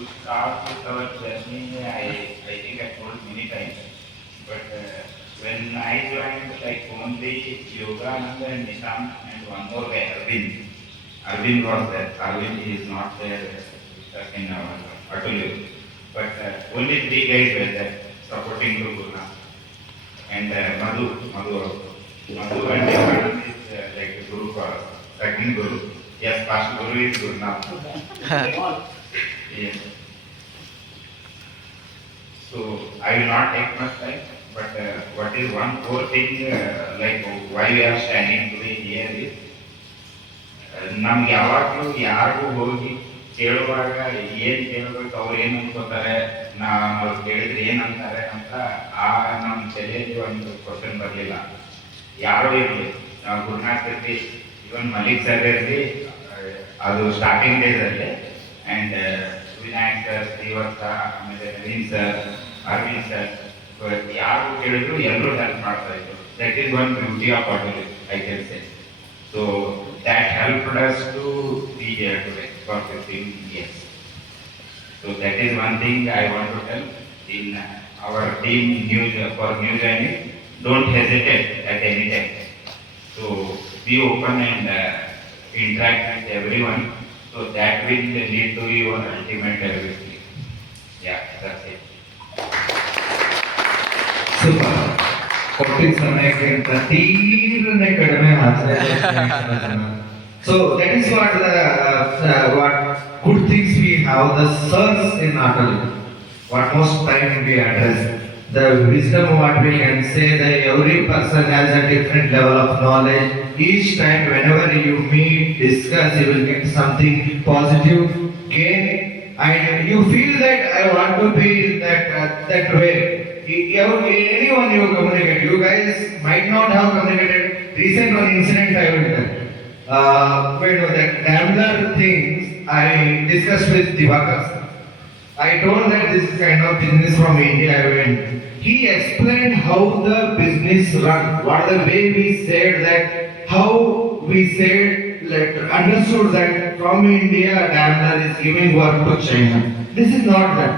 to start with our journey, I think I told many times, but when I joined, like only Yogananda and Nishant and one more guy, Arvind. Arvind was there. Arvind is not there stuck in our Atulio. But only three guys were there supporting Guruna. And Madhu also. Madhu and Devanand is like a guru for us, second guru. Yes, first guru is Guruna. Yes. So I will not take much time, but what is one core thing, like why we are standing today here is, ನಮ್ಗೆ ಯಾವಾಗಲೂ ಯಾರಿಗೂ ಹೋಗಿ ಕೇಳುವಾಗ ಏನು ಕೇಳಬೇಕು ಅವ್ರು ಏನು ಅನ್ಕೋತಾರೆ, ಅವ್ರು ಕೇಳಿದ್ರೆ ಏನಂತಾರೆ ಅಂತ ಆ ನಮ್ಮ ತಲೆಯಲ್ಲಿ ಒಂದು ಕ್ವಶನ್ ಬರಲಿಲ್ಲ. ಯಾರೋ ಇರಲಿ, ಗುರುನಾಥಲ್ಲಿ ಇವನ್ ಮಲಿಕ್ ಸರ್ ಇರಲಿ, ಅದು ಸ್ಟಾರ್ಟಿಂಗ್ ಡೇಸಲ್ಲಿ, ಆ್ಯಂಡ್ ವಿನಾಯಕ್ ಸರ್, ಶ್ರೀವತ್ಸ, ಆಮೇಲೆ ನವೀನ್ ಸರ್, ಅರವಿಂದ್ ಸರ್, ಯಾರು ಕೇಳಿದ್ರು ಎಲ್ಲರೂ ಹೆಲ್ಪ್ ಮಾಡ್ತಾ ಇದ್ರು. That is one beauty of ಆಟೋಲಿ, I can say. So that helped us to be here today for 15 years. So that is one thing I want to tell in our team for new joining. Don't hesitate at any time. So be open and interact with everyone. So that will lead to your ultimate ability. Yeah, that's it. Super. ಕೊಟ್ಟಿದ್ದ ಸಮಯಕ್ಕಿಂತ ತೀರನೇ ಕಡಿಮೆ ಮಾತಾಡ್ತಾರೆ. So that is what good things we have, the sirs in Atali. What most time we address, the wisdom what we can say that every person has a different level of knowledge. Each time whenever you meet, discuss, you will get something positive gain, and you feel that I want to be that way. Anyone you communicate, you guys might not have communicated. Recent one incident I will tell. That gambler things I discussed with Divakar. I told that this is kind of business from India I went. He explained how the business run, what the way we said that, how we said, like, understood that from India gambler is giving work to China. This is not that.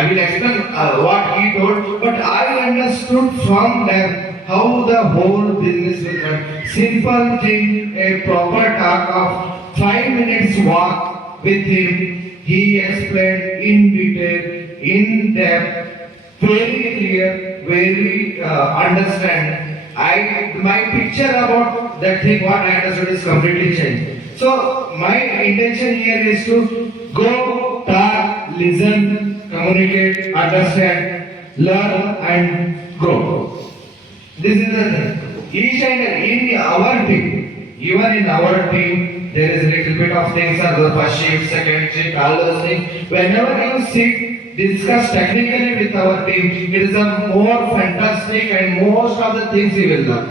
I will explain what he told, but I understood from them how the whole business will run. Simple thing, a proper talk of 5 minutes walk with him. He explained in detail, in depth, very clear, very understand. My picture about that thing, what I understood is completely changed. So my intention here is to go, talk, listen, communicate, understand, learn and grow. This is the thing. Each and in our team, even in our team, there is a little bit of things are the first shift, second shift, all those things. Whenever you sit, discuss technically with our team, it is a more fantastic and most of the things you will learn.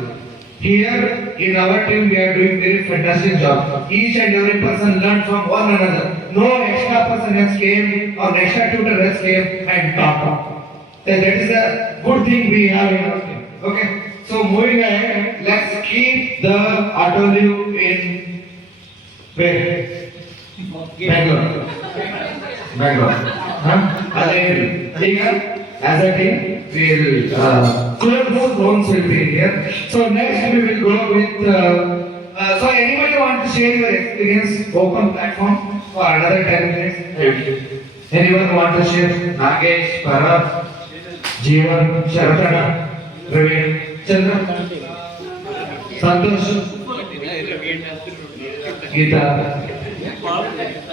Here in our team we are doing very fantastic job. Each and every person learn from one another. No extra person has came or extra tutor has came and taught. So that is a good thing we have in our team. Okay. So moving ahead, let's keep the Atoliu in where? Bangalore. As a team, we'll close loans will be here. So next we will go with. So anybody want to share your experience? Open platform for another 10 minutes. Anyone want to share? Nagesh, Parab, Jeevan, Sharatana, Praveen, Chandra, Santosh, Geeta,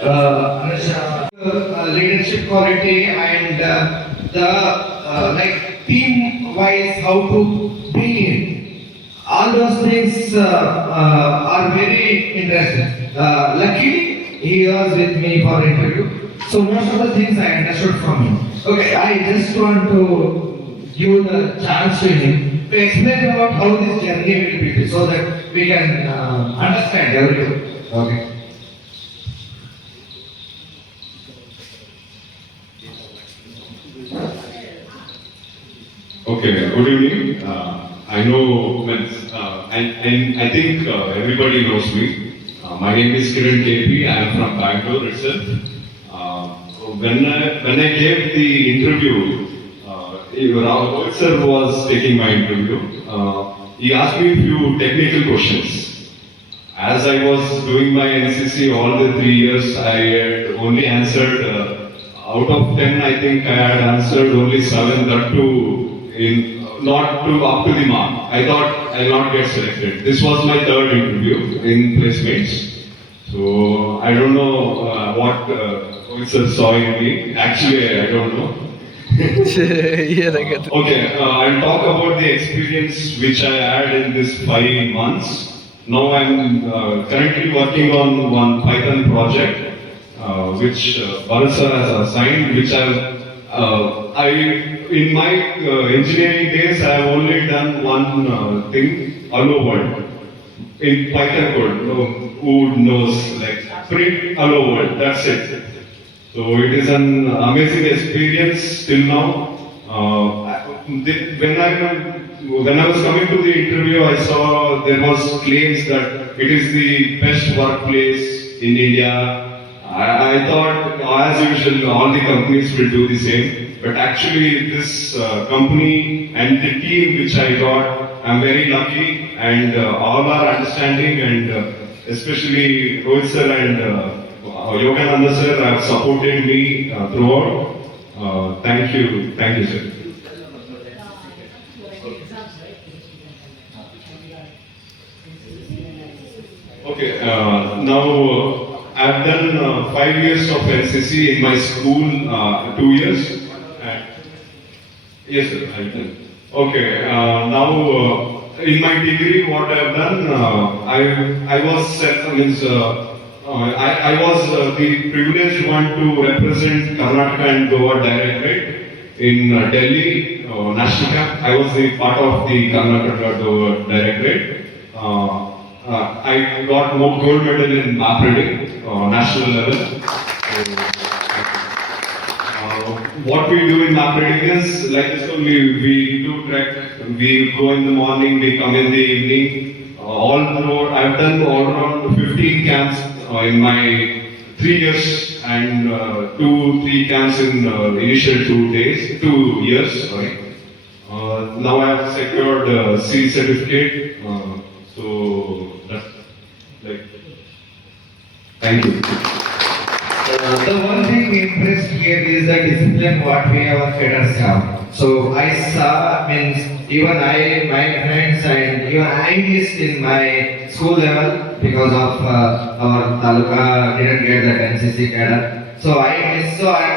Anusha. Leadership quality and the like team wise how to be in. All those things are very interesting. Luckily he was with me for interview, so most of the things I understood from him. Okay, I just want to give the chance to him to explain about how this journey will be, so that we can understand everything. Okay. Okay, good evening. I know, and I think everybody knows me. My name is Kiran KP. I am from Bangalore itself. when I gave the interview, Rohit sir was taking my interview. He asked me a few technical questions. As I was doing my NCC all the 3 years, I had only answered out of 10. I think I had answered only 7. That too in not to up to the mark. I thought I'll not get selected. This was my third interview in placemates. So I don't know what Rohit sir saw in me. Actually, I don't know. Okay, I'll talk about the experience which I had in this 5 months. Now I'm currently working on one Python project which Bharat sir has assigned, which I in my engineering days I have only done one thing, Hello World in Python code. No, who knows, like print Hello World, that's it. So it is an amazing experience till now. When I was coming to the interview, I saw there was claims that it is the best workplace in India. I thought, as usual, all the companies will do the same. But actually, this company and the team which I got, I'm very lucky, and all are understanding, and especially Rohit sir and Yogananda sir have supported me throughout. Thank you, sir. Okay, now I've done 5 years of NCC in my school, 2 years. Yes, sir, I've done. Okay, now in my degree, what I've done, I was I was the privileged one to represent Karnataka and Goa Directorate in Delhi National Camp. I was the part of the Karnataka Goa Directorate. I got more gold medal in map reading, national level. What we do in map reading is like this only. We do trek. We go in the morning. We come in the evening. I've done all around 15 camps in my 3 years and 2-3 camps in initial 2 years. Sorry. Now I have secured C certificate. So that's like. Thank you. The one thing impressed here is the discipline what we our cadets have. So I saw, means even my friends and even I missed in my school level because of our taluka didn't get that NCC cadet. So I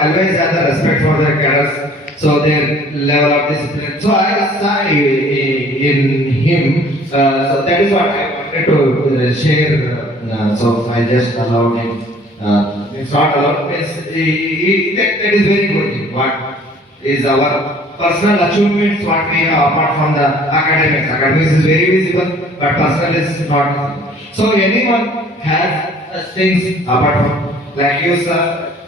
always had the respect for the cadets. So their level of discipline. So I saw in him. So that is what I wanted to share. So I just allowed him. It's not allowed. That is very good. What is our personal achievements? What we have apart from the academics. Academics is very visible, but personal is not. So anyone has things apart from, like you sir,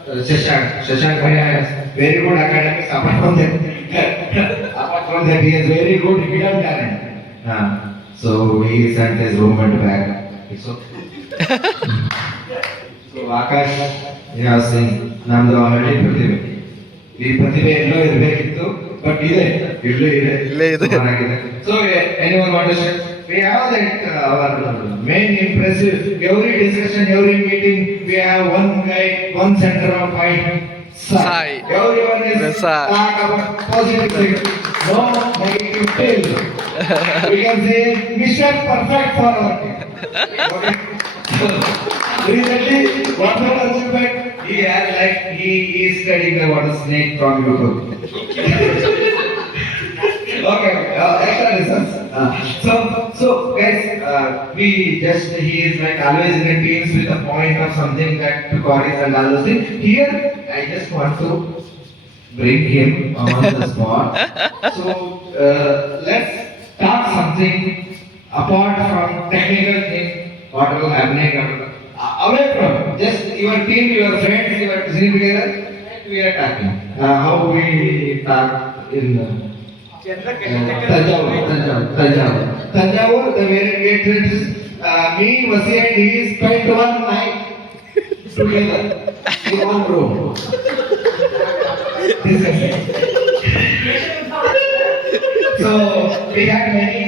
Shashank Bhaiya has very good academics. Apart from that, he has very good hidden talent. So he sent his roommate back. It's okay. So Akash, has saying, ನಮ್ದು ಹಳ್ಳಿ ಪ್ರತಿಭೆ. ಈ ಪ್ರತಿಭೆ ಎಲ್ಲೋ ಇರಬೇಕಿತ್ತು, but ಇಲ್ಲೇ ಇದೆ. So anyone want to share? We have that our main impressive. Every discussion, every meeting, we have one guy, one center of point. Sai. Everyone is talk about positive things. No negative things. We can say Mr. Perfect for our team. Okay. Recently, what was achievement? He had like he is studying the water snake from YouTube. Okay, extra lessons. So guys, he is like always in the teams with a point of something that to correct and all those things. Here, I just want to bring him on the spot. So let's talk something apart from technical thing. What will happening? Away from just your team, your friends, you are sitting together. We are talking. How we talk in Tanjavur, the very great me, Vasi and he spent one night together in one room. discussing. So we had many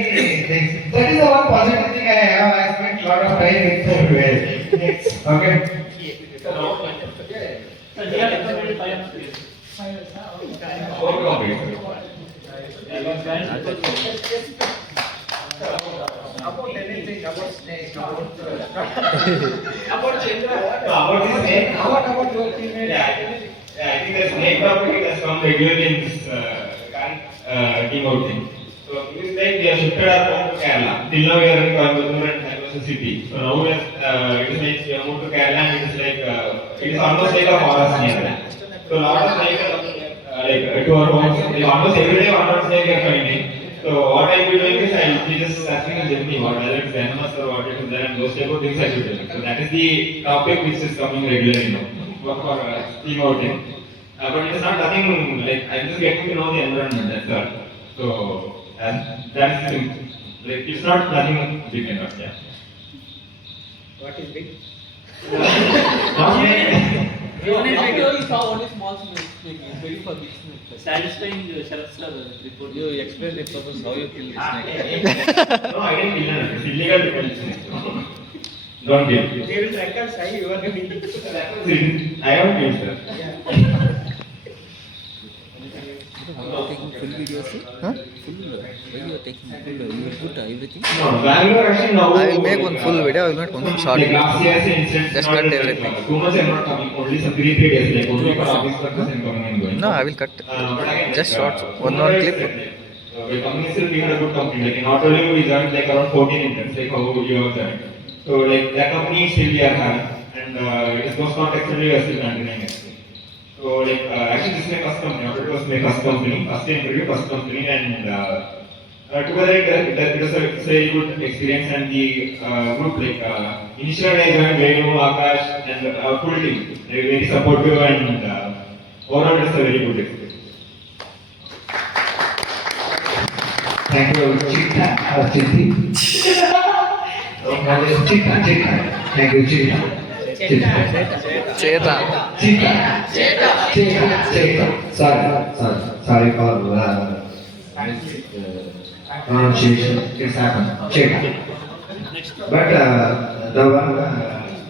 things. That is the one positive thing I have. I spent a lot of time with everywhere. Next, okay. About anything, about snake, about Chandra, About the snake. about your teammate. Yeah, I think the snake topic has come regularly in this team outing. So it is like we have shifted our home to Kerala. Till now we are in Coimbatore and Hyderabad city. So now we are, it is like we have moved to Kerala and it is like it is almost like a forest near there. So lot of like to our homes, like almost every day one or snake we are finding. So what I will be doing is I will be just asking a Gemini what whether it's venomous or what it is there and those type of things I should tell. So that is the topic which is coming regularly now for team outing. But it is not nothing like I'm just getting to know the environment. That's all. So that's the thing. Like it's not nothing big enough. Yeah. What is big? Not big. You saw only small snake. It's very for big snake. Satisfying Sharat sir report. You explain the purpose how you kill the snake. No, I didn't kill it. It's illegal to kill snake. Don't kill. They will record say you are the I haven't killed sir. Taking full videos, huh? Full. When you are taking full, you will put everything. No, Bangalore actually now. I will make one full video. I will make one short Like video. last year's incident. Just cut everything. 2 months I'm not coming. Only some 3 days. Like only for office purpose I'm coming and going. No, I will cut. But again, Just like, shorts. One clip. We're coming still we had a good company. Like not only we joined like around 14 interns, like how you have joined. So like that company still we are having, and it is most contextually we are still continuing it. So like actually this is my first company. It was my first company, first interview, first company, and together it was a very good experience. And the group like initially I joined Venu, Akash, and our full team. They were very supportive and overall it's a very good experience. Thank you, Chitta or Chitti. Chitta. Thank you, Chitta. Cheta. Chitta. Sorry for pronunciation. It's happened. Chitta. But the one,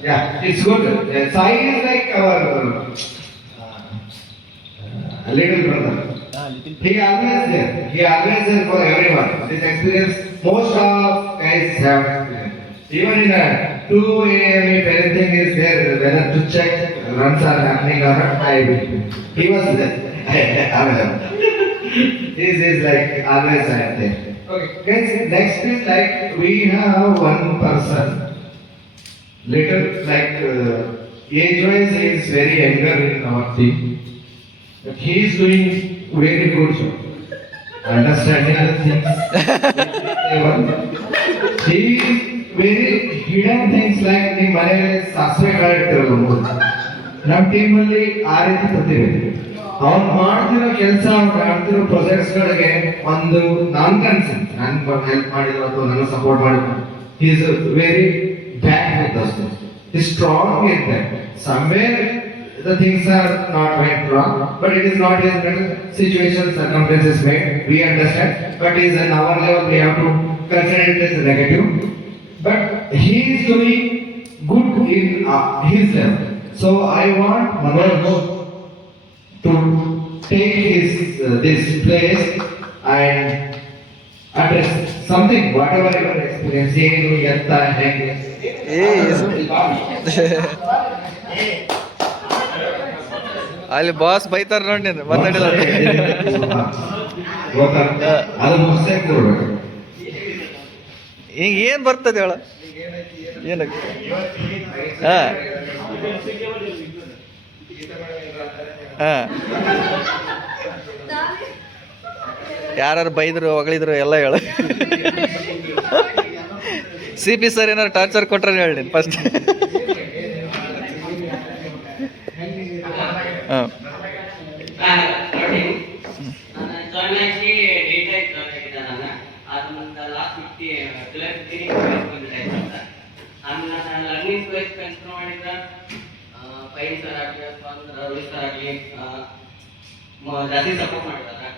yeah, it's good. Sai is like our little brother. He always there. He always there for everyone. This experience, most of guys have experience. Even in a 2 a.m. if anything is there, whether to check runs are happening or not, I will. He was there. This is like always I am there. Okay, guys, next is like we have one person. Little like age-wise he is very younger in our team. But he is doing very good job. Understanding the things. He is very hidden things like the ಮನೆಯಲ್ಲಿ ಸಾಸಿವೆ ಕಾಳು ಇಟ್ಟಿರಲ್ಲ ಮೂರು. ನಮ್ಮ ಟೀಮಲ್ಲಿ ಆ ರೀತಿ ಪ್ರತಿಭೆ. ಅವ್ನು ಮಾಡ್ತಿರೋ ಕೆಲಸ, ಅವ್ನು ಮಾಡ್ತಿರೋ ಪ್ರಾಜೆಕ್ಟ್ಸ್ಗಳಿಗೆ ಒಂದು ನಾನು ಕನ್ಸಿನ್ ನಾನು ಹೆಲ್ಪ್ ಮಾಡಿದ್ರು ಅಥವಾ ನನಗೆ ಸಪೋರ್ಟ್ ಮಾಡಿದ್ರು. He is very bad with those things. He is strong in that. Somewhere the things are not went wrong, but it is not his situation, circumstances made. We understand, but is in our level we have to consider it as negative. But he is doing good in his level. So I want Manoj to take his this place and address something, whatever your experience. ಏನು ಎತ್ತ ಹೆಂಗೆ ಅಲ್ಲಿ boss ಬೈತಾರ ನೋಡಿ ಮಾತಾಡಿಲ್ಲ. ಅದು ಮುಗಿಸೇ ಕೊಡ್ಬೇಕು. ಈಗ ಏನ್ ಬರ್ತದೆ ಹೇಳ ಏನ ಹಾ ಹಾ ಯಾರು ಬೈದ್ರು ಹೊಗಳಿದ್ರು ಎಲ್ಲ ಹೇಳ. ಸಿ ಪಿ ಸರ್ ಏನಾರು ಟಾರ್ಚರ್ ಕೊಟ್ರೆ ಹೇಳಿ ಫಸ್ಟ್. ಹಾಂ ಜಾಸ್ತಿ ಸಪೋರ್ಟ್ ಮಾಡಿದ್ದಾರೆ.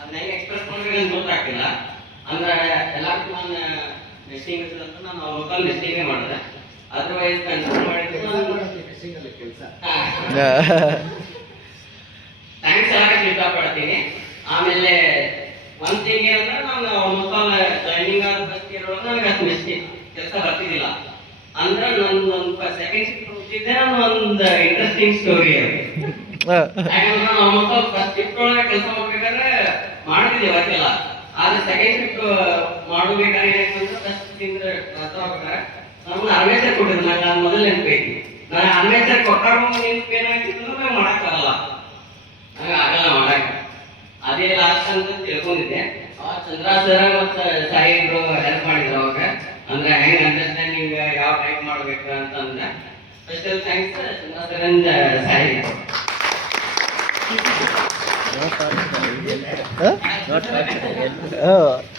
ಅದನ್ನ ಹೆಂಗೆ ಎಕ್ಸ್ಪ್ರೆಸ್ ಮಾಡ್ಬೇಕು ಅಂತ ಗೊತ್ತಾಗ್ತಿಲ್ಲ. ಅಂದ್ರೆ ಎಲ್ಲರಿಗೂ ನಾನು ನೆಸ್ಟಿಂಗ್ ಅಂತ ನಾನು ಲೋಕಲ್ ನೆಸ್ಟಿಂಗೇ ಮಾಡಿದೆ. ಅದರ್ವೈಸ್ ಕನ್ಸಿಡರ್ ಮಾಡಿದ್ದು ಥ್ಯಾಂಕ್ಸ್ ಹೇಳಕ್ಕೆ ಇಷ್ಟಪಡ್ತೀನಿ. ಆಮೇಲೆ ಒಂದು ಥಿಂಗ್ ಏನಂದ್ರೆ ನಾನು ಲೋಕಲ್ ಜಾಯ್ನಿಂಗ್ ಆದ ಫಸ್ಟ್ ಇಯರ್ ಒಳಗೆ ನನಗೆ ಅಷ್ಟು ನೆಸ್ಟಿಂಗ್ ಕೆಲಸ ಬರ್ತಿದ್ದಿಲ್ಲ. ಅಂದ್ರೆ ನನ್ನ ಸೆಕೆಂಡ್ ಶಿಫ್ಟ್ ಹೋಗ್ತಿದ್ದೆ. ನಾನು ಒಂದು ಇಂಟ್ರೆಸ್ಟಿಂಗ್ ಸ್ಟೋರಿ ಅದು. ಯಾಕಂದ್ರೆ ನಾವು ಮಕ್ಕಳು ಫಸ್ಟ್ ಶಿಫ್ಟ್ ಒಳಗೆ ಕೆಲಸ ಮಾಡ್ಬೇಕಾದ್ರೆ ಮಾಡ್ತಿದ್ದೆ ಇವತ್ತೆಲ್ಲ. ಆದ್ರೆ ಸೆಕೆಂಡ್ ಶಿಫ್ಟ್ ಮಾಡಬೇಕಾದ್ರೆ ಏನಂದ್ರೆ ಫಸ್ಟ್ ತಿಂದ್ರೆ ಹೋಗ್ಬೇಕಾದ್ರೆ ನಮ್ಗೆ ಅರ್ವೇಸರ್ ಕೊಟ್ಟಿದ್ದು. ನಾನು ಮೊದಲು ನೆನಪೈತಿ. ನಾನು ಅರ್ವೇಸರ್ ಕೊಟ್ಟಾಗ ನೆನಪು ಏನಾಗ್ತಿತ್ತು ಅಂದ್ರೆ ಮಾಡೋಕ್ಕಾಗಲ್ಲ, ನಂಗೆ ಆಗಲ್ಲ ಮಾಡಕ್ಕೆ. ಅದೇ ಲಾಸ್ಟ್ ಅಂತ ತಿಳ್ಕೊಂಡಿದ್ದೆ. ಚಂದ್ರ ಸರ್ ಮತ್ತು ಸಾಯಿ ಇಬ್ರು ಹೆಲ್ಪ್ ಮಾಡಿದ್ರು ಅವಾಗ. ಅಂದ್ರೆ ಹೆಂಗ್ ಅಂಡರ್ಸ್ಟ್ಯಾಂಡಿಂಗ್ ಯಾವ ಟೈಪ್ ಮಾಡ್ಬೇಕು ಅಂತಂದ್ರೆ special thanks Chandra sir and Sai.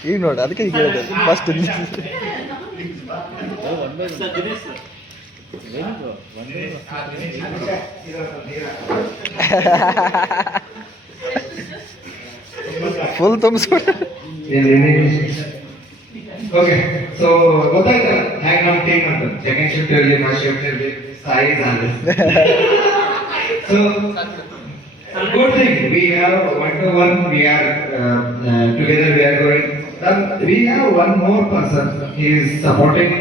ಈಗ ನೋಡಿ ಅದಕ್ಕೆ ಕೇಳಿದೆ ಫಸ್ಟ್. ಫುಲ್ ತುಂಬಿಸ್ಬಿಟ್ಟು. ಓಕೆ, ಸೊ ಗೊತ್ತಾಯ್ತಲ್ಲ ಹ್ಯಾಂಗ್ ನಮ್ಮ ಟೀಮ್ ಅಂತ. ಸೆಕೆಂಡ್ ಶಿಫ್ಟ್ ಇರಲಿ, ಫಸ್ಟ್ ಶಿಫ್ಟ್ ಇರಲಿ, ಸೈಜ್ ಅಂದ್ರೆ so good thing. We have 1-to-1. We are together. We are going. We have one more person. He is supporting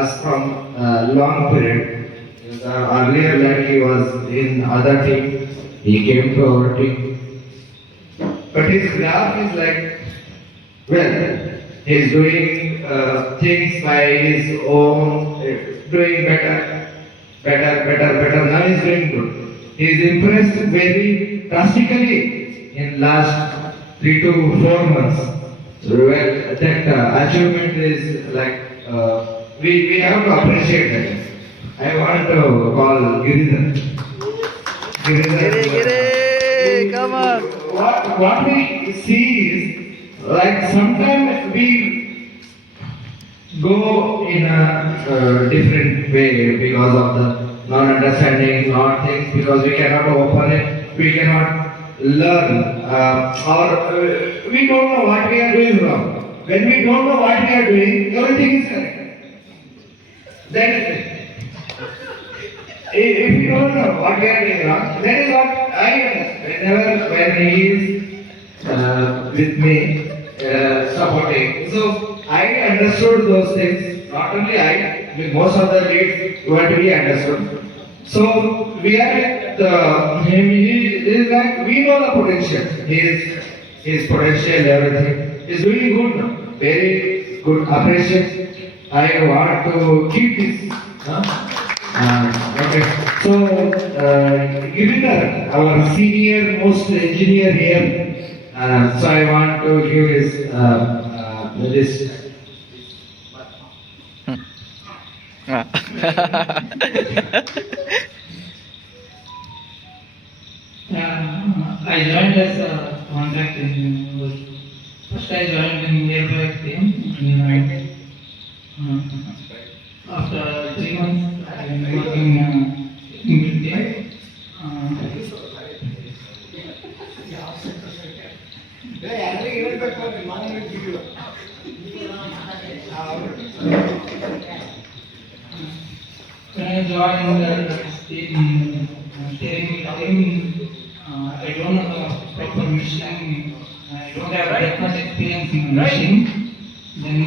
us from long period. Earlier, that he was in other team. He came to our team. But his graph is like, well, he is doing things by his own, doing better. Now he is doing good. He is impressed very drastically in last 3 to 4 months. Well, that achievement is like we have to appreciate that. I want to call Giridhar. Giri, come on. What we see is like sometimes we go in a different way because of the not understanding, not things, because we cannot open it, we cannot learn, or we don't know what we are doing wrong. When we don't know what we are doing, everything is correct. Then, if we don't know what we are doing wrong, that is what I understand. When he is with me, supporting, so I understood those things. Not only I, most of the leads what we understood. So we are like him. He is like we know the potential. His potential, everything is doing good now. Very good. Appreciate. I want to keep this. Okay. So Giridhar, our senior most engineer here. So I want to give his this. I joined as a contract engineer. First I joined in nearby team. After 3 months I am working in India. When I joined the steering team, I don't know the proper machine. I don't have that much experience in machine. Then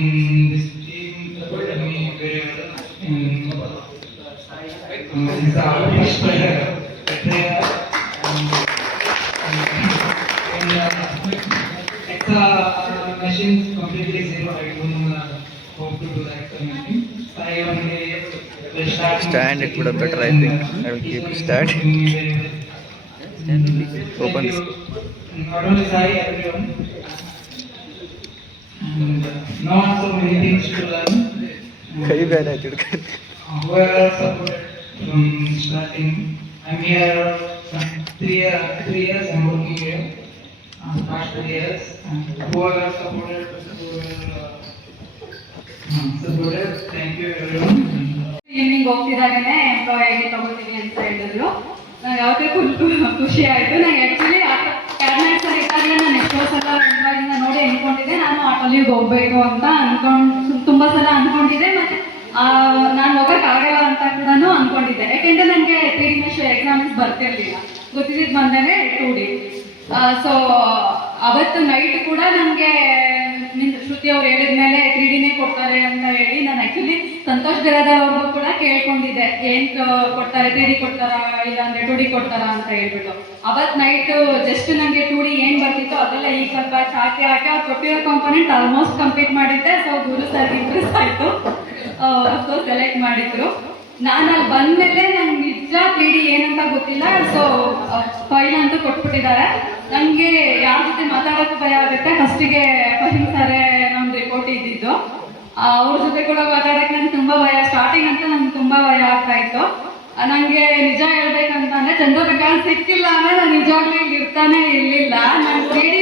this team supported me very well. And this is our first player. Extra machines completely zero. I don't know how to do the extra machine. I only Stand it would have better, I think. I will keep it stand. Open this. Not only Sai, everyone. And now so many things to learn. कई बहन है चिड़कर. Whoever supported from starting, I'm here 3 years. I'm working here. Past 3 years. And whoever supported, thank you everyone. Evening ಹೋಗ್ತಿದ್ದಾಗನೇ employ ಆಗಿ ತಗೋತೀವಿ ಅಂತ ಹೇಳಿದ್ರು. ನಂಗೆ ಯಾವತ್ತೇ full ಖುಷಿ ಆಯಿತು. ನಂಗೆ ಆ್ಯಕ್ಚುಲಿ ಕ್ಯಾಬಿನೆಟ್ ಸರ್ ಇದ್ದಾಗಲೇ ನಾನು ಎಷ್ಟೋ ಸಲ ಇಂದ ನೋಡಿ ಅಂದ್ಕೊಂಡಿದ್ದೆ ನಾನು ಆಟೋಲಿಗೆ ಹೋಗಬೇಕು ಅಂತ ತುಂಬ ಸಲ ಅಂದ್ಕೊಂಡಿದ್ದೆ. ಮತ್ತು ನಾನು ಹೋಗೋಕ್ಕಾಗಲ್ಲ ಅಂತ ಕೂಡ ಅಂದ್ಕೊಂಡಿದ್ದೆ. ಯಾಕೆಂದರೆ ನನಗೆ 3D ಮೆಷ್ ಎಕ್ಸಾಮ್ಸ್ ಬರ್ತಿರ್ಲಿಲ್ಲ, ಗೊತ್ತಿದ್ದು ಬಂದೇ 2D. ಸೊ ಅವತ್ತು ನೈಟ್ ಕೂಡ ನನಗೆ ಶ್ರುತಿ ಅವ್ರು ಹೇಳಿದ ಮೇಲೆ 3Dನೇ ಕೊಡ್ತಾರೆ ಅಂತ ಹೇಳಿ ನಾನು ಆ್ಯಕ್ಚುಲಿ ಸಂತೋಷ್ ಬಿರಾದರ್ ಅವ್ರಿಗೂ ಕೂಡ ಕೇಳ್ಕೊಂಡಿದ್ದೆ, ಏನು ಕೊಡ್ತಾರೆ 3D ಕೊಡ್ತಾರಾ ಇಲ್ಲಾಂದರೆ 2D ಕೊಡ್ತಾರಾ ಅಂತ ಹೇಳ್ಬಿಟ್ಟು. ಅವತ್ತು ನೈಟು ಜಸ್ಟ್ ನನಗೆ 2D ಏನು ಬರ್ತಿತ್ತು ಅದೆಲ್ಲ ಈಗ ಸ್ವಲ್ಪ ಹಾಕಿ ಅವ್ರು ಕೊಟ್ಟಿರೋ ಕಾಂಪೊನೆಂಟ್ ಆಲ್ಮೋಸ್ಟ್ ಕಂಪ್ಲೀಟ್ ಮಾಡಿದ್ದೆ. ಸೊ ಗುರು ಸರ್ ಇಂಟ್ರೆಸ್ಟ್ ಆಯಿತು, ಸೊ ಸೆಲೆಕ್ಟ್ ಮಾಡಿದ್ರು. ನಾನು ಅಲ್ಲಿ ಬಂದಮೇಲೆ ನಂಗೆ ನಿಜ 3D ಏನಂತ ಗೊತ್ತಿಲ್ಲ. ಸೊ ಫೈಲ್ ಅಂತೂ ಕೊಟ್ಬಿಟ್ಟಿದ್ದಾರೆ. ನನಗೆ ಯಾರ ಜೊತೆ ಮಾತಾಡೋಕ್ಕೂ ಭಯ ಆಗುತ್ತೆ. ಫಸ್ಟಿಗೆ ಫಹೀಮ್ ಸರೇ ನಮ್ಮ ರಿಪೋರ್ಟ್ ಇದ್ದಿದ್ದು, ಅವ್ರ ಜೊತೆ ಕೂಡ ಮಾತಾಡೋಕ್ಕೆ ನನಗೆ ತುಂಬ ಭಯ. ಸ್ಟಾರ್ಟಿಂಗ್ ಅಂತೂ ನಂಗೆ ತುಂಬ ಭಯ ಆಗ್ತಾ ಇತ್ತು. ನನಗೆ ನಿಜ ಹೇಳ್ಬೇಕಂತಂದರೆ ಚಂದ್ರಪ್ರಕಾಶ್ ಸಿಕ್ಕಿಲ್ಲ ಅಂದರೆ ನಾನು ನಿಜವಾಗ್ಲೂ ಇಲ್ಲಿ ಇರ್ತಾನೆ ಇರಲಿಲ್ಲ. ನಾನು 3D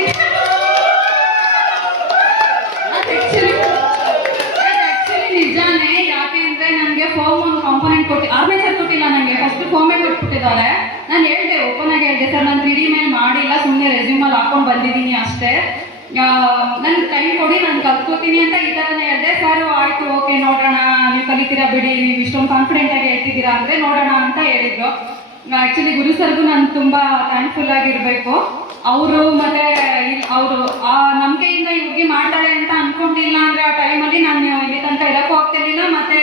ನಿಜಾನೇ. ಯಾಕೆ ಅಂದರೆ ನನಗೆ ಫೋಮ್ ಒಂದು ಕಾಂಪೊನೆಂಟ್ ಆರ್ಮೇಚರ್ ಕೊಟ್ಟಿಲ್ಲ ನನಗೆ, ಫಸ್ಟ್ ಫೋಮೇ ಕೊಟ್ಬಿಟ್ಟಿದ್ದಾರೆ. ನಾನು ಹೇಳಿದೆ, ಓಪನ್ ಆಗಿ ಹೇಳಿದೆ, ಸರ್ ನಾನು 3D ಮೇಲೆ ಮಾಡಿಲ್ಲ, ಸುಮ್ಮನೆ ರೆಸ್ಯೂಮಲ್ಲಿ ಹಾಕೊಂಡು ಬಂದಿದ್ದೀನಿ ಅಷ್ಟೇ, ನನ್ಗೆ ಟೈಮ್ ಕೊಡಿ, ನಾನು ಕಲ್ತ್ಕೋತೀನಿ ಅಂತ ಈ ಥರನೇ ಹೇಳಿದೆ. ಸರ್ ಆಯಿತು, ಓಕೆ ನೋಡೋಣ, ನೀವು ಕಲಿತೀರಾ ಬಿಡಿ, ನೀವು ಇಷ್ಟೊಂದು ಕಾನ್ಫಿಡೆಂಟಾಗಿ ಹೇಳ್ತಿದ್ದೀರಾ ಅಂದರೆ ನೋಡೋಣ ಅಂತ ಹೇಳಿದ್ರು. ಆ್ಯಕ್ಚುಲಿ ಗುರು ಸರ್ಗೂ ನಾನು ತುಂಬ ಥ್ಯಾಂಕ್ಫುಲ್ ಆಗಿರಬೇಕು. ಅವರು ಮತ್ತು ಅವರು ಆ ನಂಬಿಕೆಯಿಂದ ಇವ್ರಿಗೆ ಮಾಡ್ತಾರೆ ಅಂತ ಅಂದ್ಕೊಂಡಿಲ್ಲ ಅಂದರೆ ಆ ಟೈಮಲ್ಲಿ ನಾನು ಇಲ್ಲಿ ತನಕ ಇರೋಕ್ಕೂ ಆಗ್ತಿರ್ಲಿಲ್ಲ. ಮತ್ತು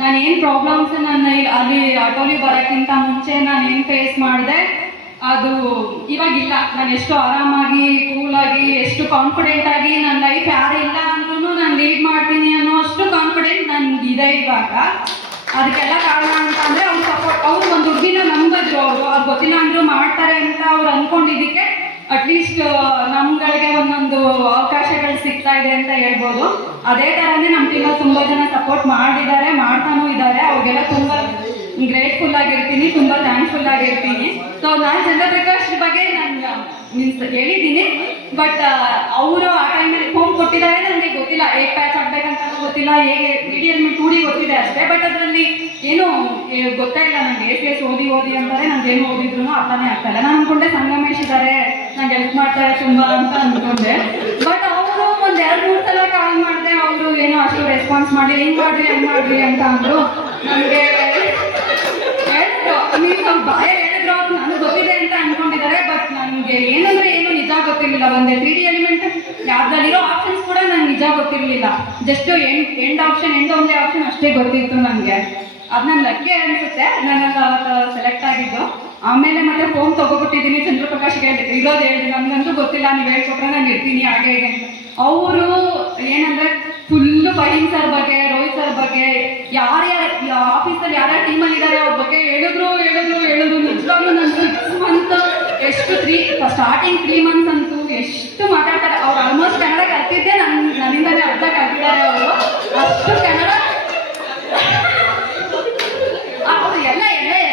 ನಾನು ಏನು ಪ್ರಾಬ್ಲಮ್ಸ್ ನಾನು ಅಲ್ಲಿ ಆಟೋಲಿ ಬರೋಕ್ಕಿಂತ ಮುಂಚೆ ನಾನು ಏನು ಫೇಸ್ ಮಾಡಿದೆ ಅದು ಇವಾಗಿಲ್ಲ. ನಾನು ಎಷ್ಟು ಆರಾಮಾಗಿ ಕೂಲಾಗಿ ಎಷ್ಟು ಕಾನ್ಫಿಡೆಂಟಾಗಿ ನನ್ನ ಲೈಫ್ ಯಾರು ಇಲ್ಲ ಅಂದ್ರೂ ನಾನು ಲೀಡ್ ಮಾಡ್ತೀನಿ ಅನ್ನೋ ಅಷ್ಟು ಕಾನ್ಫಿಡೆಂಟ್ ನನಗಿದೆ ಇವಾಗ. ಅದಕ್ಕೆಲ್ಲ ಕಾರಣ ಅಂತ ಅಂದರೆ ಅವ್ರು ಸಪೋರ್ಟ್, ಅವ್ರು ಒಂದು ಹುಡುಗಿನ ನಂಬಿದ್ರು. ಅವ್ರು ಗೊತ್ತಿಲ್ಲ ಅಂದರೂ ಮಾಡ್ತಾರೆ ಅಂತ ಅವ್ರು ಅಂದ್ಕೊಂಡಿದ್ದಕ್ಕೆ ಅಟ್ಲೀಸ್ಟ್ ನಮ್ಗಳಿಗೆ ಒಂದೊಂದು ಅವಕಾಶಗಳು ಸಿಗ್ತಾ ಇದೆ ಅಂತ ಹೇಳ್ಬೋದು. ಅದೇ ಥರನೇ ನಮ್ಮ ಟೀಮಲ್ಲಿ ತುಂಬ ಜನ ಸಪೋರ್ಟ್ ಮಾಡಿದ್ದಾರೆ, ಮಾಡ್ತಾನೂ ಇದ್ದಾರೆ. ಅವ್ರಿಗೆಲ್ಲ ತುಂಬ ಗ್ರೇಟ್ಫುಲ್ ಆಗಿರ್ತೀನಿ, ತುಂಬ ಥ್ಯಾಂಕ್ಫುಲ್ ಆಗಿರ್ತೀನಿ. ಸೊ ನಾನು ಚಂದ್ರಪ್ರಕಾಶ್ ಬಗ್ಗೆ ನಾನು ಮೀನ್ಸ್ ಹೇಳಿದ್ದೀನಿ, ಬಟ್ ಅವರು ಆ ಟೈಮಲ್ಲಿ ಫೋನ್ ಕೊಟ್ಟಿದ್ದಾರೆ, ನನಗೆ ಗೊತ್ತಿಲ್ಲ ಹೇಗೆ ಪ್ಯಾಚ್ ಆಗಬೇಕಂತ ಗೊತ್ತಿಲ್ಲ, ಹೇಗೆ ಮೀಡಿಯಲ್ 2D ಗೊತ್ತಿದೆ ಅಷ್ಟೇ. ಬಟ್ ಅದರಲ್ಲಿ ಏನೂ ಗೊತ್ತೇ ಇಲ್ಲ ನನಗೆ. ACS ಓದಿ ಅಂತಾರೆ, ನನಗೇನು ಓದಿದ್ರು ಅರ್ಥನೇ ಆಗ್ತಾಯಿಲ್ಲ. ನಾನು ಅಂದ್ಕೊಂಡೆ ಸಂಗಮೇಶ್ ಇದ್ದಾರೆ, ನಂಗೆ ಹೆಲ್ಪ್ ಮಾಡ್ತಾರೆ ತುಂಬ ಅಂತ ಅಂದ್ಕೊಂಡೆ. ಬಟ್ ಅವರು ಒಂದು 2-3 ಸಲ ಕಾಲ್ ಮಾಡಿದೆ, ಅವರು ಏನೋ ಅಷ್ಟು ರೆಸ್ಪಾನ್ಸ್ ಮಾಡಿ ಹಿಂಗೆ ಮಾಡಿರಿ ಹಂಗೆ ಮಾಡಿರಿ ಅಂತ ಅಂದರು. ನನಗೆ ಹೇಳಿದ್ರು, ನೀವು ನಮ್ಮ ಬಾಯ ಹೇಳಿದ್ರು, ಅವ್ರು ನನಗೆ ಗೊತ್ತಿದೆ ಅಂತ ಅಂದ್ಕೊಂಡಿದ್ದಾರೆ. ಬಟ್ ನನಗೆ ಏನಂದರೆ ಏನು ನಿಜ ಗೊತ್ತಿರಲಿಲ್ಲ. ಒಂದೇ 3D ಎಲಿಮೆಂಟ್ ಯಾವುದ್ರಲ್ಲಿರೋ ಆಪ್ಷನ್ಸ್ ಕೂಡ ನನಗೆ ನಿಜ ಗೊತ್ತಿರಲಿಲ್ಲ. ಜಸ್ಟ್ ಎಂಡ್ ಒಂದೇ ಆಪ್ಷನ್ ಅಷ್ಟೇ ಗೊತ್ತಿತ್ತು ನನಗೆ. ಅದು ನನ್ನ ಲಕ್ಕಿ ಅನಿಸುತ್ತೆ ನನಗೆ ಅವತ್ತು ಸೆಲೆಕ್ಟ್ ಆಗಿದ್ದು. ಆಮೇಲೆ ಮತ್ತೆ ಫೋನ್ ತೊಗೊಬಿಟ್ಟಿದ್ದೀನಿ, ಚಂದ್ರಪ್ರಕಾಶ್ಗೆ ಇರೋದು ಹೇಳಿದೆ, ನನಗಂತೂ ಗೊತ್ತಿಲ್ಲ, ನೀವು ಹೇಳ್ಕೊಟ್ರೆ ನಾನು ಇರ್ತೀನಿ ಹಾಗೆ ಹೇಗೆ. ಅವರು ಏನಂದರೆ ಫುಲ್ಲು ಫಹೀಮ್ ಸರ್ ಬಗ್ಗೆ, ರೋಹಿತ್ ಸರ್ ಬಗ್ಗೆ, ಯಾರ್ಯಾರು ಆಫೀಸಲ್ಲಿ ಯಾರ್ಯಾರು ಟೀಮಲ್ಲಿ ಇದ್ದಾರೆ ಅವ್ರ ಬಗ್ಗೆ ಹೇಳಿದ್ರು. ನಿಜವಾಗ್ಲೂ ನಾನು 6 ಮಂತ್ ಎಷ್ಟು ಸ್ಟಾರ್ಟಿಂಗ್ 3 ಮಂತ್ಸ್ ಅಂತೂ ಎಷ್ಟು ಮಾತಾಡ್ತಾರೆ. ಅವ್ರು ಆಲ್ಮೋಸ್ಟ್ ಕನ್ನಡ ಕಲ್ತಿದ್ದೆ, ನನ್ನಿಂದಲೇ ಅರ್ಧ ಕಲ್ತಿದ್ದಾರೆ ಅವರು. ಅಷ್ಟು ಕನ್ನಡ ಅವರು ಎಲ್ಲ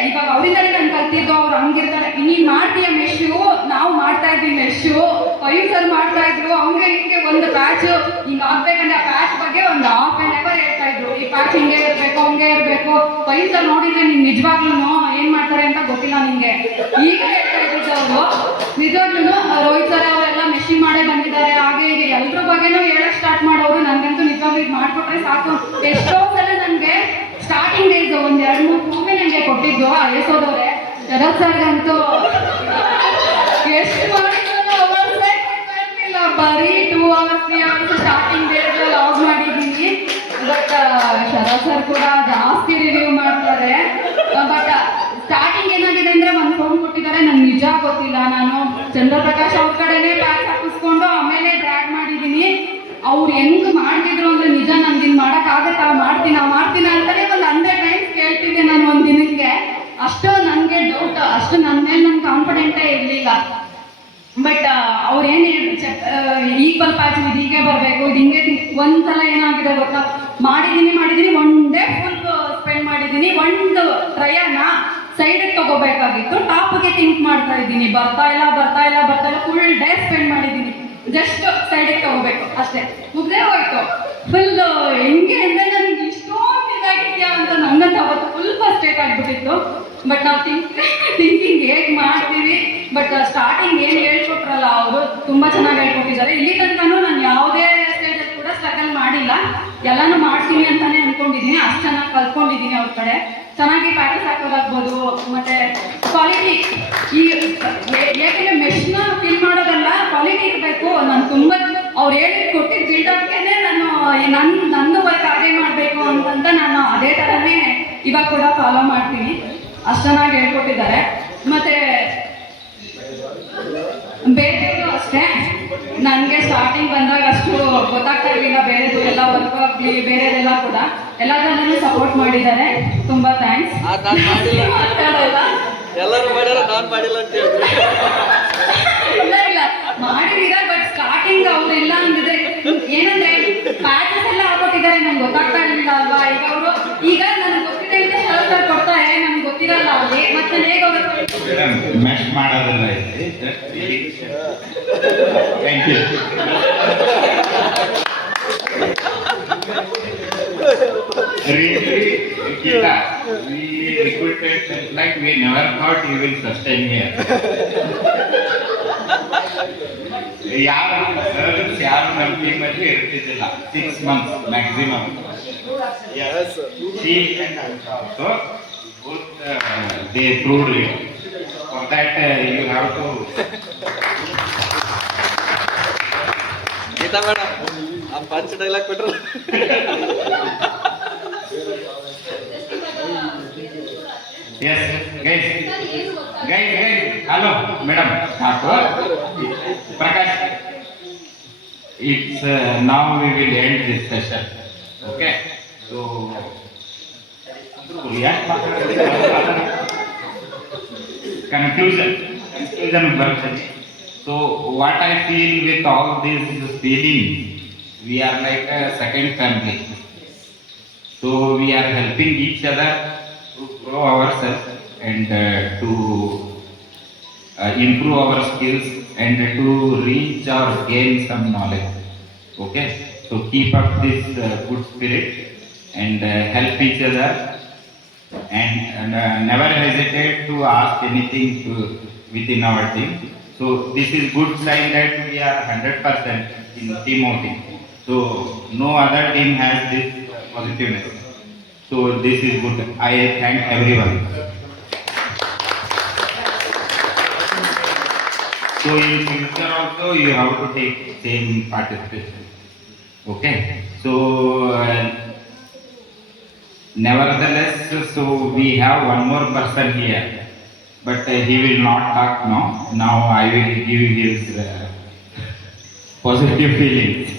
ಇವಾಗ ಅವರಿಂದಲೇ ನಾನು ಕಲ್ತಿದ್ದು. ಅವ್ರು ಹಂಗಿರ್ತಾರೆ, ನೀನು ಮಾಡ್ತೀಯ ಮೆಶ್ಶು, ನಾವು ಮಾಡ್ತಾ ಇದ್ವಿ ಮೆಶ್ಶು, ಫಹೀಮ್ ಸರ್ ಮಾಡ್ತಾ ಇದ್ರು, ಹಂಗೆ ಹಿಂಗೆ ಒಂದು ಪ್ಯಾಚ್ ಹಿಂಗೆ ಆಗ್ಬೇಕಂದ್ರೆ ಆ ಪ್ಯಾಚ್ ಬಗ್ಗೆ ಒಂದು ½ an hour ಹೇಳ್ತಾ ಇದ್ರು. ಈ ಪ್ಯಾಚ್ ಹಿಂಗೆ ಇರಬೇಕು, ಹಂಗೆ ಇರಬೇಕು. ಫಹೀಮ್ ಸರ್ ನೋಡಿದ್ರೆ ನೀನು ನಿಜವಾಗ್ಲೂ ಏನು ಮಾಡ್ತಾರೆ ಅಂತ ಗೊತ್ತಿಲ್ಲ ನಿಮಗೆ, ಈಗ ಹೇಳ್ತಾ ಇದ್ದಿದ್ದು ಅವರು. ನಿಜವಾಗ್ಲೂ ರೋಹಿತ್ ಸರ್ ಅವರೆಲ್ಲ ಮೆಶ್ಶಿಂಗ್ ಮಾಡೇ ಬಂದಿದ್ದಾರೆ, ಹಾಗೆ ಹೀಗೆ ಎಲ್ರ ಬಗ್ಗೆನೂ ಹೇಳಕ್ಕೆ ಸ್ಟಾರ್ಟ್ ಮಾಡೋರು. ನನಗಂತೂ ನಿಜವಾಗ್ಲೂ ಇದು ಮಾಡಿಕೊಟ್ರೆ ಸಾಕು. ಎಷ್ಟೋ ಸಲ ನನಗೆ ಸ್ಟಾರ್ಟಿಂಗ್ ಡೇಸ್ ಒಂದು 2-3 ಮೂವಿ ನನಗೆ ಕೊಟ್ಟಿದ್ದು ಐಎಸ್ಒದವರೇ. ಶರತ್ ಸರ್ಗಂತೂ ಎಷ್ಟು ಮಾಡಿದ್ರು ಅವರ್ಸೇ ಗೊತ್ತಾಗ್ತಿಲ್ಲ, ಬರೀ 2 hours 3 hours starting days log ಮಾಡಿದ್ದೀನಿ. ಬಟ್ ಶರತ್ ಸರ್ ಕೂಡ ಜಾಸ್ತಿ ರಿವ್ಯೂ ಮಾಡ್ತಾರೆ. ಬಟ್ ಸ್ಟಾರ್ಟಿಂಗ್ ಏನಾಗಿದೆ ಅಂದರೆ ಒಂದು ಫೋನ್ ಕೊಟ್ಟಿದ್ದಾರೆ, ನನಗೆ ನಿಜ ಗೊತ್ತಿಲ್ಲ. ನಾನು ಚಂದ್ರಪ್ರಕಾಶ್ ಅವ್ರ ಕಡೆನೇ ಪ್ಯಾಕ್ ಹಾಕಿಸ್ಕೊಂಡು ಆಮೇಲೆ ಡ್ರ್ಯಾಗ್ ಮಾಡಿದ್ದೀನಿ. ಅವ್ರು ಹೆಂಗೆ ಮಾಡ್ತಿದ್ರು ಅಂದರೆ ನಿಜ ನನಗೆ ಇನ್ನು ಮಾಡೋಕ್ಕಾಗತ್ತಾ, ಮಾಡ್ತೀನ ಅಂತಲೇ ಒಂದು 100 times ಕೇಳ್ತಿದ್ದೆ ನಾನು ಒಂದು ದಿನಕ್ಕೆ. ಅಷ್ಟು ನನಗೆ ಡೌಟ್, ಅಷ್ಟು ನನ್ನ ಮೇಲೆ ನನಗೆ ಕಾನ್ಫಿಡೆಂಟೇ ಇರಲಿಲ್ಲ. ಬಟ್ ಅವ್ರು ಏನು ಈಕ್ವಲ್ ಪ್ಯಾಚ್ ಇದು ಹೀಗೆ ಬರಬೇಕು, ಇದು ಹಿಂಗೆ ಒಂದ್ಸಲ ಏನಾಗಿದೆ ಗೊತ್ತಾ, ಮಾಡಿದ್ದೀನಿ ಒನ್ ಡೇ ಫುಲ್ ಸ್ಪೆಂಡ್ ಮಾಡಿದ್ದೀನಿ. ಒಂದು ಟ್ರಯನ್ನ ಸೈಡಿಗೆ ತಗೋಬೇಕಾಗಿತ್ತು, ಟಾಪ್ಗೆ ಥಿಂಕ್ ಮಾಡ್ತಾ ಇದ್ದೀನಿ, ಬರ್ತಾ ಇಲ್ಲ ಫುಲ್ ಡೇ ಸ್ಪೆಂಡ್ ಮಾಡಿದ್ದೀನಿ. ಜಸ್ಟ್ ಸೈಡಿಗೆ ತಗೋಬೇಕು ಅಷ್ಟೇ, ಮುಗ್ದೇ ಹೋಯ್ತು. ಫುಲ್ ಹೆಂಗೆ ಅಂದರೆ ನನಗೆ ಇಷ್ಟೊಂದು ಇದಾಗಿದೆಯಾ ಅಂತ ನನಗಂತ ಅವತ್ತು ಫುಲ್ ಫಸ್ಟೇಟ್ ಆಗಿಬಿಟ್ಟಿತ್ತು. ಬಟ್ ನಾವು ಥಿಂಕಿಂಗ್ ಬಟ್ ಸ್ಟಾರ್ಟಿಂಗ್ ಏನು ಹೇಳ್ಕೊಟ್ರಲ್ಲ ಅವರು ತುಂಬ ಚೆನ್ನಾಗಿ ಹೇಳ್ಕೊಟ್ಟಿದ್ದಾರೆ. ಇಲ್ಲಿ ತನಕನೂ ನಾನು ಯಾವುದೇ ಸ್ಟೇಜಲ್ಲಿ ಕೂಡ ಸ್ಟ್ರಗಲ್ ಮಾಡಿಲ್ಲ, ಎಲ್ಲನೂ ಮಾಡ್ತೀನಿ ಅಂತಾನೆ ಅನ್ಕೊಂಡಿದ್ದೀನಿ. ಅಷ್ಟು ಚೆನ್ನಾಗಿ ಕಲ್ತ್ಕೊಂಡಿದ್ದೀನಿ ಅವ್ರ ಕಡೆ. ಚೆನ್ನಾಗಿ ಪ್ಯಾಟರ್ಸ್ ಹಾಕೋದಾಗ್ಬೋದು, ಮತ್ತೆ ಕ್ವಾಲಿಟಿ, ಈ ಯಾಕೆಂದರೆ ಮೆಷ್ನ ಫಿಲ್ ಮಾಡೋದಲ್ಲ, ಕ್ವಾಲಿಟಿ ಇರಬೇಕು. ನಾನು ತುಂಬ ಅವ್ರು ಹೇಳಿ ಕೊಟ್ಟಿದ್ದು ಬಿಲ್ಡಪ್ಗೆ ನಂದು ವರ್ಕ್ ಹಾಗೆ ಮಾಡಬೇಕು ಅಂತಂತ ನಾನು ಅದೇ ಥರನೇ ಇವಾಗ ಕೂಡ ಫಾಲೋ ಮಾಡ್ತೀನಿ. ಅಷ್ಟು ಚೆನ್ನಾಗಿ ಹೇಳ್ಕೊಟ್ಟಿದ್ದಾರೆ. ಮತ್ತು ಬೇರೆದು ಅಷ್ಟೇ, ನನಗೆ ಸ್ಟಾರ್ಟಿಂಗ್ ಬಂದಾಗ ಅಷ್ಟು ಗೊತ್ತಾಗ್ತಾ ಇರಲಿಲ್ಲ ಬೇರೆದು ಎಲ್ಲ ವರ್ಕ್ ಆಗಲಿ ಬೇರೆದೆಲ್ಲ ಕೂಡ. ಎಲ್ಲದನ್ನೂ ಸಪೋರ್ಟ್ ಮಾಡಿದ್ದಾರೆ, ತುಂಬ ಥ್ಯಾಂಕ್ಸ್. ಮಾತಾಡೋಲ್ಲ, ಎಲ್ಲರೂ ಮಾಡ್ಯಾರ, ನಾನು ಮಾಡಿಲ್ಲ ಅಂತ ಹೇಳಿದ್ರು. ಇಲ್ಲ ಮಾಡಿದೀರ, ಬಟ್ ಸ್ಟಾರ್ಟಿಂಗ್ ಅವ್ರೆಲ್ಲ ಅಂದಿದೆ ಏನಂದ್ರೆ ಪ್ಯಾಚಸ್ ಎಲ್ಲ ಹಾಕೊಟ್ಟಿದ್ದಾರೆ, ನಂಗೆ ಗೊತ್ತಾಗ್ತಾ ಇರಲಿಲ್ಲ ಅಲ್ವಾ. ಈಗ ನನಗೆ ಗೊತ್ತಿದೆ ಅಂತ ಶರತ್ ಕೊಡ್ತಾರೆ, ನಮ್ಗೆ ಗೊತ್ತಿರಲ್ಲ ಅಲ್ಲಿ, ಮತ್ತೆ ಹೇಗೆ ಹೋಗುತ್ತೆ ಮೆಶ್ ಮಾಡೋದಿಲ್ಲ ಇದೆ. Thank you. Really, Gita, we recruited like we never thought you will sustain here. ಯಾರು ನಮ್ಮ ಟೀಮಲ್ಲಿ ಇರ್ತಿದ್ದಿಲ್ಲ, 6 months maximum. She and also both they proved it. For that you have to. Gita madam ಆ ಪಂಚ್ ಡೈಲಾಗ್ ಕೊಟ್ರು. Yes, guys, hello, madam. Prakash, it's now we will end this session. Okay, so conclusion bರ್ತದೆ. So what I feel with all this feeling, we are like a second family. So we are helping each other to grow ourselves and to improve our skills and to reach or gain some knowledge. Okay, so keep up this good spirit and help each other and never hesitate to ask anything within our team. So this is good sign that we are 100% in team outing. So no other team has this positiveness. So this is good. I thank everyone. So in future also you have to take same participation. Okay. So nevertheless, so we have one more person here, but he will not talk now. Now I will give his positive feelings.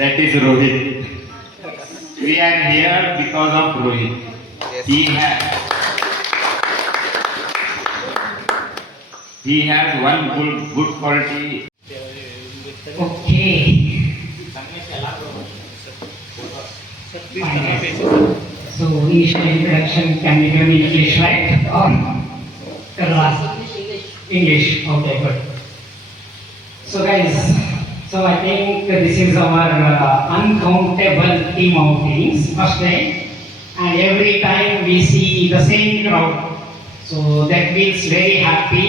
That is Rohit. We are here because of Rohit. Yes. He has one good quality. Okay. So initial introduction can be done in English, right? Or Kerala? English. Okay, good. So guys, so I think this is our uncountable team outings first day, and every time we see the same crowd, so that feels very happy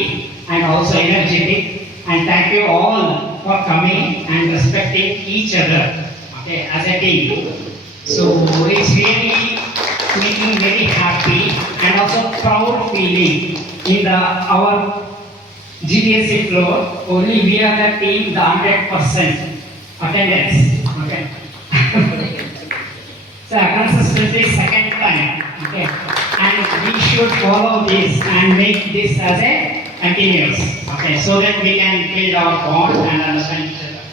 and also energetic. And thank you all for coming and respecting each other, okay, as a team. So it's really making very happy and also proud feeling in our GDSC floor. Only we are the team, the 100% attendance. Okay. So consistency second time. Okay. And we should follow this and make this as a continuous. Okay. So that we can build our bond and understand each other.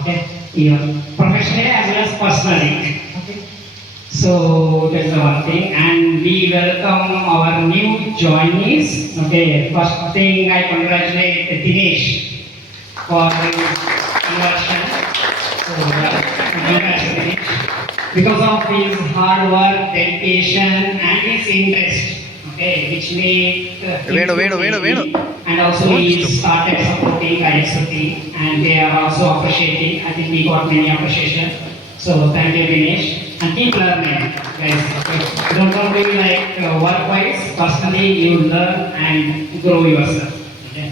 Okay. Even professionally as well as personally. Okay. So that's the one thing, and we welcome our new joinees. Okay, first thing I congratulate Dinesh for his conversion. So congrats Dinesh, because of his hard work, dedication, and his interest. Okay, which made Venu. And also he started supporting IXOT, and they are also appreciating. I think we got many appreciation. So thank you Dinesh. And keep learning, guys. Don't only like work-wise, personally you learn and grow yourself. Okay.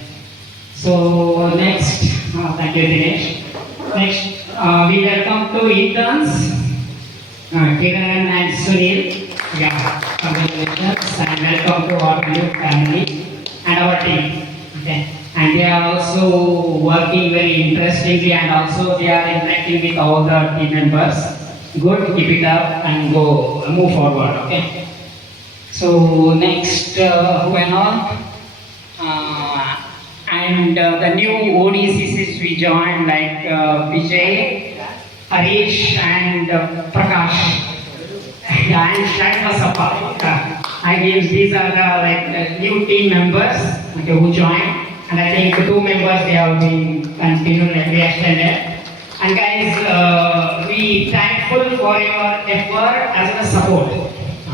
So next, thank you Dinesh. Next, we welcome two interns, Kiran and Sunil. Yeah, congratulations and welcome to our new family and our team. Okay. And they are also working very interestingly and also they are interacting with all the team members. Good, keep it up and go move forward. Okay. So next, who and all? And the new ODCCs we joined like Vijay, Harish and Prakash. Yeah, and Shadmasappa. I guess these are the new team members okay, who joined. And I think the two members they have been continually extended. And guys, we thankful for your effort as well as support.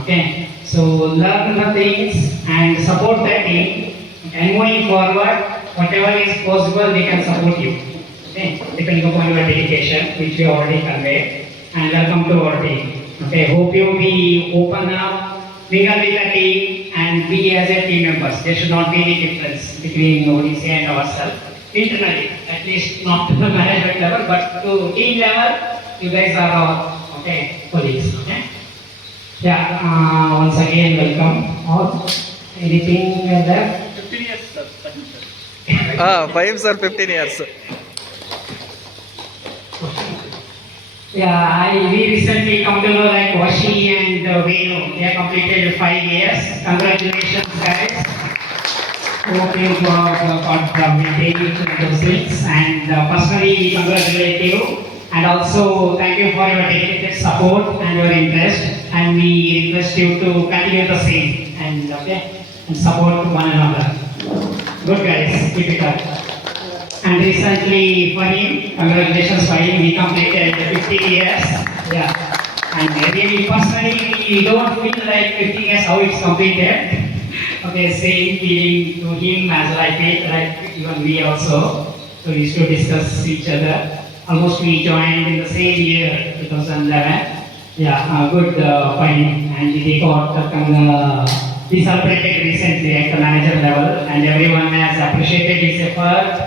Okay, so learn the things and support the team. And moving forward, whatever is possible, we can support you. Okay, depending upon your dedication, which we already conveyed. And welcome to our team. Okay, hope you be open up, mingle with the team, and be as a team members. There should not be any difference between ODC and ourselves. Internally, at least not to the management level, but to team level, you guys are all okay colleagues. Okay. Yeah. Once again, welcome all. Anything there? 15 years, sir. 5 sir, 15 years. Yeah, we recently come to know like Washi and Venu. They have completed 5 years. Congratulations, guys. Hope you got maintained those things. And personally, we congratulate you. And also, thank you for your dedicated support and your interest. And we request you to continue the same and and support one another. Good guys, keep it up. And recently, Fahim, congratulations Fahim, we completed 15 years. Yeah. And really, personally, we don't feel like 15 years how it's completed. Okay, same feeling to him as I feel like even we also. So we used to discuss each other. Almost we joined in the same year, 2011. Yeah, good Fahim. And we got we celebrated recently at the manager level, and everyone has appreciated his effort.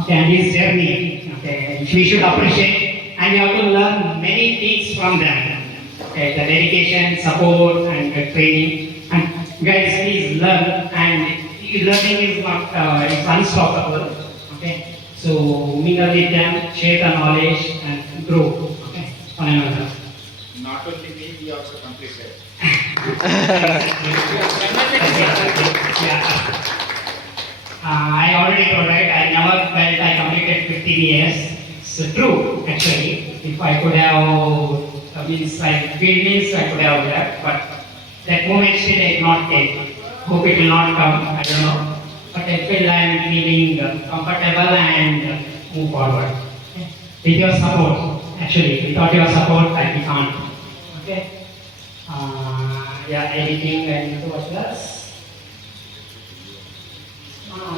Okay, and his journey, okay, which we should appreciate, and we have to learn many things from them. Okay, the dedication, support, and the training. And guys, please learn. And learning is not it's unstoppable. Okay, so mingle with them, share the knowledge, and grow. Okay, one another. Not only me, we also completed. Yeah. I already told right, I never felt I completed 15 years. It's true, actually. If I could have, means I could have left, but that moment still I did not take. Hope it will not come, I don't know. But I feel I am feeling comfortable and move forward. Okay. With your support, actually, without your support, I can't. Okay. Yeah, anything I need to address?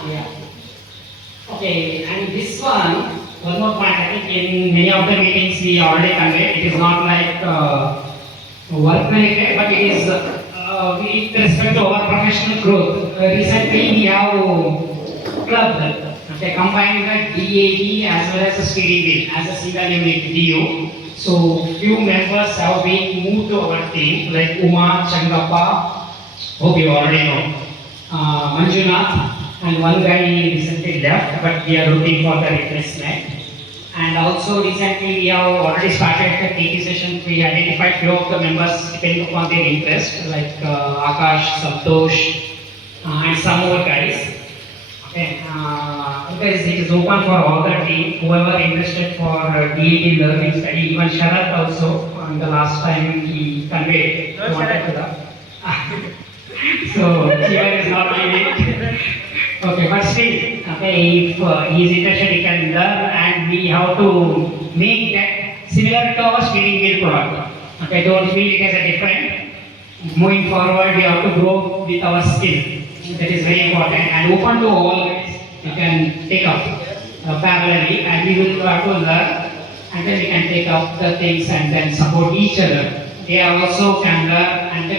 Yeah. Okay, and this one more point, I think in many of the meetings we already conveyed, it is not like work related, but it is with respect to our professional growth. Recently we have club, okay, combined the DAE as well as the steering wheel as a single unit DU. So few members have been moved to our team, like Uma, Changappa, hope you already know, Manjunath, and one guy recently left, but we are looking for the replacement. And also recently we have already started the TT session. We identified few of the members depending upon their interest, like Akash, Santosh, and some more guys. Okay, because it is open for all the team, whoever interested for DAT learning study, even Sharat also, the last time he conveyed. No, Sharat. So, Shiva is not in it. Okay, but still, okay, if he is interested, he can learn, and we have to make that similar to our steering wheel product. Okay, don't feel it as a different. Moving forward, we have to grow with our skill. That is very important and open to all guys. You can take up parallelly, and we will have to learn, and then we can take up the things and then support each other. They also can learn, and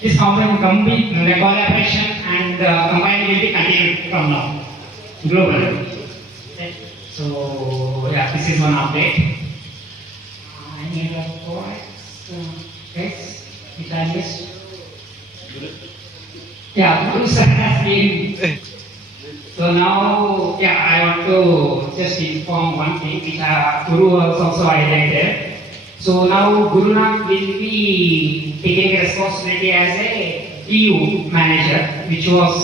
this combination, collaboration and combined will be continued from now. globally. Okay. So yeah, this is one update. Any other points? Yes, Italians. Yeah, Guru sir has been. So now, yeah, I want to just inform one thing which Guru was also highlighted. So now Guru Nanak will be taking responsibility as a EU manager, which was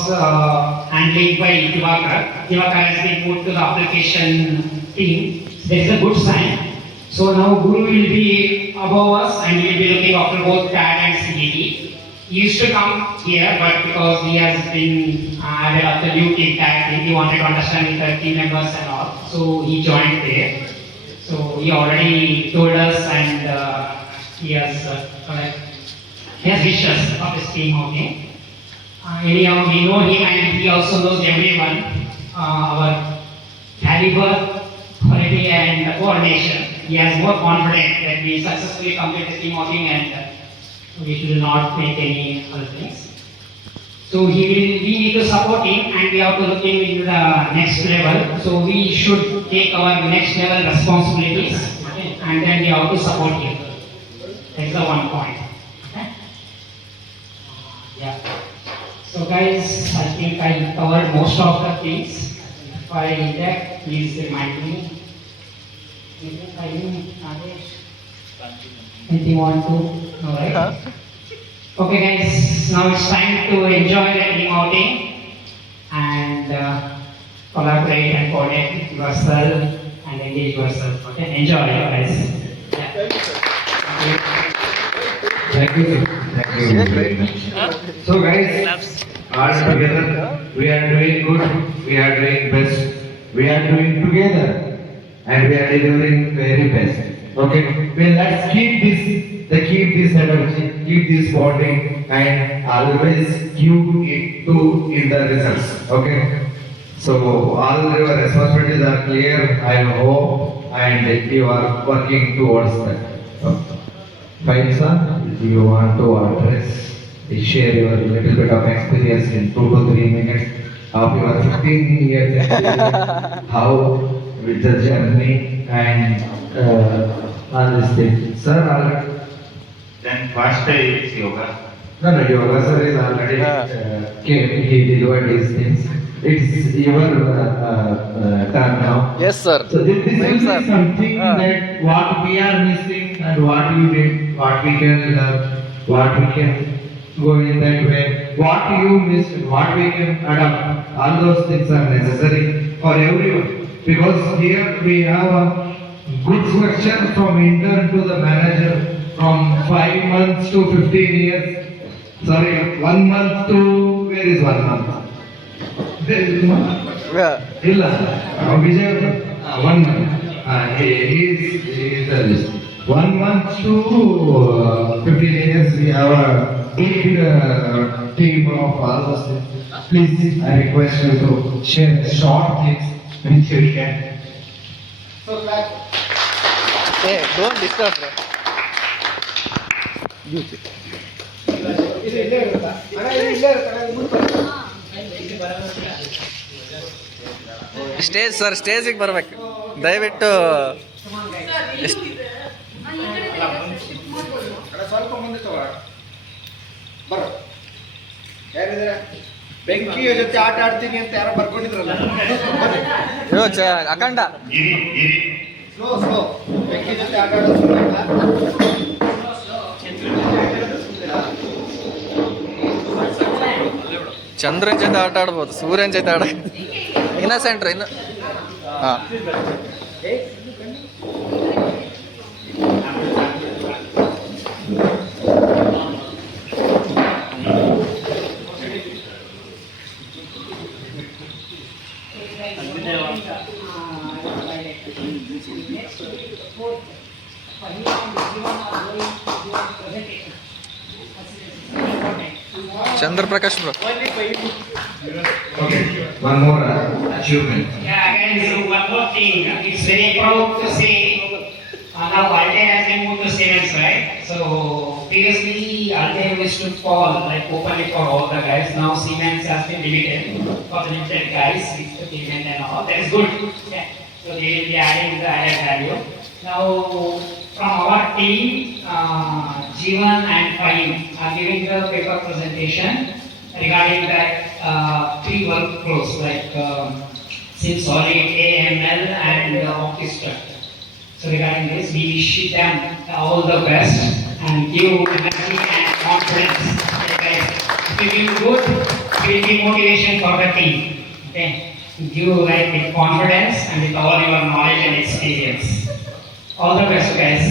handled by Divakar. Divakar has been moved to the application team. There is a good sign. So now Guru will be above us and he will be looking after both TAT and CAT. He used to come here, but because he has been added up the new team tag, he wanted to understand with the team members and all, so he joined there. So he already told us, and he has wished us of this team outing. Anyhow, we know him, and he also knows everyone. Our caliber, quality, and coordination. He has more confidence that we successfully complete this team outing and. We will not make any other things. So we need to support him and we have to look him into the next level. So we should take our next level responsibilities, okay, and then we have to support him. That's the one point. Okay? Yeah. So guys, I think I covered most of the things. If I lack, please remind me. Anything you want to? No, right? Okay guys, now it's time to enjoy the team outing and collaborate and coordinate yourself and engage yourself. Okay, enjoy guys. Yeah. Thank you. Thank you very much. So guys, all together, we are doing good, we are doing best, we are doing together and we are delivering very best. Okay, well let's keep this energy, keep this bonding and always give it to in the results. Okay, so all your responsibilities are clear, I hope, and you are working towards that. Okay. Fine, sir, if you want to address, share your little bit of experience in 2 to 3 minutes of your 15 years experience, how with the journey and all these things. Sir, Then first is yoga. no, yoga sir is already came, he delivered these things. It's your turn now. Yes, sir. So this will Same, be sir. something that what we are missing and what you did, what we can learn, what we can go in that way, what you missed, what we can adapt. All those things are necessary for everyone. Because here we have a good structure from intern to the manager, from 5 months to 15 years. Sorry, 1 month to, where is 1 month? There is 1 month. Yeah. ಇಲ್ಲ Vijay 1 month. He is the list. 1 month to 15 years. We have a big team of all those things. Please, I request you to share short things which you can. Hey, don't disturb, bro. Stage sir, ಸ್ಟೇಜಿಗೆ ಬರ್ಬೇಕು ದಯವಿಟ್ಟು. ಸ್ವಲ್ಪ ಮುಂದೆ ಬರೋ ಯಾರಿದ್ರೆ ಬೆಂಕಿಯ ಜೊತೆ ಆಟ ಆಡ್ತೀನಿ ಅಂತ ಯಾರೋ ಬರ್ಕೊಂಡಿದ್ರಲ್ಲ. ಅಖಂಡ ಗಿರಿ ಗಿರಿ ಸ್ಲೋ ಬೆಂಕಿ ಜೊತೆ ಆಟ ಆಡೋದು ಶುರು ಆಯ್ತಾ? ಚಂದ್ರನ್ ಜೊತೆ ಆಟ ಆಡ್ಬೋದು, ಸೂರ್ಯನ ಜೊತೆ ಆಡ ಇನ್ನಸೆಂಟ್ರ್ ಇನ್ನು. ಹಾಂ, Chandraprakash bro. Okay, one more achievement. Yeah, again, so one more thing. It's very proud to say now Walter has been moved to Siemens, right? So previously earlier used to call like openly for all the guys. Now Siemens has been limited for the limited guys with the payment and all. That is good. Yeah. So they will be adding the added value. Now from our team, Jeevan and Fahim are giving the paper presentation regarding the 3 workflows like Solid, AML and Orchestra. So regarding this, we wish them all the best and give energy and confidence. Okay. If you give good, it will be motivation for the team. Okay. Give like with confidence and with all your knowledge and experience. All the best, guys.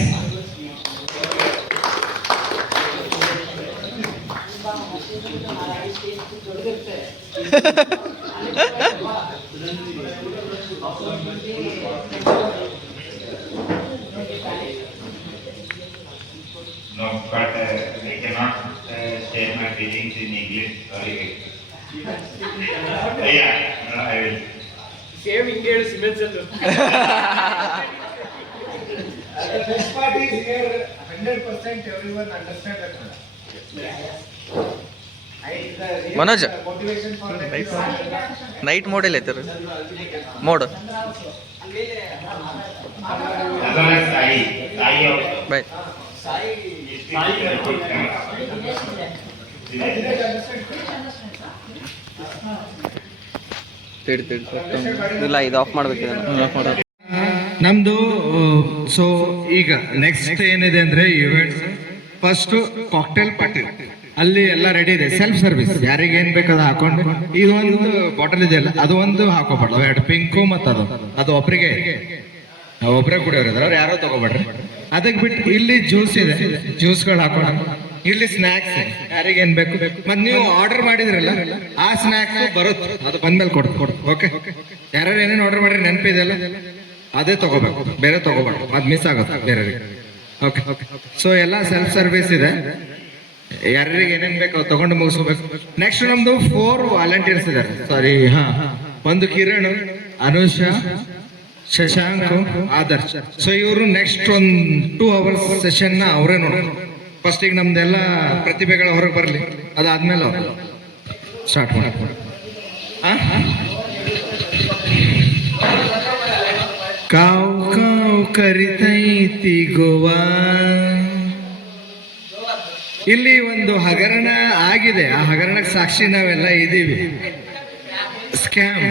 No, but I cannot share my feelings in English. Sorry. Yeah, no, I will. Same Indian Siemens. The best part is here 100% everyone understand that. Manoj Motivation for that. Night ಮೋಡಲ್ಲಿ ಐತಾರೆ mode Otherwise, Sai also. ಬಾಯ್ ಇಲ್ಲ ಇದು of ಮಾಡ್ಬೇಕು of ಮಾಡೋದು ನಮ್ದು so ಈಗ next ಏನಿದೆ ಅಂದ್ರೆ ಇವೆಂಟ್ಸ್ ಫಸ್ಟ್ ಕಾಕ್ಟೇಲ್ ಪಾರ್ಟಿ ಅಲ್ಲಿ ಎಲ್ಲ ರೆಡಿ ಇದೆ ಸೆಲ್ಫ್ ಸರ್ವಿಸ್ ಯಾರಿಗೆ ಏನ್ ಬೇಕಾದ ಹಾಕೊಂಡು ಈಗ ಒಂದು ಬಾಟಲ್ ಇದೆಯಲ್ಲ ಅದು ಒಂದು ಹಾಕೋಬಾರ್ದು ಎರಡು ಪಿಂಕು ಮತ್ತು ಅದು ಒಬ್ರಿಗೆ ಒಬ್ರೇ ಕುಡಿಯೋರಿದ್ರೆ ಅವ್ರು ಯಾರೋ ತಗೋಬೇಡ್ರಿ ಅದಕ್ಕೆ ಬಿಟ್ಟು ಇಲ್ಲಿ ಜ್ಯೂಸ್ ಇದೆ ಜ್ಯೂಸ್ಗಳು ಹಾಕೊಂಡು ಇಲ್ಲಿ ಸ್ನಾಕ್ಸ್ ಯಾರಿಗೆ ಏನ್ ಬೇಕು ಮತ್ ನೀವು ಆರ್ಡರ್ ಮಾಡಿದ್ರಲ್ಲ ಆ ಸ್ನಾಕ್ಸ್ ಬರುತ್ತೆ ಅದು ಬಂದ್ಮೇಲೆ ಕೊಡ್ತು ಓಕೆ ಯಾರು ಏನೇನು ಆರ್ಡರ್ ಮಾಡ್ರಿ ನೆನಪಿದೆಲ್ಲ ಅದೇ ತಗೋಬೇಕು ಬೇರೆ ತಗೋಬಾರ್ದು ಅದು ಮಿಸ್ ಆಗುತ್ತೆ ಬೇರೆಯವರಿಗೆ ಓಕೆ ಸೊ ಎಲ್ಲ ಸೆಲ್ಫ್ ಸರ್ವಿಸ್ ಇದೆ ಯಾರಿಗೆ ಏನೇನ್ ಬೇಕು ತಗೊಂಡು ಮುಗಿಸ್ಬೇಕು ನೆಕ್ಸ್ಟ್ ನಮ್ದು 4 ವಾಲಂಟಿಯರ್ಸ್ ಇದಾರೆ ಸಾರಿ ಒಂದು ಕಿರಣ್ ಅನುಷಾ ಶಶಾಂಕ್ ಆದರ್ಶ್ ಸೊ ಇವರು ನೆಕ್ಸ್ಟ್ ಒಂದು 2 ಅವರ್ಸ್ ಸೆಷನ್ ನ ಅವರೇ ನೋಡಿ ಫಸ್ಟ್ ಈಗ ನಮ್ದೆಲ್ಲ ಪ್ರತಿಭೆಗಳ ಹೊರಗೆ ಬರಲಿ ಅದಾದ್ಮೇಲೆ ಅವ್ರು ಸ್ಟಾರ್ಟ್ ಮಾಡಿ ಕಾವು ಕಾವು ಕರಿತೈತಿ ಗೋವಾ ಇಲ್ಲಿ ಒಂದು ಹಗರಣ ಆಗಿದೆ ಆ ಹಗರಣಕ್ಕೆ ಸಾಕ್ಷಿ ನಾವೆಲ್ಲ ಇದ್ದೀವಿ ಸ್ಕ್ಯಾಮ್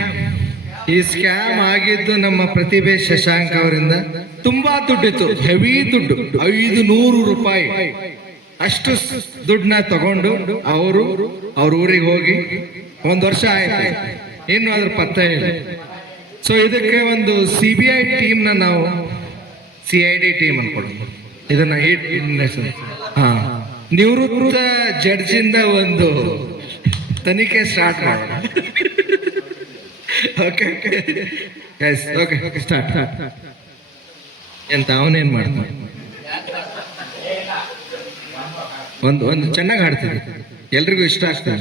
ಈ ಸ್ಕ್ಯಾಮ್ ಆಗಿದ್ದು ನಮ್ಮ ಪ್ರತಿಭೆ ಶಶಾಂಕ್ ಅವರಿಂದ ತುಂಬಾ ದುಡ್ಡಿತ್ತು ಹೆವಿ ದುಡ್ಡು 500 ರೂಪಾಯಿ ಅಷ್ಟು ದುಡ್ಡನ್ನ ತಗೊಂಡು ಅವರು ಅವ್ರ ಊರಿಗೆ ಹೋಗಿ 1 ವರ್ಷ ಆಯ್ತು ಇನ್ನು ಅದ್ರ ಪತ್ತೆ ಇಲ್ಲ ಸೊ ಇದಕ್ಕೆ ಒಂದು CBI ಟೀಮ್ ನ ನಾವು CID ಟೀಮ್ ಅನ್ಕೊಳ್ತೀವಿ ಇದನ್ನ ನಿವೃತ್ತ ಜಡ್ಜ್ ಇಂದ ಒಂದು ತನಿಖೆ ಸ್ಟಾರ್ಟ್ ಮಾಡೋಣ ಓಕೆ ಸ್ಟಾರ್ಟ್ ಎಂತ ಅವನೇನ್ ಮಾಡ್ತಾನೆ ಒಂದು ಚೆನ್ನಾಗಿ ಹಾಡ್ತೀನಿ ಎಲ್ರಿಗೂ ಇಷ್ಟ ಆಗ್ತದೆ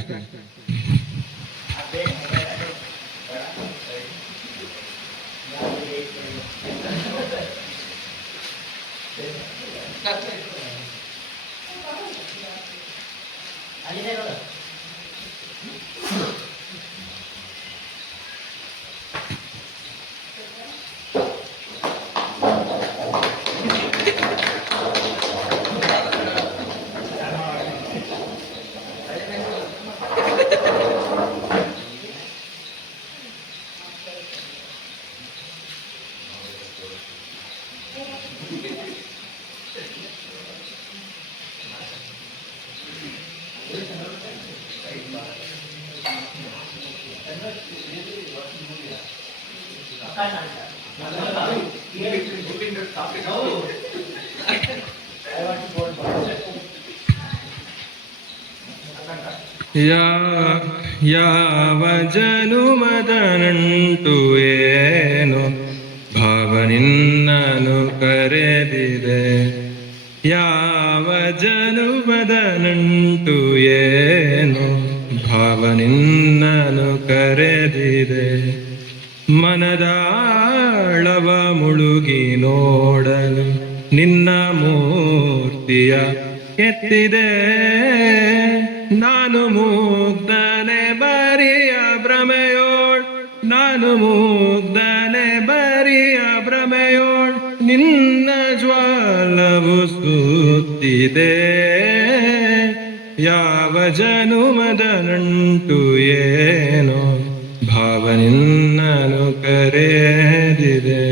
ಯಾವ ಜನುಮದ ನಂಟು ಏನು ಭಾವ ನಿನ್ನನು ಕರೆದಿದೆ ಯಾವ ಜನುಮದ ನಂಟು ಏನು ಭಾವ ನಿನ್ನನು ಕರೆದಿದೆ ಮನದಾಳವ ಮುಳುಗಿ ನೋಡಲು ನಿನ್ನ ಮೂರ್ತಿಯ ಕೆತ್ತಿದೆ ನಾನು ಮುಗ್ಧನೆ ಬರಿಯ ಭ್ರಮೆಯೋಳ್ ನಾನು ಮುಗ್ಧನೆ ಬರಿಯ ಭ್ರಮೆಯೋಳ್ ನಿನ್ನ ಜ್ವಾಲವು ಸುತ್ತಿದೆ ಯಾವ ಜನುಮದ ನಂಟು ಏನೋ ಭಾವ ನಿನ್ನನು ಕರೆದಿದೆ.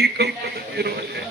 ಈ ಕಂಪನಿರುವನೆ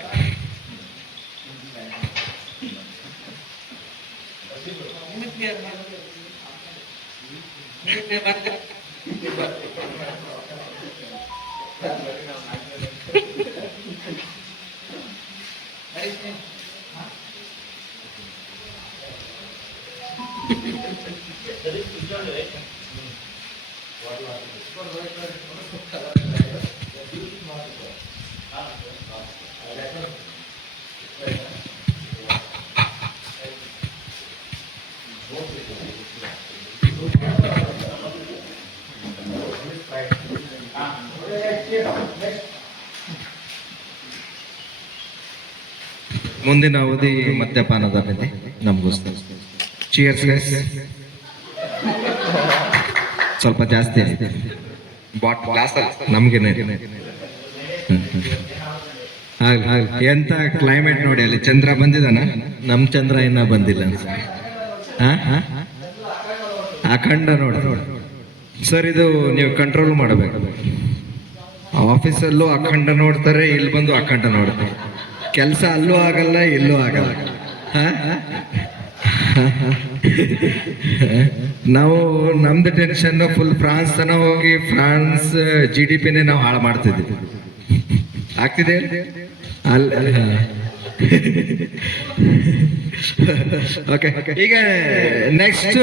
ಮುಂದಿನ ಅವಧಿ ಮದ್ಯಪಾನದ ಮೇಲೆ ನಮಗೋಸ್ಕರ ಚಿಯರ್ಸ್. ಸ್ವಲ್ಪ ಜಾಸ್ತಿ ಆಯ್ತು ಗ್ಲಾಸ್ ನಮ್ಗೇನೆ. ಎಂತ ಕ್ಲೈಮೇಟ್ ನೋಡಿ, ಅಲ್ಲಿ ಚಂದ್ರ ಬಂದಿದಾನ, ನಮ್ ಚಂದ್ರ ಇನ್ನ ಬಂದಿಲ್ಲ ಅಖಂಡ ನೋಡಿ ಸರ್. ಇದು ನೀವು ಕಂಟ್ರೋಲ್ ಮಾಡಬೇಕು. ಆಫೀಸಲ್ಲೂ ಅಖಂಡ ನೋಡ್ತಾರೆ, ಇಲ್ಲಿ ಬಂದು ಅಖಂಡ ನೋಡ್ತಾರೆ. ಕೆಲಸ ಅಲ್ಲೂ ಆಗಲ್ಲ, ಇಲ್ಲೂ ಆಗಲ್ಲ. ನಾವು ನಮ್ದು ಟೆನ್ಷನ್ ಫುಲ್ ಫ್ರಾನ್ಸ್ ತನ ಹೋಗಿ ಫ್ರಾನ್ಸ್ GDP ನಾವು ಹಾಳು ಮಾಡ್ತಿದ್ವಿ. ಆಗ್ತಿದೆ ಅಲ್ಲ? ಓಕೆ, ಈಗ ನೆಕ್ಸ್ಟ್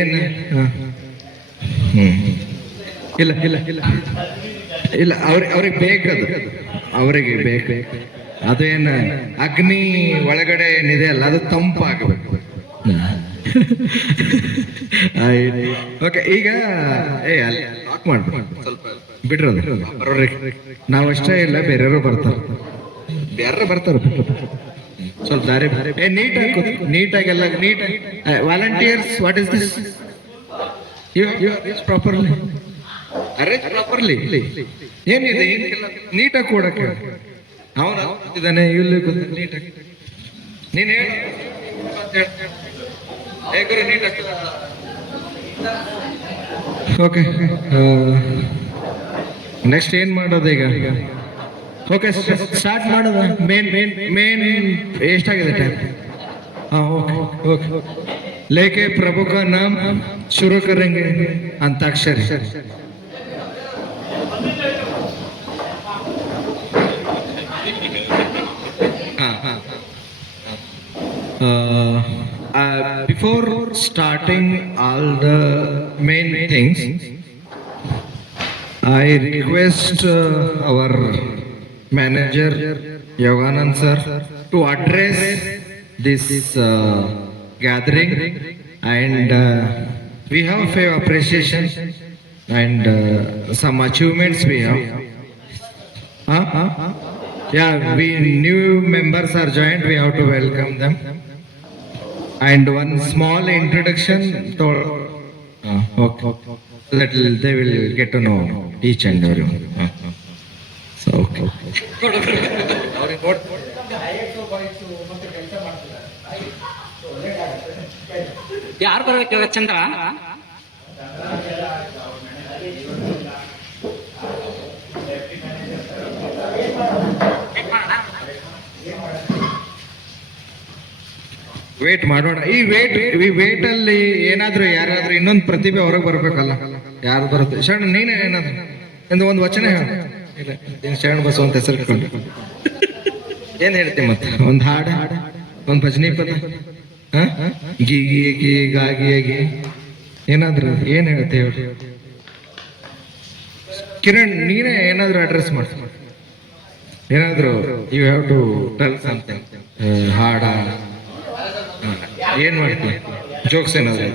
ಏನು? ಇಲ್ಲ ಇಲ್ಲ ಇಲ್ಲ ಇಲ್ಲ, ಅವ್ರಿಗೆ ಬೇಕದು, ಅವರಿಗೆ ಬೇಕು. ಅದು ಏನು ಅಗ್ನಿ ಒಳಗಡೆ ಏನಿದೆ ಅಲ್ಲ, ಅದು ತಂಪಾಗಬೇಕು. ಓಕೆ, ಈಗ ಲಾಕ್ ಮಾಡ್ಬಿಡು, ಸ್ವಲ್ಪ ಬಿಡ್ರದು ಬರೋರಿಗೆ. ನಾವಷ್ಟೇ ಇಲ್ಲ, ಬೇರೆಯವರು ಬರ್ತಾರೆ, ಸ್ವಲ್ಪ ದಾರಿ ನೀಟಾಗೆಲ್ಲ ನೀಟಾಗಿ. Volunteers, what is this? Properly arrange properly. ಏನಿದೆ ನೀಟಾಗಿ ಕೊಡಕ್ಕೆ ಅವನು ಇದ್ದಾನೆ, ಇಲ್ಲಿ ನೀಟಾಗಿ ನೀನು ಹೇಗೆ ನೀಟಾಗಿ. ಓಕೆ, ನೆಕ್ಸ್ಟ್ ಏನ್ ಮಾಡೋದು ಈಗ? ಓಕೆ, ಸ್ಟಾರ್ಟ್ ಮಾಡೋದು. ಮೇನ್ ಎಷ್ಟಾಗಿದೆ ಟೈಮ್? ಓಕೆ. लेके प्रभु का नाम शुरू करेंगे antakshari. Before starting all the main things, I request our manager Yoganand sir to address this gathering, and we have a few appreciation and some achievements we have. Yeah, we new members are joined, we have to welcome them, and one small introduction to okay, that they will get to know each and everyone. So okay. ಯಾರು ಬರ್ಬೇಕು ಚಂದ್ರ? Wait ಮಾಡೋಣ. ಈ wait ಅಲ್ಲಿ ಏನಾದ್ರು ಯಾರಾದ್ರೂ ಇನ್ನೊಂದು ಪ್ರತಿಭೆ ಹೊರಗೆ ಬರ್ಬೇಕಲ್ಲ, ಯಾರು ಬರುತ್ತೆ? ಶರಣ ನೀನೇ ಏನಾದ್ರು ಒಂದು ವಚನ ಹೇಳ. ಇಲ್ಲ ನೀನು ಶರಣ ಬಸವ ಅಂತ ಹೆಸರು ಇಟ್ಕೊಂಡು ಏನ್ ಹೇಳ್ತೀನಿ ಮತ್ತೆ? ಒಂದು ಹಾಡು, ಒಂದು ಭಜನಿ ಪದ, ಗಿ ಗಿ ಗಿ ಗಾಗಿ ಗಿ ಏನಾದ್ರು ಏನ್ ಹೇಳ್ತೇವೆ? ಕಿರಣ್ ನೀನೇ ಏನಾದ್ರು ಅಡ್ರೆಸ್ ಮಾಡ, ಏನಾದ್ರು you have to tell something, ಹಾಡ ಏನ್ ಮಾಡ್ತೀವಿ? ಜೋಕ್ಸ್ ಏನಾದ್ರು?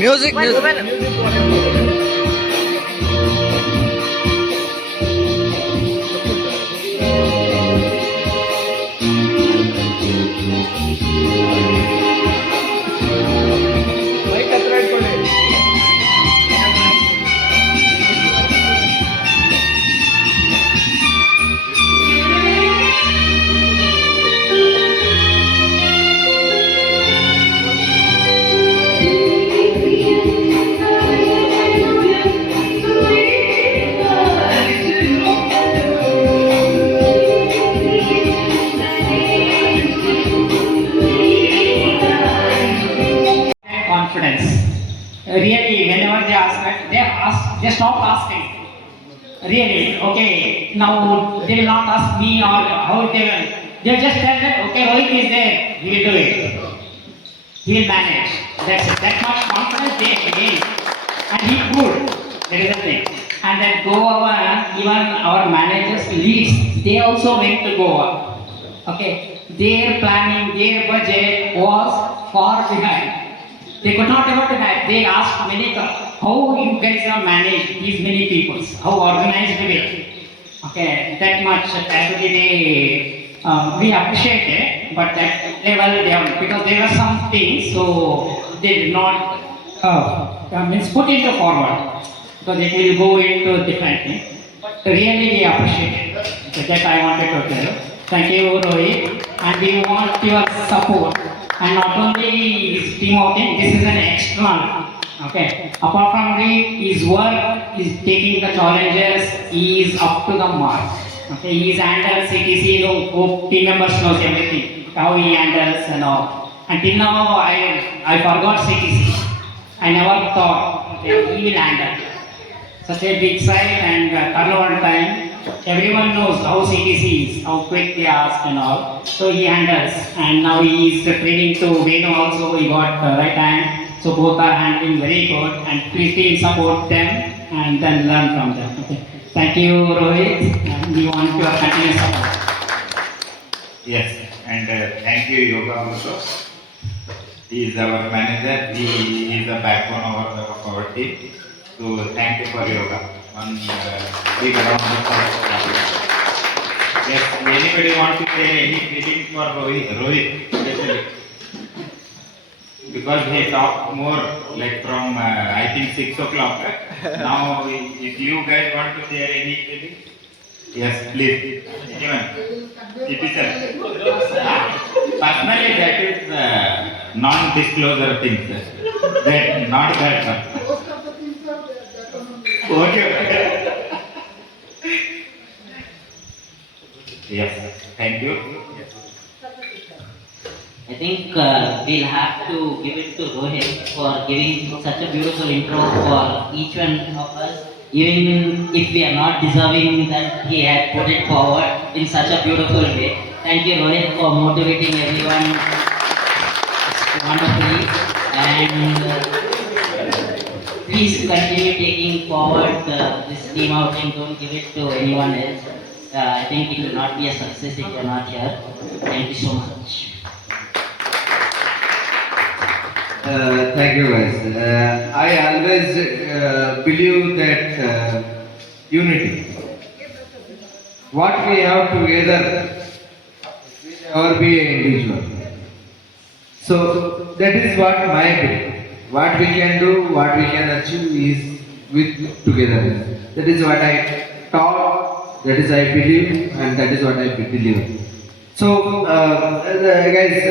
Music confidence. Really, whenever they stop asking. Really, okay, now they will not ask me or how they will. They'll just tell that, okay, Rohit is there, he will do it. He will manage. That's it. That much confidence they gain. And he could. That is the thing. And then Goa, even our managers, leads, they also went to Goa. Okay, their planning, their budget was far behind. They could not able to have. They asked many, how you guys have managed these many people? How organized way? Okay, that much actually we appreciate it, but that level they have, because there were some things, so they did not means put into forward, because it will go into different things. But really we appreciate it. So that I wanted to tell. Thank you, Rohit, and we want your support. And not only team outing, this is an external. Okay. Apart from his work is taking the challenges, he is up to the mark. Okay. He is handles CTC, team members knows everything, how he handles and all. Until now, I forgot CTC. I never thought, okay, he will handle such a big site and turnaround time. Everyone knows how CTC is, how quick they ask and all. So he handles, and now he is training to Venu also. He got right hand. So both are handling very good, and please support them and then learn from them. Okay. Thank you, Rohit, and we want your continuous support. Yes, and thank you, Yoga also. He is our manager. He is the backbone of our team. So thank you for Yoga. One big round of applause. Yes, anybody want to say any greeting for Rohit especially? Because he talked more like from I think 6 o'clock. Now if you guys want to share any feeling, yes please. Anyone? Personally that is non-disclosure things. That not that one. Okay. Yes. Thank you. Yes. I think we'll have to give it to Rohit for giving such a beautiful intro for each one of us. Even if we are not deserving that he had put it forward in such a beautiful way. Thank you, Rohit, for motivating everyone wonderfully. And please continue taking forward this team outing. Don't give it to anyone else. I think it will not be a success if you are not here. Thank you so much. Thank you, guys. I always believe that unity. What we have together will never be an individual. So that is what my belief. What we can do, what we can achieve is with togetherness. That is what I taught. That is I believe, and that is what I believe. So, guys,